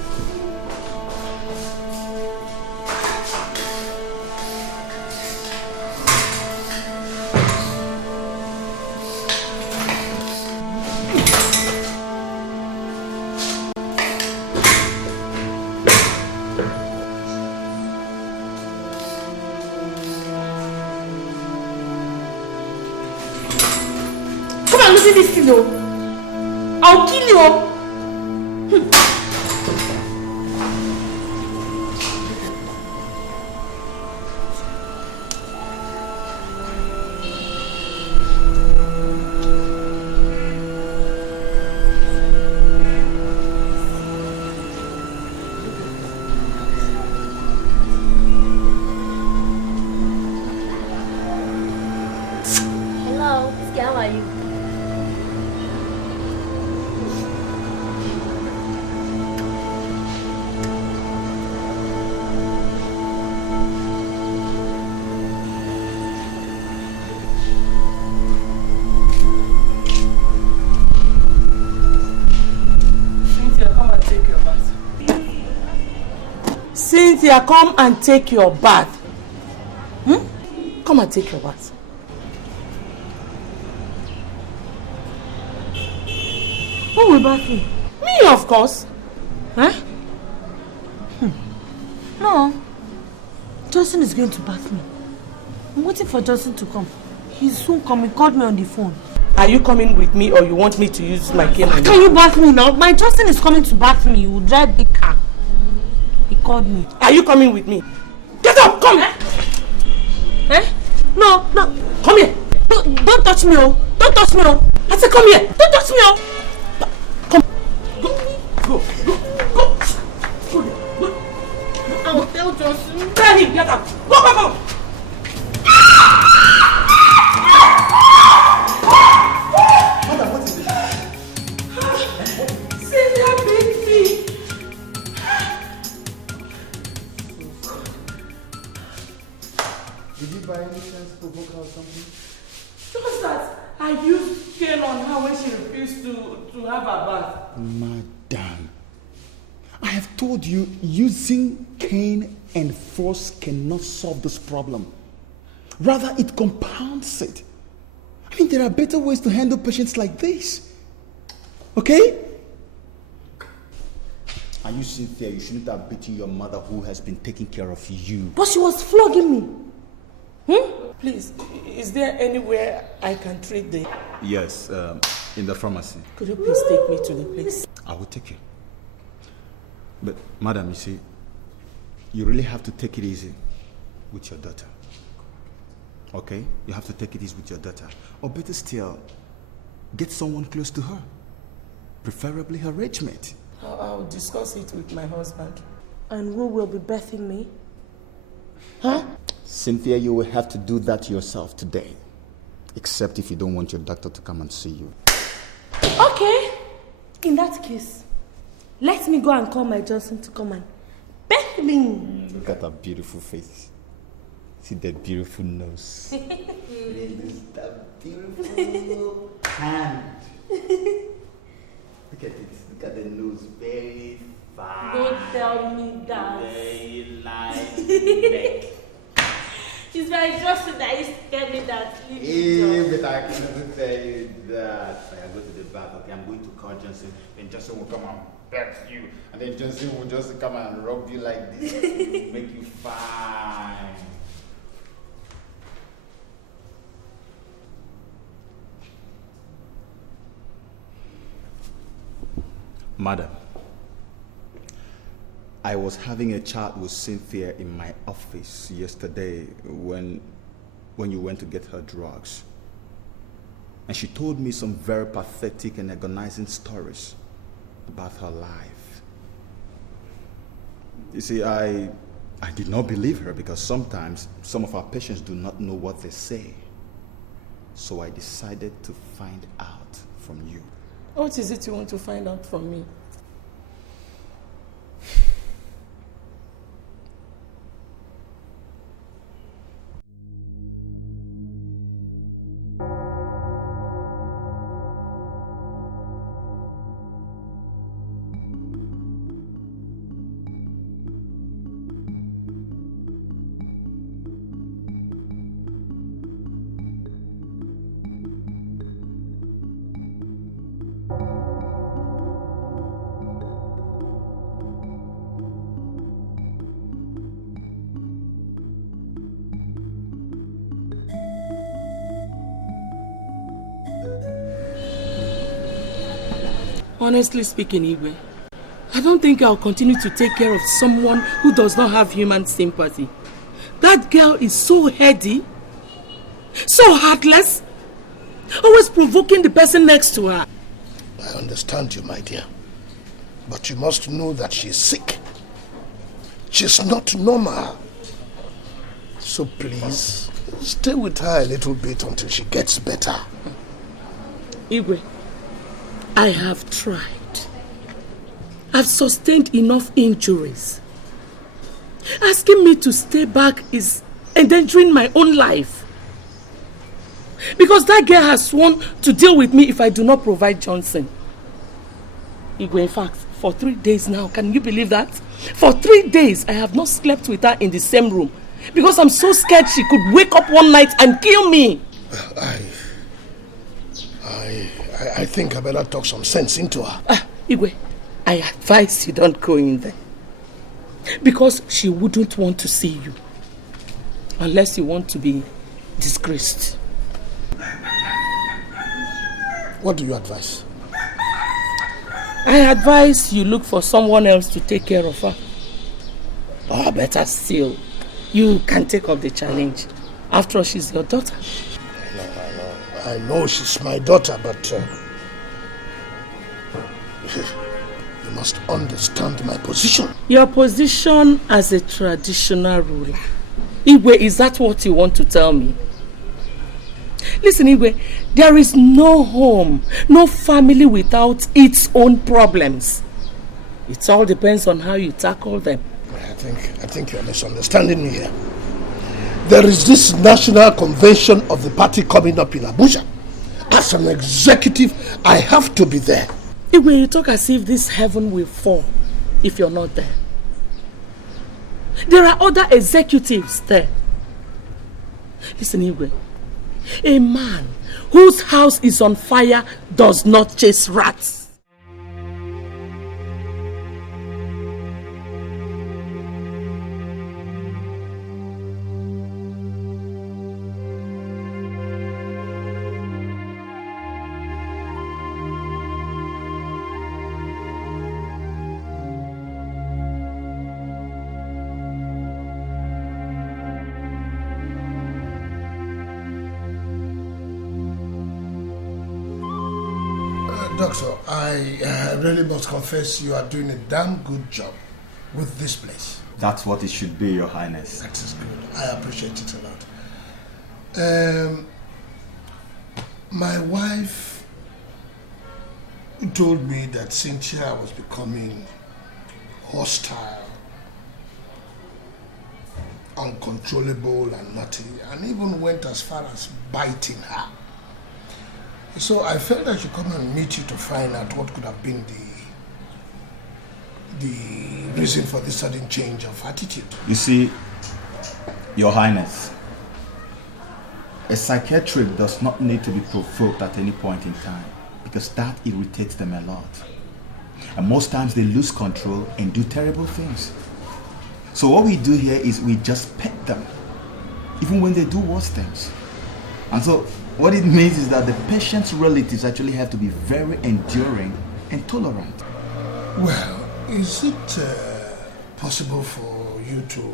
This thing, I'll kill you. Hello, how are you? Cynthia, come and take your bath. Come and take your bath. Who will bath me? Me, of course. Huh? No. Justin is going to bath me. I'm waiting for Justin to come. He's soon coming. He called me on the phone. Are you coming with me or you want me to use my cane? Can you bath me now? My Justin is coming to bath me. He will drive big car. He called me. Are you coming with me? Get up! Come! Eh? No. Come here! Don't touch me, oh! Don't touch me, oh! I said come here! Don't touch me, oh! Come! Go! I will tell Justin. Tell him! Get up! Go! Madam, what is this? Cynthia beat me! Did you by any chance provoke her or something? Just that I used cane on her when she refused to have her bath. Madam, I have told you using cane and force cannot solve this problem. Rather, it compounds it. I mean, there are better ways to handle patients like this. Okay? Are you Cynthia? You shouldn't have beaten your mother who has been taking care of you. But she was flogging me. Please, is there anywhere I can treat the... Yes, in the pharmacy. Could you please take me to the place? I will take you. But, madam, you see, you really have to take it easy with your daughter. Okay? You have to take it easy with your daughter. Or better still, get someone close to her. Preferably her age mate. I'll discuss it with my husband. And who will be birthing me? Huh? Cynthia, you will have to do that yourself today. Except if you don't want your doctor to come and see you. Okay. In that case, let me go and call my Johnson to come and birth me. Look at her beautiful face. See that beautiful nose. That beautiful hand. Look at it. Look at the nose. Very fine. Don't tell me that. Very nice neck. It's my Justus that used to tell me that. But I can't tell you that. I go to the bath, okay? I'm going to call Johnson, and Johnson will come and pet you. And then Johnson will just come and rub you like this. Make you fine. Madam, I was having a chat with Cynthia in my office yesterday when you went to get her drugs. And she told me some very pathetic and agonizing stories about her life. You see, I did not believe her because sometimes some of our patients do not know what they say. So I decided to find out from you. What is it you want to find out from me? Honestly speaking, Igwe, I don't think I'll continue to take care of someone who does not have human sympathy. That girl is so heady, so heartless, always provoking the person next to her. I understand you, my dear. But you must know that she's sick. She's not normal. So please, stay with her a little bit until she gets better. Igwe, I have tried. I've sustained enough injuries. Asking me to stay back is endangering my own life. Because that girl has sworn to deal with me if I do not provide Johnson. Igwe, in fact, for 3 days now, can you believe that? For 3 days, I have not slept with her in the same room. Because I'm so scared she could wake up one night and kill me. I think I better talk some sense into her. Igwe, I advise you don't go in there. Because she wouldn't want to see you. Unless you want to be disgraced. What do you advise? I advise you look for someone else to take care of her. Or better still, you can take up the challenge. After all, she's your daughter. I know she's my daughter, but you must understand my position. Your position as a traditional ruler. Igwe, is that what you want to tell me? Listen, Igwe, there is no home, no family without its own problems. It all depends on how you tackle them. I think you're misunderstanding me here. there is this national convention of the party coming up in Abuja. As an executive, I have to be there. Igwe, you talk as if this heaven will fall if you're not there. There are other executives there. Listen, Igwe, a man whose house is on fire does not chase rats. Doctor, I really must confess you are doing a damn good job with this place. That's what it should be, Your Highness. That is good. I appreciate it a lot. My wife told me that Cynthia was becoming hostile, uncontrollable and naughty, and even went as far as biting her. So I felt I should come and meet you to find out what could have been the reason for this sudden change of attitude. You see, Your Highness, a psychiatrist does not need to be provoked at any point in time because that irritates them a lot. And most times they lose control and do terrible things. So what we do here is we just pet them, even when they do worse things. And so what it means is that the patient's relatives actually have to be very enduring and tolerant. Well, is it possible for you to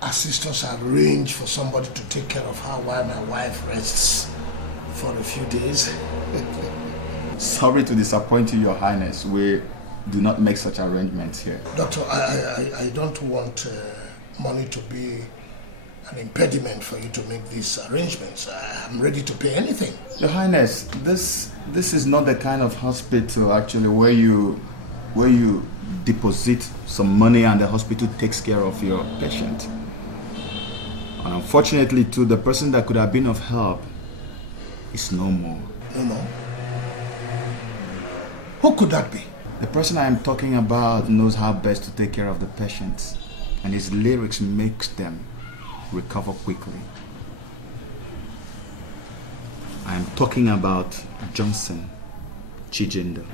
assist us arrange for somebody to take care of her while my wife rests for a few days? Sorry to disappoint you, Your Highness. We do not make such arrangements here. Doctor, I don't want money to be an impediment for you to make these arrangements. I'm ready to pay anything. Your Highness, this is not the kind of hospital actually where you deposit some money and the hospital takes care of your patient. And unfortunately too, the person that could have been of help is no more. No more? Who could that be? The person I am talking about knows how best to take care of the patients, and his lyrics makes them recover quickly. I am talking about Johnson Chijindu.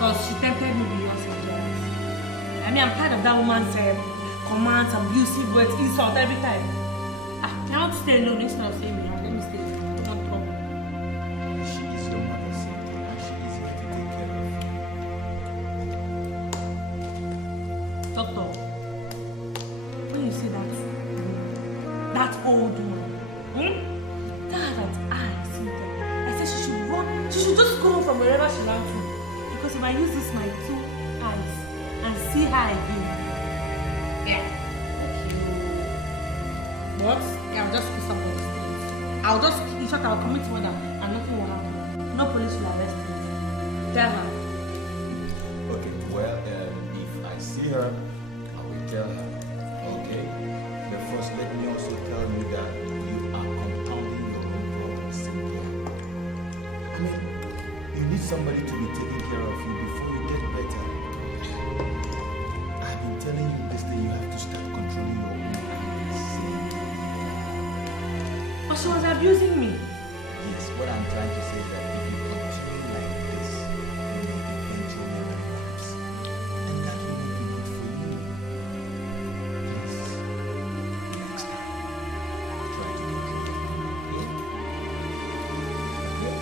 Because she tempted me beyond endurance. I mean, I'm tired of that woman's commands, abusive words, insult every time. I want to stay alone instead of saying me. Let me stay. I don't want trouble. She is your mother, Cynthia, and she is here to take care of you. Doctor, when you say that old woman, tell her that I see her. I said she should run. She should just go from wherever she ran to. Because if I use this my 2 eyes and see her again, yeah. What? Yeah, I'll just kiss up on the street. In short, I'll commit murder and nothing will happen. No police will arrest me. Tell her. Okay, well, if I see her, I will tell her. Okay? But first, let me also tell you that you are compounding your own problems, Cynthia. I mean, somebody to be taking care of you before you get better. I've been telling you this day you have to start controlling your own anger. But she was abusing me. Yes, what I'm trying to say is that if you continue like this, you may eventually relapse. And that will not be good for you. Please, next time, try to control your anger. Yeah?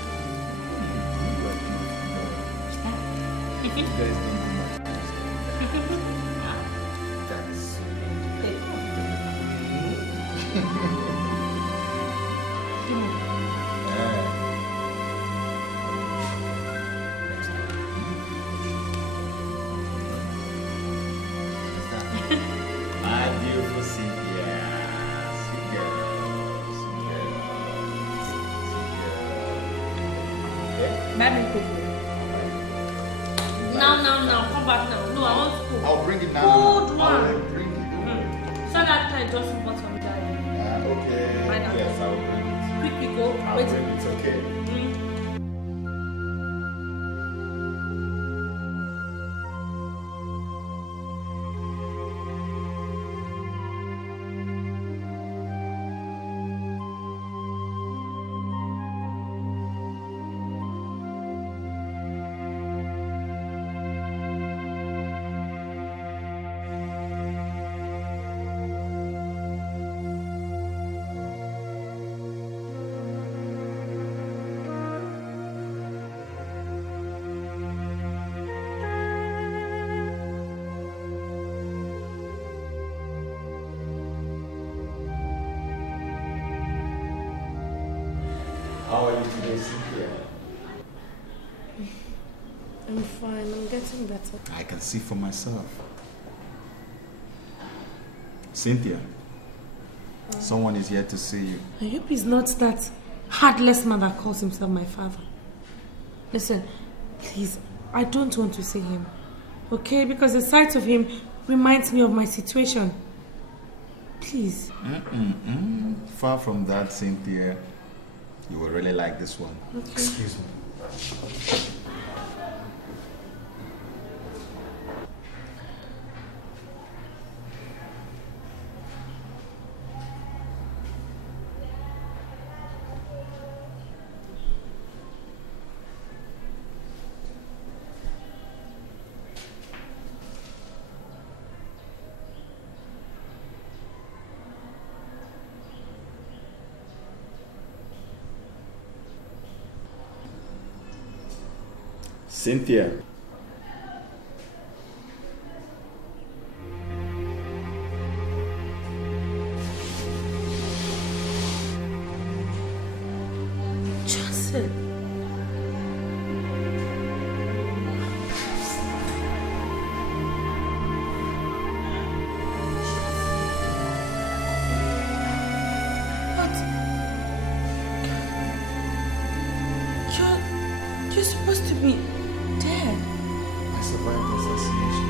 You guys don't do much. That is so my beautiful Cynthia. Sweet girl. Sweet girl. Yeah? Baby, now, come back now. No, I want food. I'll bring it now. Food one. I'll bring it. So that time just bought some guy. Okay. Yes, I'll bring it. Quick, we go. I'll Wait. bring it, okay? How are you today, Cynthia? I'm fine. I'm getting better. I can see for myself. Cynthia, someone is here to see you. I hope he's not that heartless man that calls himself my father. Listen, please, I don't want to see him. Okay? Because the sight of him reminds me of my situation. Please. Far from that, Cynthia. You will really like this one. Okay. Excuse me. Cynthia. Justus. You're supposed to be dead. I survived the assassination.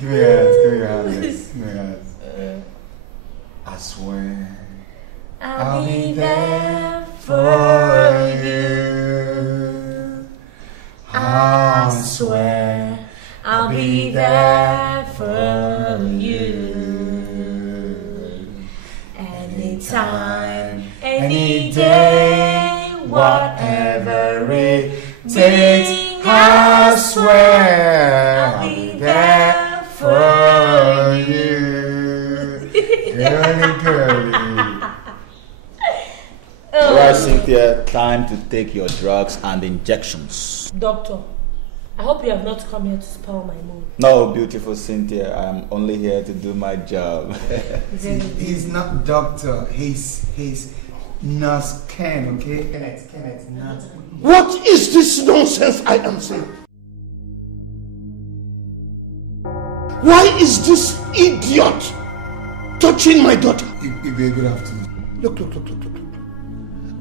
Give me your hands. I swear I'll be there for you. I swear I'll be there for you. Anytime, any day, whatever it takes, I swear I'll be there for you. girly. Alright, Cynthia, time to take your drugs and injections. Doctor, I hope you have not come here to spoil my mood. No, beautiful Cynthia, I'm only here to do my job. He's not doctor, he's Nurse Ken, okay? Kenneth, Nurse. What is this nonsense I am saying? Why is this idiot touching my daughter? Good afternoon. Look.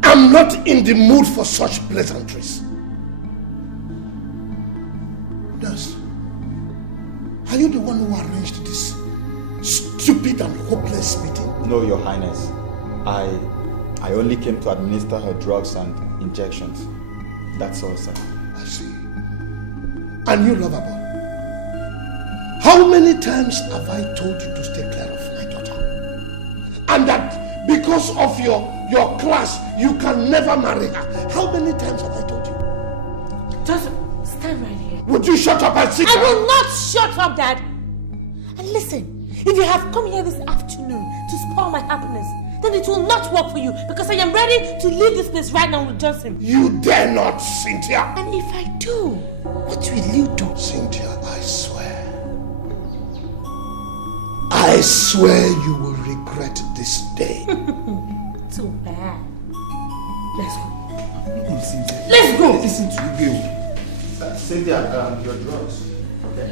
I'm not in the mood for such pleasantries. Nurse, are you the one who arranged this stupid and hopeless meeting? No, Your Highness. I only came to administer her drugs and injections. That's all, sir. I see. And you, Loverboy, how many times have I told you to stay clear of my daughter? And that because of your class, you can never marry her. How many times have I told you? Just stand right here. Would you shut up and sit down? I will not shut up, Dad. And listen, if you have come here this afternoon to spoil my happiness, then it will not work for you because I am ready to leave this place right now with Justin. You dare not, Cynthia. And if I do, what will you do? Cynthia, I swear you will regret this day. Too bad. Let's go. Cynthia. Let's go. Listen to you. Cynthia, your drugs. Okay.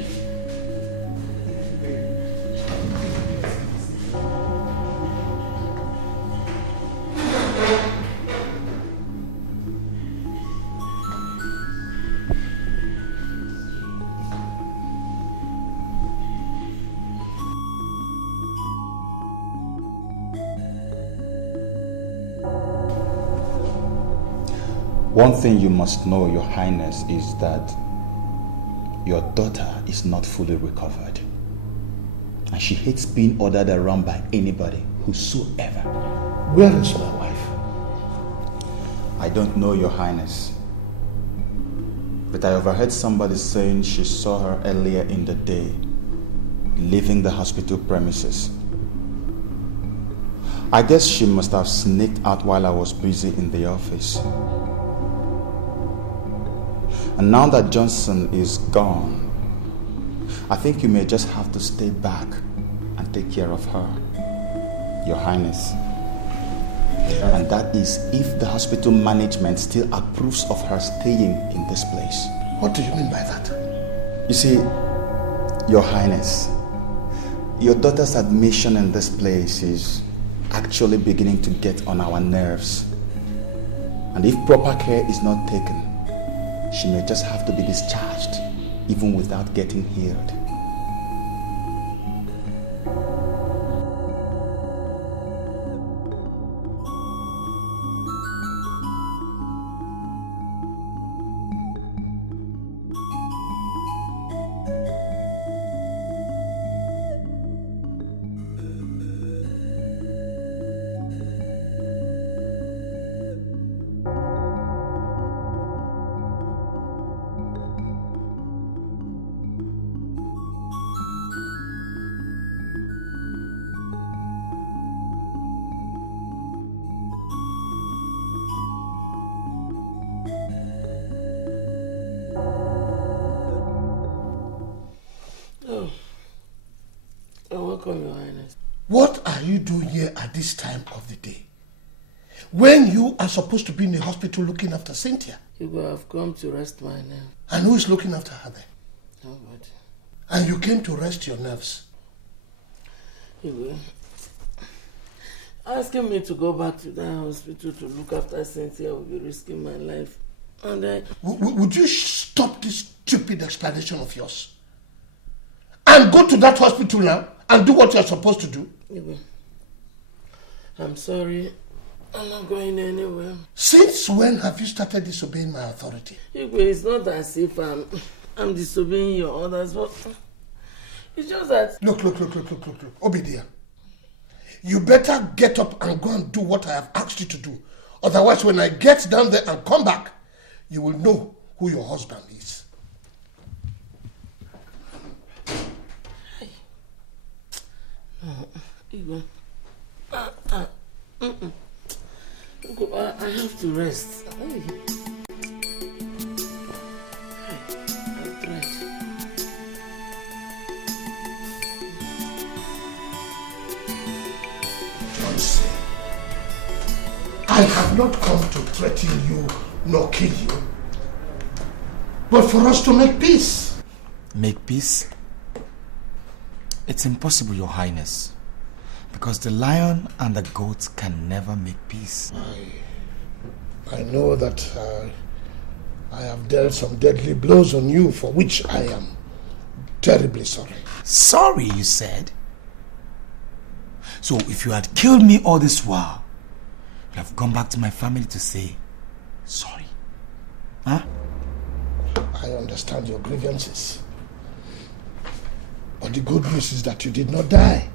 One thing you must know, Your Highness, is that your daughter is not fully recovered. And she hates being ordered around by anybody, whosoever. Where is my wife? I don't know, Your Highness. But I overheard somebody saying she saw her earlier in the day, leaving the hospital premises. I guess she must have sneaked out while I was busy in the office. And now that Johnson is gone, I think you may just have to stay back and take care of her, Your Highness. And that is if the hospital management still approves of her staying in this place. What do you mean by that? You see, Your Highness, your daughter's admission in this place is actually beginning to get on our nerves. And if proper care is not taken, she may just have to be discharged, even without getting healed. Welcome, Your Highness. What are you doing here at this time of the day? When you are supposed to be in the hospital looking after Cynthia? You will have come to rest my nerves. And who is looking after her then? Nobody. And you came to rest your nerves? You will. Asking me to go back to that hospital to look after Cynthia will be risking my life. And Would you stop this stupid explanation of yours? and go to that hospital now and do what you're supposed to do. Igwe, I'm sorry. I'm not going anywhere. Since when have you started disobeying my authority? Igwe, it's not as if I'm disobeying your orders, but it's just that... Look. Obidia. You better get up and go and do what I have asked you to do. Otherwise, when I get down there and come back, you will know who your husband is. Igwe, I have to rest. Johnson, I have not come to threaten you nor kill you, but for us to make peace. Make peace? It's impossible, Your Highness, because the lion and the goat can never make peace. I know that I have dealt some deadly blows on you, for which I am terribly sorry. Sorry, you said? So if you had killed me all this while, you'd have gone back to my family to say sorry. Huh? I understand your grievances. But the good news is that you did not die.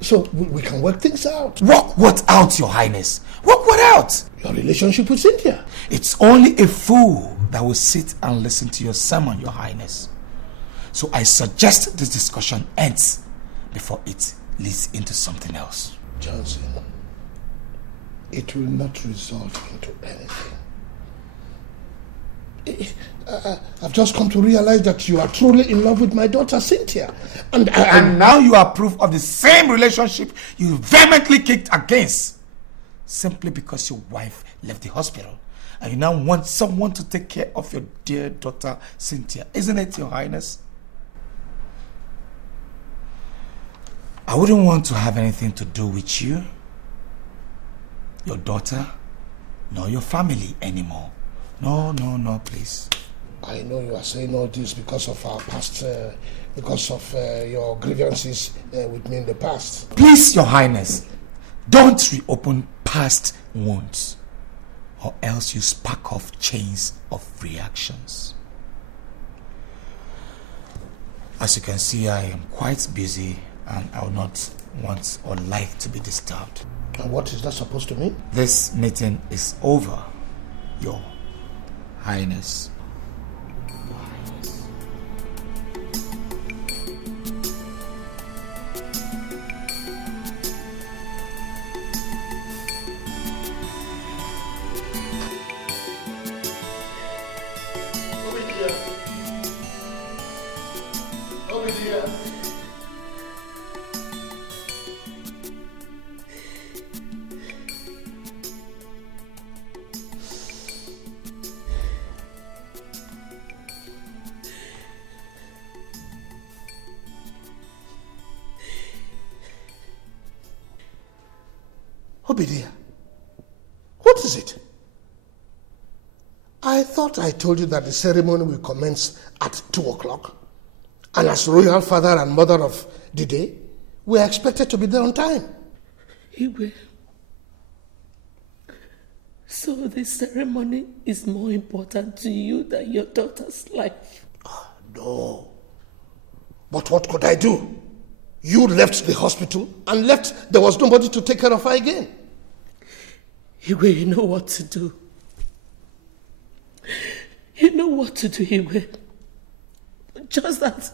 So we can work things out. Work what out, Your Highness? Work what out? Your relationship with Cynthia. It's only a fool that will sit and listen to your sermon, Your Highness. So I suggest this discussion ends before it leads into something else. Johnson, it will not result into anything. I've just come to realize that you are truly in love with my daughter Cynthia. And now you are proof of the same relationship you vehemently kicked against. Simply because your wife left the hospital. And you now want someone to take care of your dear daughter Cynthia. Isn't it, Your Highness? I wouldn't want to have anything to do with you, your daughter, nor your family anymore. No, please. I know you are saying all this because of our past, because of your grievances with me in the past. Please, Your Highness, don't reopen past wounds, or else you spark off chains of reactions. As you can see, I am quite busy and I will not want or like to be disturbed. And what is that supposed to mean? This meeting is over, Your Highness. Obidia, what is it? I thought I told you that the ceremony will commence at 2 o'clock. And as royal father and mother of the day, we are expected to be there on time. Igwe, so the ceremony is more important to you than your daughter's life? No. But what could I do? You left the hospital and left. There was nobody to take care of her again. Igwe, you know what to do. You know what to do, Igwe. Just that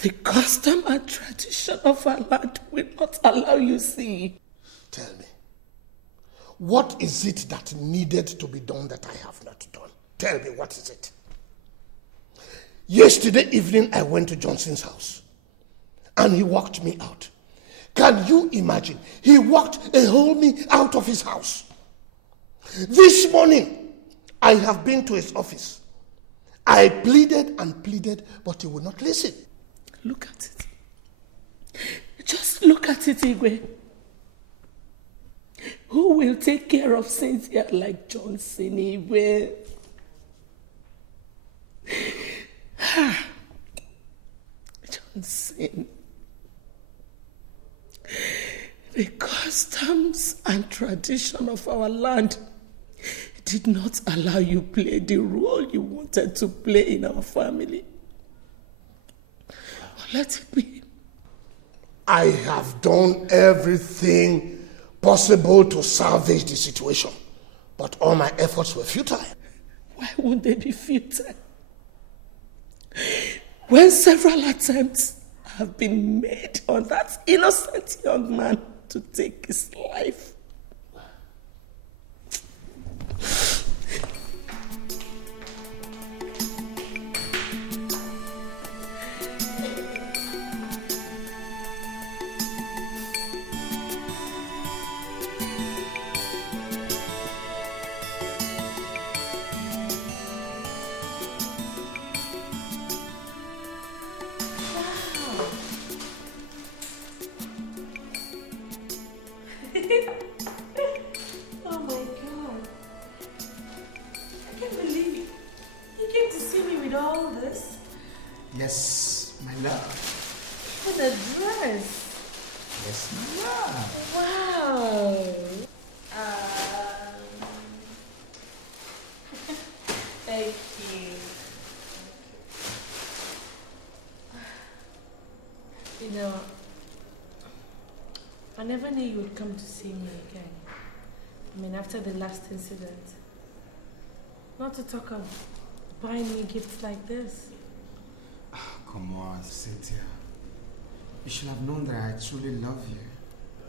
the custom and tradition of our land will not allow you see. Tell me, what is it that needed to be done that I have not done? Tell me, what is it? Yesterday evening, I went to Johnson's house and he walked me out. Can you imagine? He walked and hauled me out of his house. This morning, I have been to his office. I pleaded and pleaded, but he would not listen. Look at it. Just look at it, Igwe. Who will take care of Cynthia like Johnson, Igwe? and sin. The customs and tradition of our land did not allow you play the role you wanted to play in our family. But let it be. I have done everything possible to salvage the situation, but all my efforts were futile. Why won't they be futile? When several attempts have been made on that innocent young man to take his life. Yes, my love. What a dress. Yes, my love. Wow. Thank you. You know, I never knew you would come to see me again. I mean, after the last incident. Not to talk of buying me gifts like this. Come on, Cynthia. You should have known that I truly love you.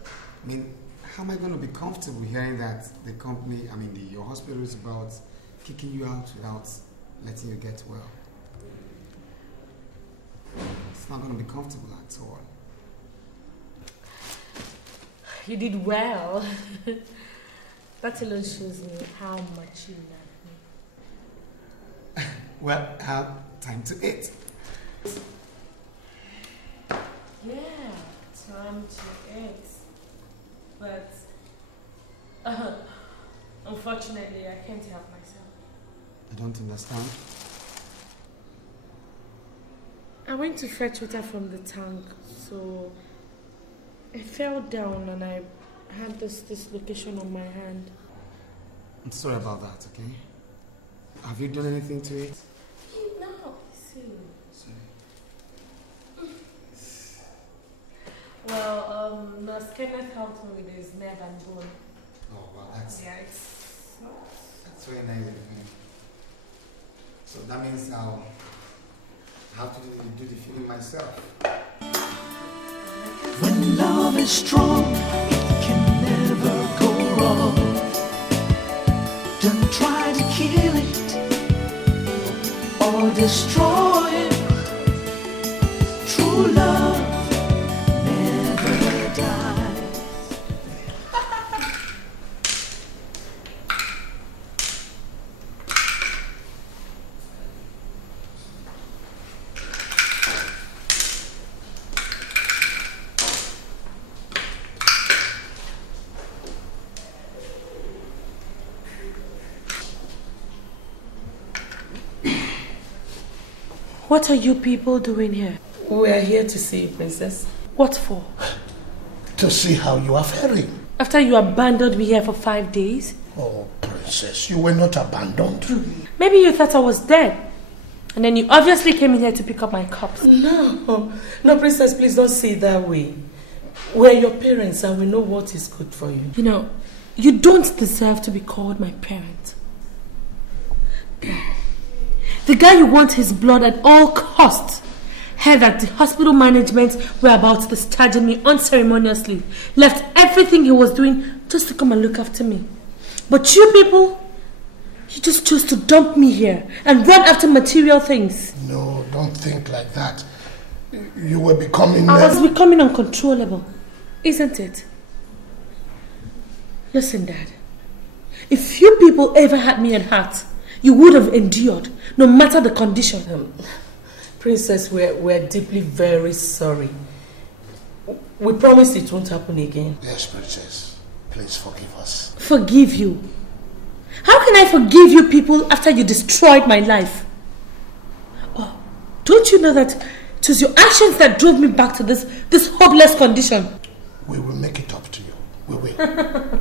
I mean, how am I going to be comfortable hearing that the company, your hospital is about kicking you out without letting you get well? It's not going to be comfortable at all. You did well. That alone shows me how much you love me. Well, time to eat. Yeah, time to eat. But unfortunately, I can't help myself. I don't understand. I went to fetch water from the tank, so I fell down and I had this dislocation on my hand. I'm sorry about that, okay? Have you done anything to it? No, see. Well, Nurse Kenneth helped me with his nerve and bone. Oh, well, that's very nice of you. So that means I'll have to do the feeling myself. When love is strong, it can never go wrong. Don't try to kill it or destroy it. True love never dies. What are you people doing here? We are here to see you, Princess. What for? To see how you are faring. After you abandoned me here for 5 days? Oh, Princess, you were not abandoned. Maybe you thought I was dead. And then you obviously came in here to pick up my cups. No, Princess, please don't say it that way. We're your parents and we know what is good for you. You know, you don't deserve to be called my parent. The guy you want his blood at all costs heard that the hospital management were about to discharge me unceremoniously, left everything he was doing just to come and look after me. But you people, you just chose to dump me here and run after material things. No, don't think like that. You were becoming... I was becoming uncontrollable, isn't it? Listen, Dad. If you people ever had me at heart, you would have endured, no matter the condition. Princess, we're deeply very sorry. We promise it won't happen again. Yes, Princess. Please forgive us. Forgive you? How can I forgive you people after you destroyed my life? Oh, don't you know that It was your actions that drove me back to this hopeless condition. We will make it up to you. We will.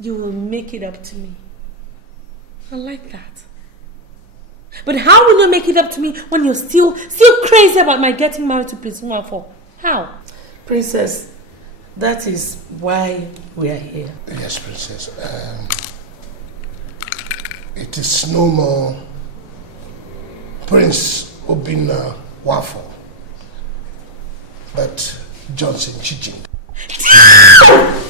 You will make it up to me. I like that. But how will you make it up to me when you're still crazy about my getting married to Prince Nwafo? How? Princess, that is why we are here. Yes, Princess. It is no more Prince Obinna Nwafo, but Johnson Chijindu.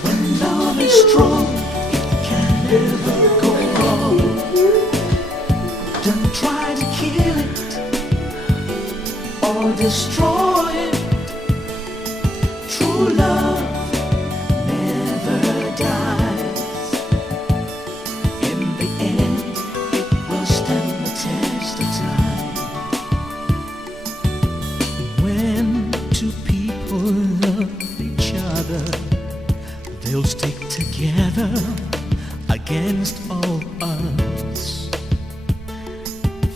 When love is strong, it can never go wrong. Don't try to kill it or destroy it. True love never dies. In the end, it will stand the test of time. When two people love each other, they'll stick together against all odds.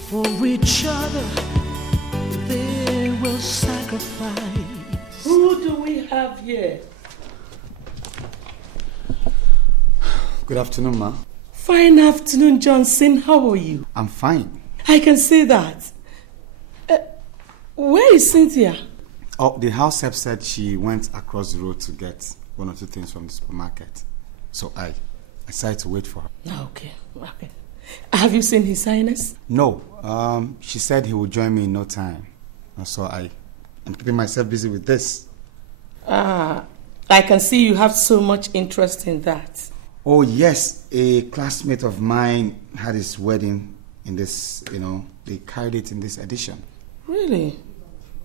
For each other, they will sacrifice. Who do we have here? Good afternoon, ma. Fine afternoon, Johnson. How are you? I'm fine. I can see that. Where is Cynthia? Oh, the house help said she went across the road to get one or two things from the supermarket. So I decided to wait for her. Okay. Have you seen His Highness? No. She said he would join me in no time. So I'm keeping myself busy with this. I can see you have so much interest in that. Oh, yes. A classmate of mine had his wedding in this, they carried it in this edition. Really?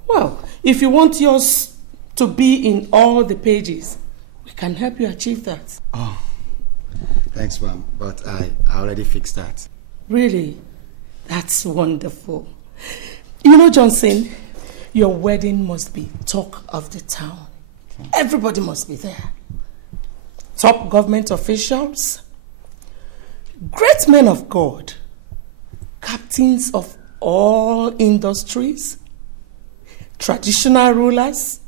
Well, if you want yours to be in all the pages, we can help you achieve that. Oh, thanks, ma'am. But I already fixed that. Really? That's wonderful. You know, Johnson, your wedding must be talk of the town. Okay. Everybody must be there. Top government officials, great men of God, captains of all industries, traditional rulers,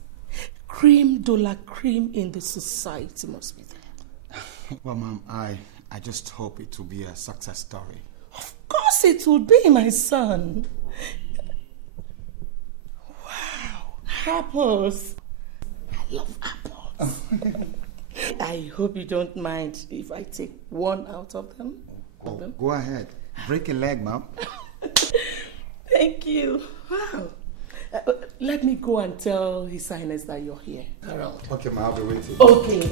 cream de la cream in the society must be there. Well, ma'am, I just hope it will be a success story. Of course it will be, my son. Wow, apples. I love apples. I hope you don't mind if I take one out of them. Go ahead. Break a leg, ma'am. Thank you. Wow. Let me go and tell His Highness that you're here around. Okay, ma'am, I'll be waiting. Okay.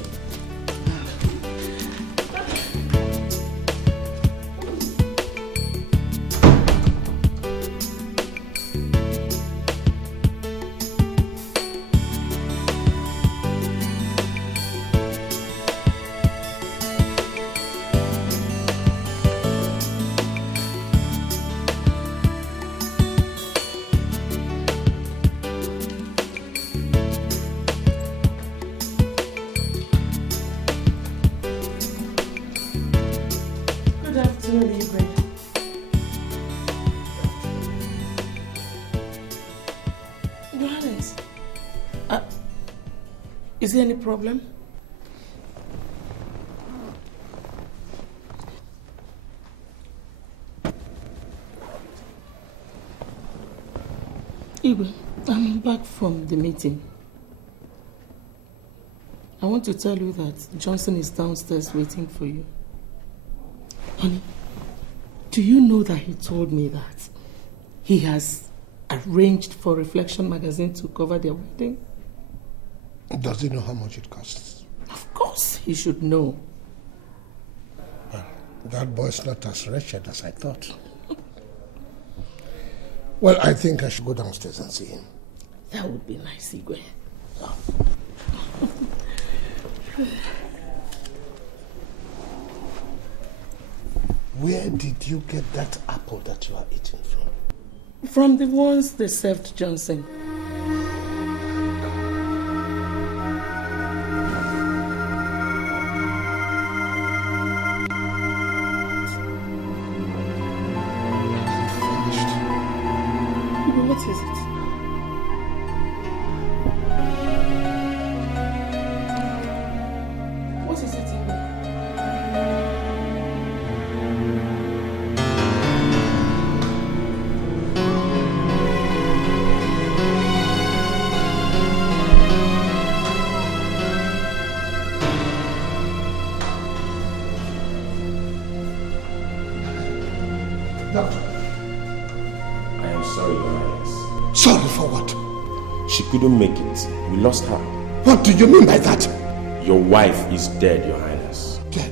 Is there any problem? Igwe, I'm back from the meeting. I want to tell you that Johnson is downstairs waiting for you. Honey, do you know that he told me that he has arranged for Reflection magazine to cover their wedding? Does he know how much it costs? Of course he should know. Well, that boy's not as wretched as I thought. Well, I think I should go downstairs and see him. That would be nice, Igwe. Oh. Where did you get that apple that you are eating from? From the ones they served Johnson. What is it? She couldn't make it. We lost her. What do you mean by that? Your wife is dead, Your Highness. Dead?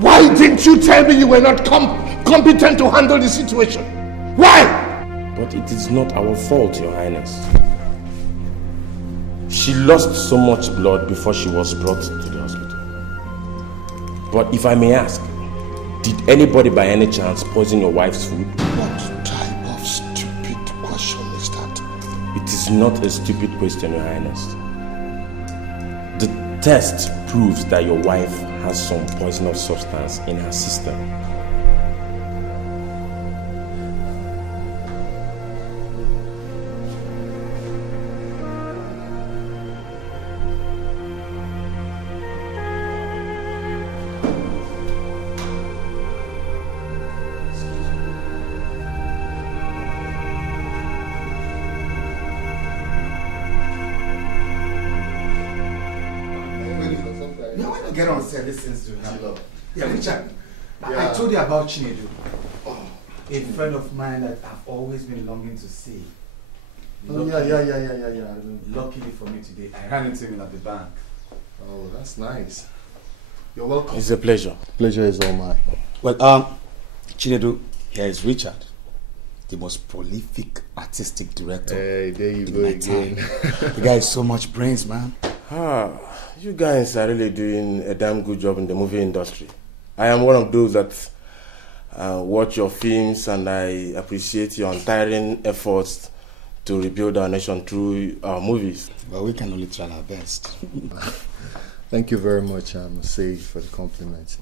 Why didn't you tell me you were not competent to handle the situation? Why? But it is not our fault, Your Highness. She lost so much blood before she was brought to the hospital. But if I may ask, did anybody by any chance poison your wife's food? What type of stupid question is that? It is not a stupid question, Your Highness. The test proves that your wife has some poisonous substance in her system. Get on, sir. This is to happen. Yeah, Richard. I told you about Chinedu. A friend of mine that I've always been longing to see. Yeah. Luckily for me today, I ran into him at the bank. Oh, that's nice. You're welcome. It's a pleasure. Pleasure is all mine. Well, Chinedu, here is Richard, the most prolific artistic director. Hey, there you go again. The guy has so much brains, man. You guys are really doing a damn good job in the movie industry. I am one of those that watch your films, and I appreciate your untiring efforts to rebuild our nation through our movies. Well, we can only try our best. Thank you very much, Sage, for the compliment.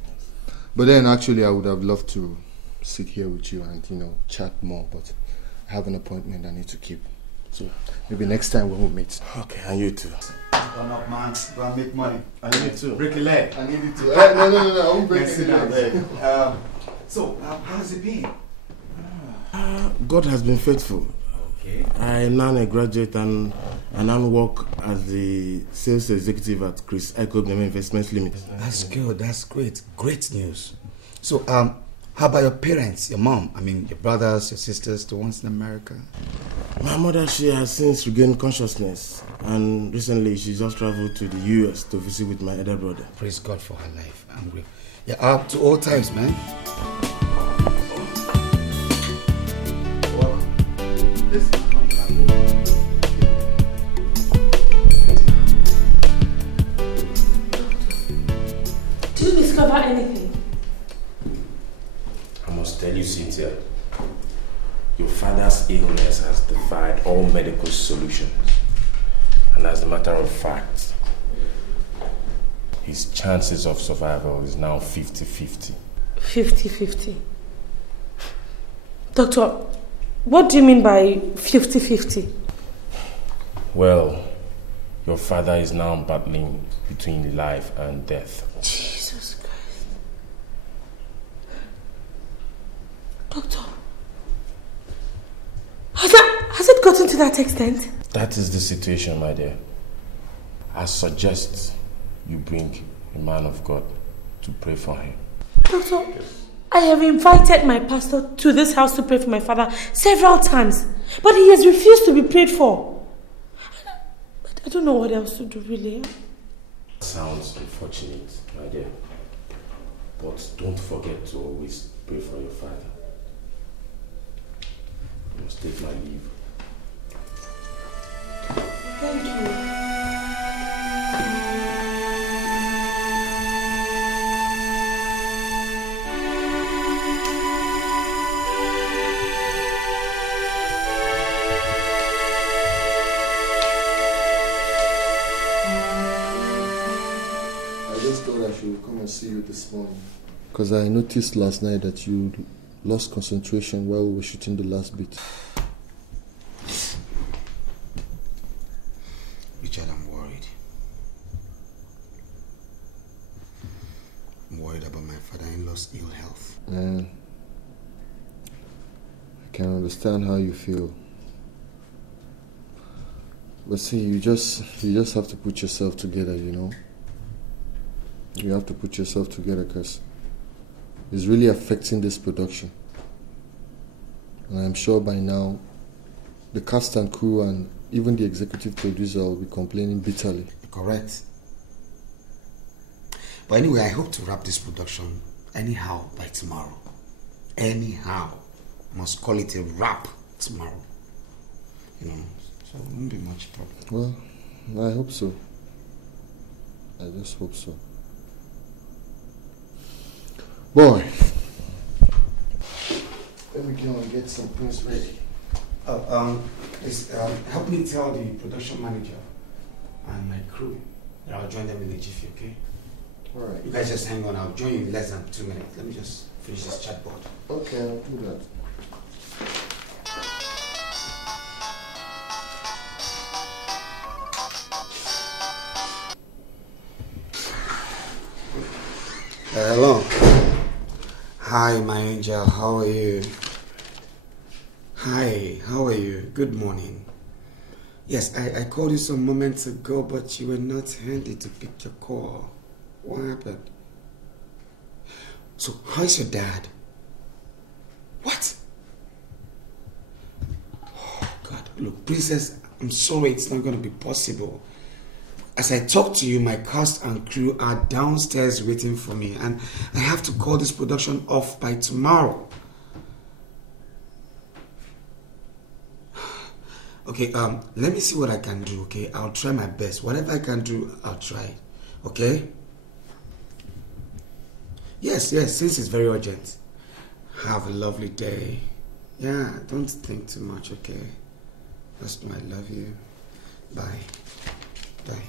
But then, actually, I would have loved to sit here with you and, chat more, but I have an appointment I need to keep. So maybe next time when we meet. Okay, and you too. Run up, man. Go and make money. I need it too. Break a leg. I need it too. No, I won't break any leg. So, how has it been? God has been faithful. Okay. I am now a graduate and I now work as the sales executive at Chris Echo Investments Limited. That's good. That's great. Great news. So, how about your parents, your mom? I mean, your brothers, your sisters, the ones in America? My mother, she has since regained consciousness, and recently she just traveled to the US to visit with my elder brother. Praise God for her life. I'm grateful. Yeah, up to all times, man. Did you discover anything? I must tell you, Cynthia, your father's illness has defied all medical solutions. And as a matter of fact, his chances of survival is now 50-50. 50-50. Doctor, what do you mean by 50-50? Well, your father is now battling between life and death. Jesus Christ. Doctor, has it gotten to that extent? That is the situation, my dear. I suggest you bring a man of God to pray for him. Doctor, I have invited my pastor to this house to pray for my father several times, but he has refused to be prayed for. I don't know what else to do, really. Sounds unfortunate, my dear. But don't forget to always pray for your father. I must take my leave. Thank you. I will come and see you this morning. Because I noticed last night that you lost concentration while we were shooting the last bit. Richard, I'm worried. I'm worried about my father-in-law's ill health. I can understand how you feel. But see, you just have to put yourself together, you know? You have to put yourself together because it's really affecting this production. And I'm sure by now, the cast and crew and even the executive producer will be complaining bitterly. Correct. But anyway, I hope to wrap this production anyhow by tomorrow. Anyhow. I must call it a wrap tomorrow. You know, so it won't be much problem. Well, I hope so. I just hope so. Boy, let me go and get some things ready. Please, help me tell the production manager and my crew that I'll join them in a jiffy, okay? Alright. You guys just hang on, I'll join you in less than 2 minutes. Let me just finish this chatbot. Okay, I'll do that. Hello. Hi, my angel. How are you? Hi, how are you? Good morning. Yes, I called you some moments ago, but you were not handy to pick your call. What happened? So, how's your dad? What? Oh, God. Look, Princess, I'm sorry it's not going to be possible. As I talk to you, my cast and crew are downstairs waiting for me, and I have to call this production off by tomorrow. Okay, let me see what I can do, okay? I'll try my best. Whatever I can do, I'll try, okay? Yes, since it's very urgent. Have a lovely day. Yeah, don't think too much, okay? Just know I love you. Bye. Bye.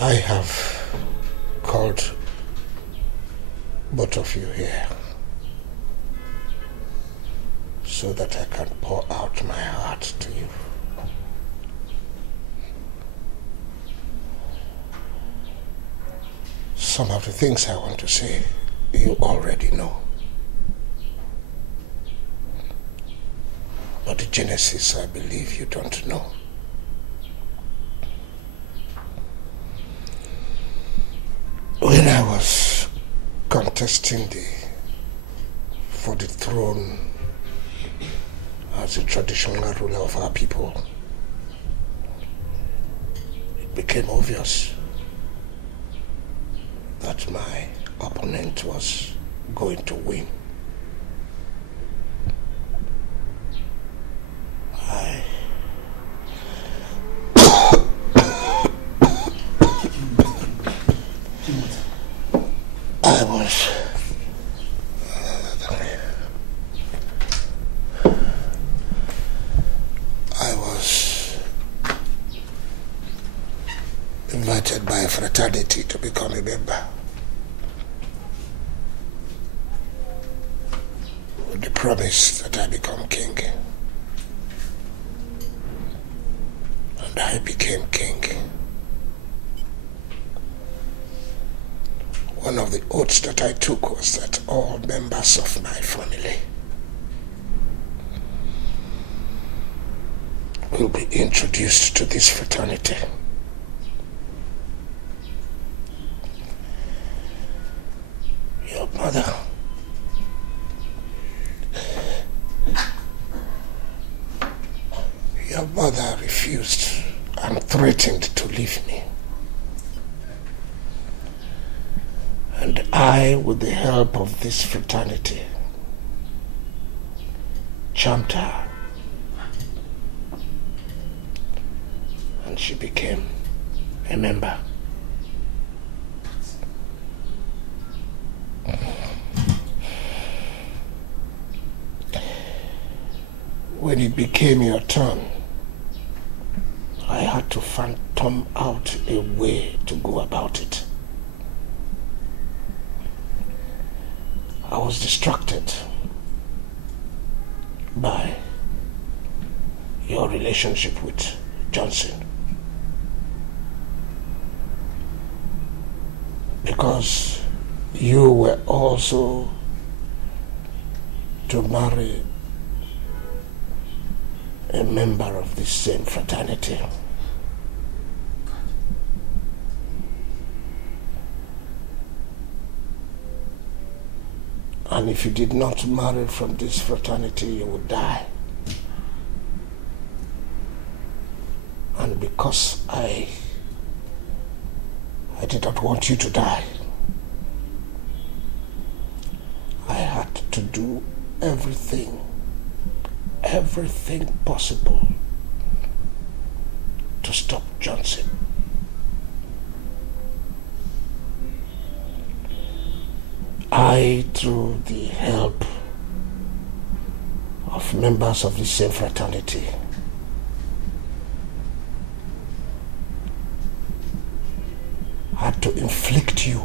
I have called both of you here so that I can pour out my heart to you. Some of the things I want to say, you already know. But the genesis, I believe you don't know. When I was contesting for the throne as a traditional ruler of our people, it became obvious that my opponent was going to win. I was invited by a fraternity to become a member, with the promise that I become king. And I became king. One of the oaths that I took was that all members of my family will be introduced to this fraternity. Your mother refused and threatened to leave me. And I, with the help of this fraternity, charmed her. And she became a member. When it became your turn, I had to phantom out a way to go about it. I was distracted by your relationship with Johnson, because you were also to marry a member of this same fraternity. And if you did not marry from this fraternity, you would die. And because I did not want you to die, I had to do everything possible to stop Johnson. I, through the help of members of the same fraternity, had to inflict you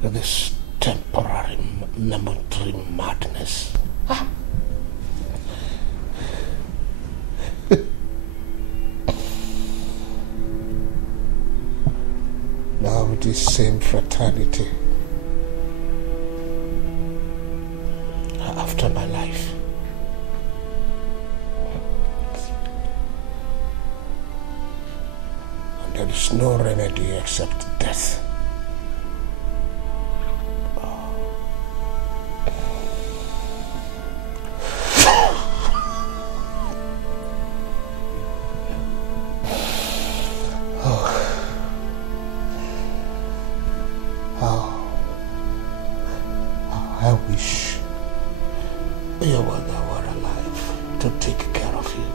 with this temporary, momentary madness. Now this same fraternity, after my life, and there is no remedy except death. I wish your mother were alive to take care of you.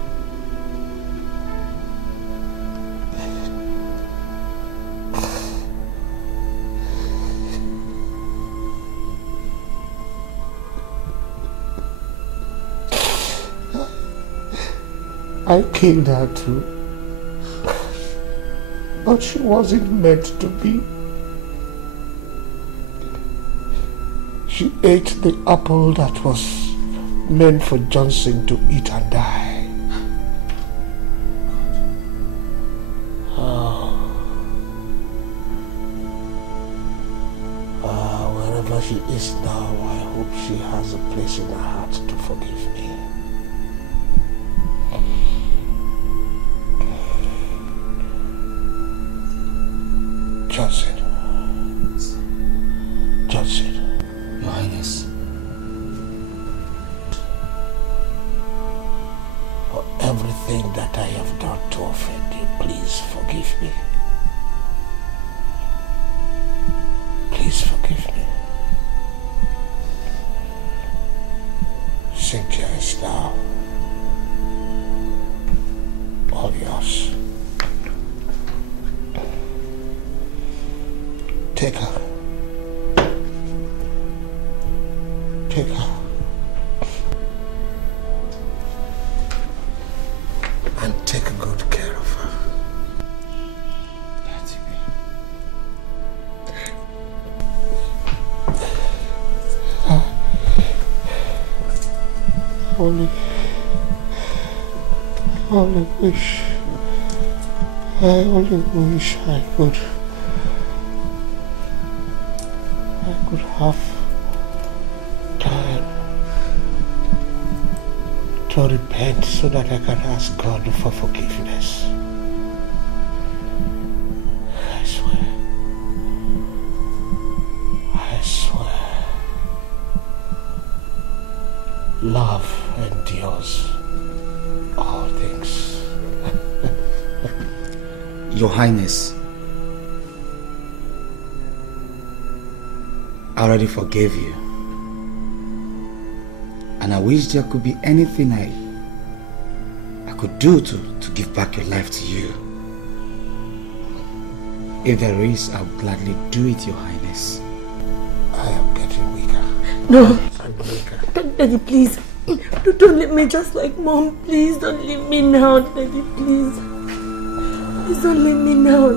I killed her too, but she wasn't meant to be. She ate the apple that was meant for Johnson to eat and die. Wherever she is now, I hope she has a place in her heart to forgive me. Johnson. Your Highness. For everything that I have done to offend you, please forgive me. Please forgive me. Cynthia is now all yours. Take her. Take her. And take good care of her. I only wish I could have time to repent so that I can ask God for forgiveness. I swear. Love endures all things. Your Highness, I already forgave you. And I wish there could be anything I could do to give back your life to you. If there is, I will gladly do it, Your Highness. I am getting weaker. No. I'm weaker. Daddy, please. Don't leave me just like Mom. Please don't leave me now, Daddy, please. Please don't leave me now.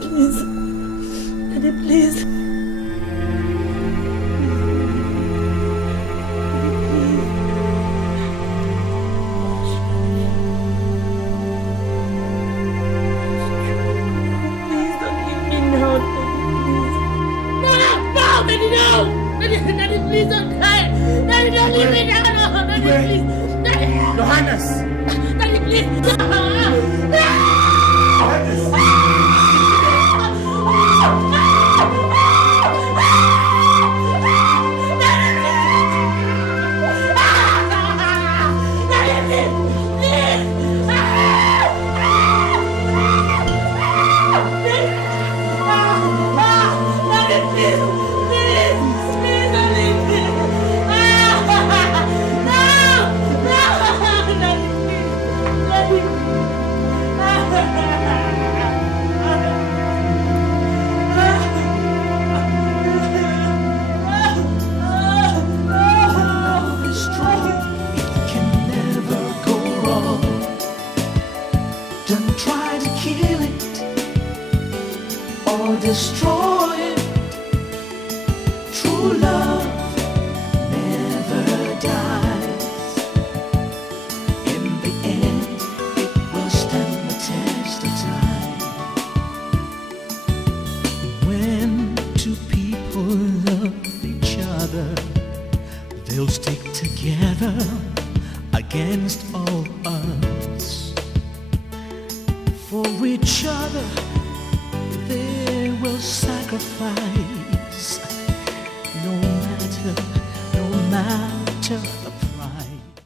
Please. Daddy, please. Highness. Daddy, please. Destroy it. True love never dies. In the end, it will stand the test of time. When two people love each other, they'll stick together against all odds. For each other, they will sacrifice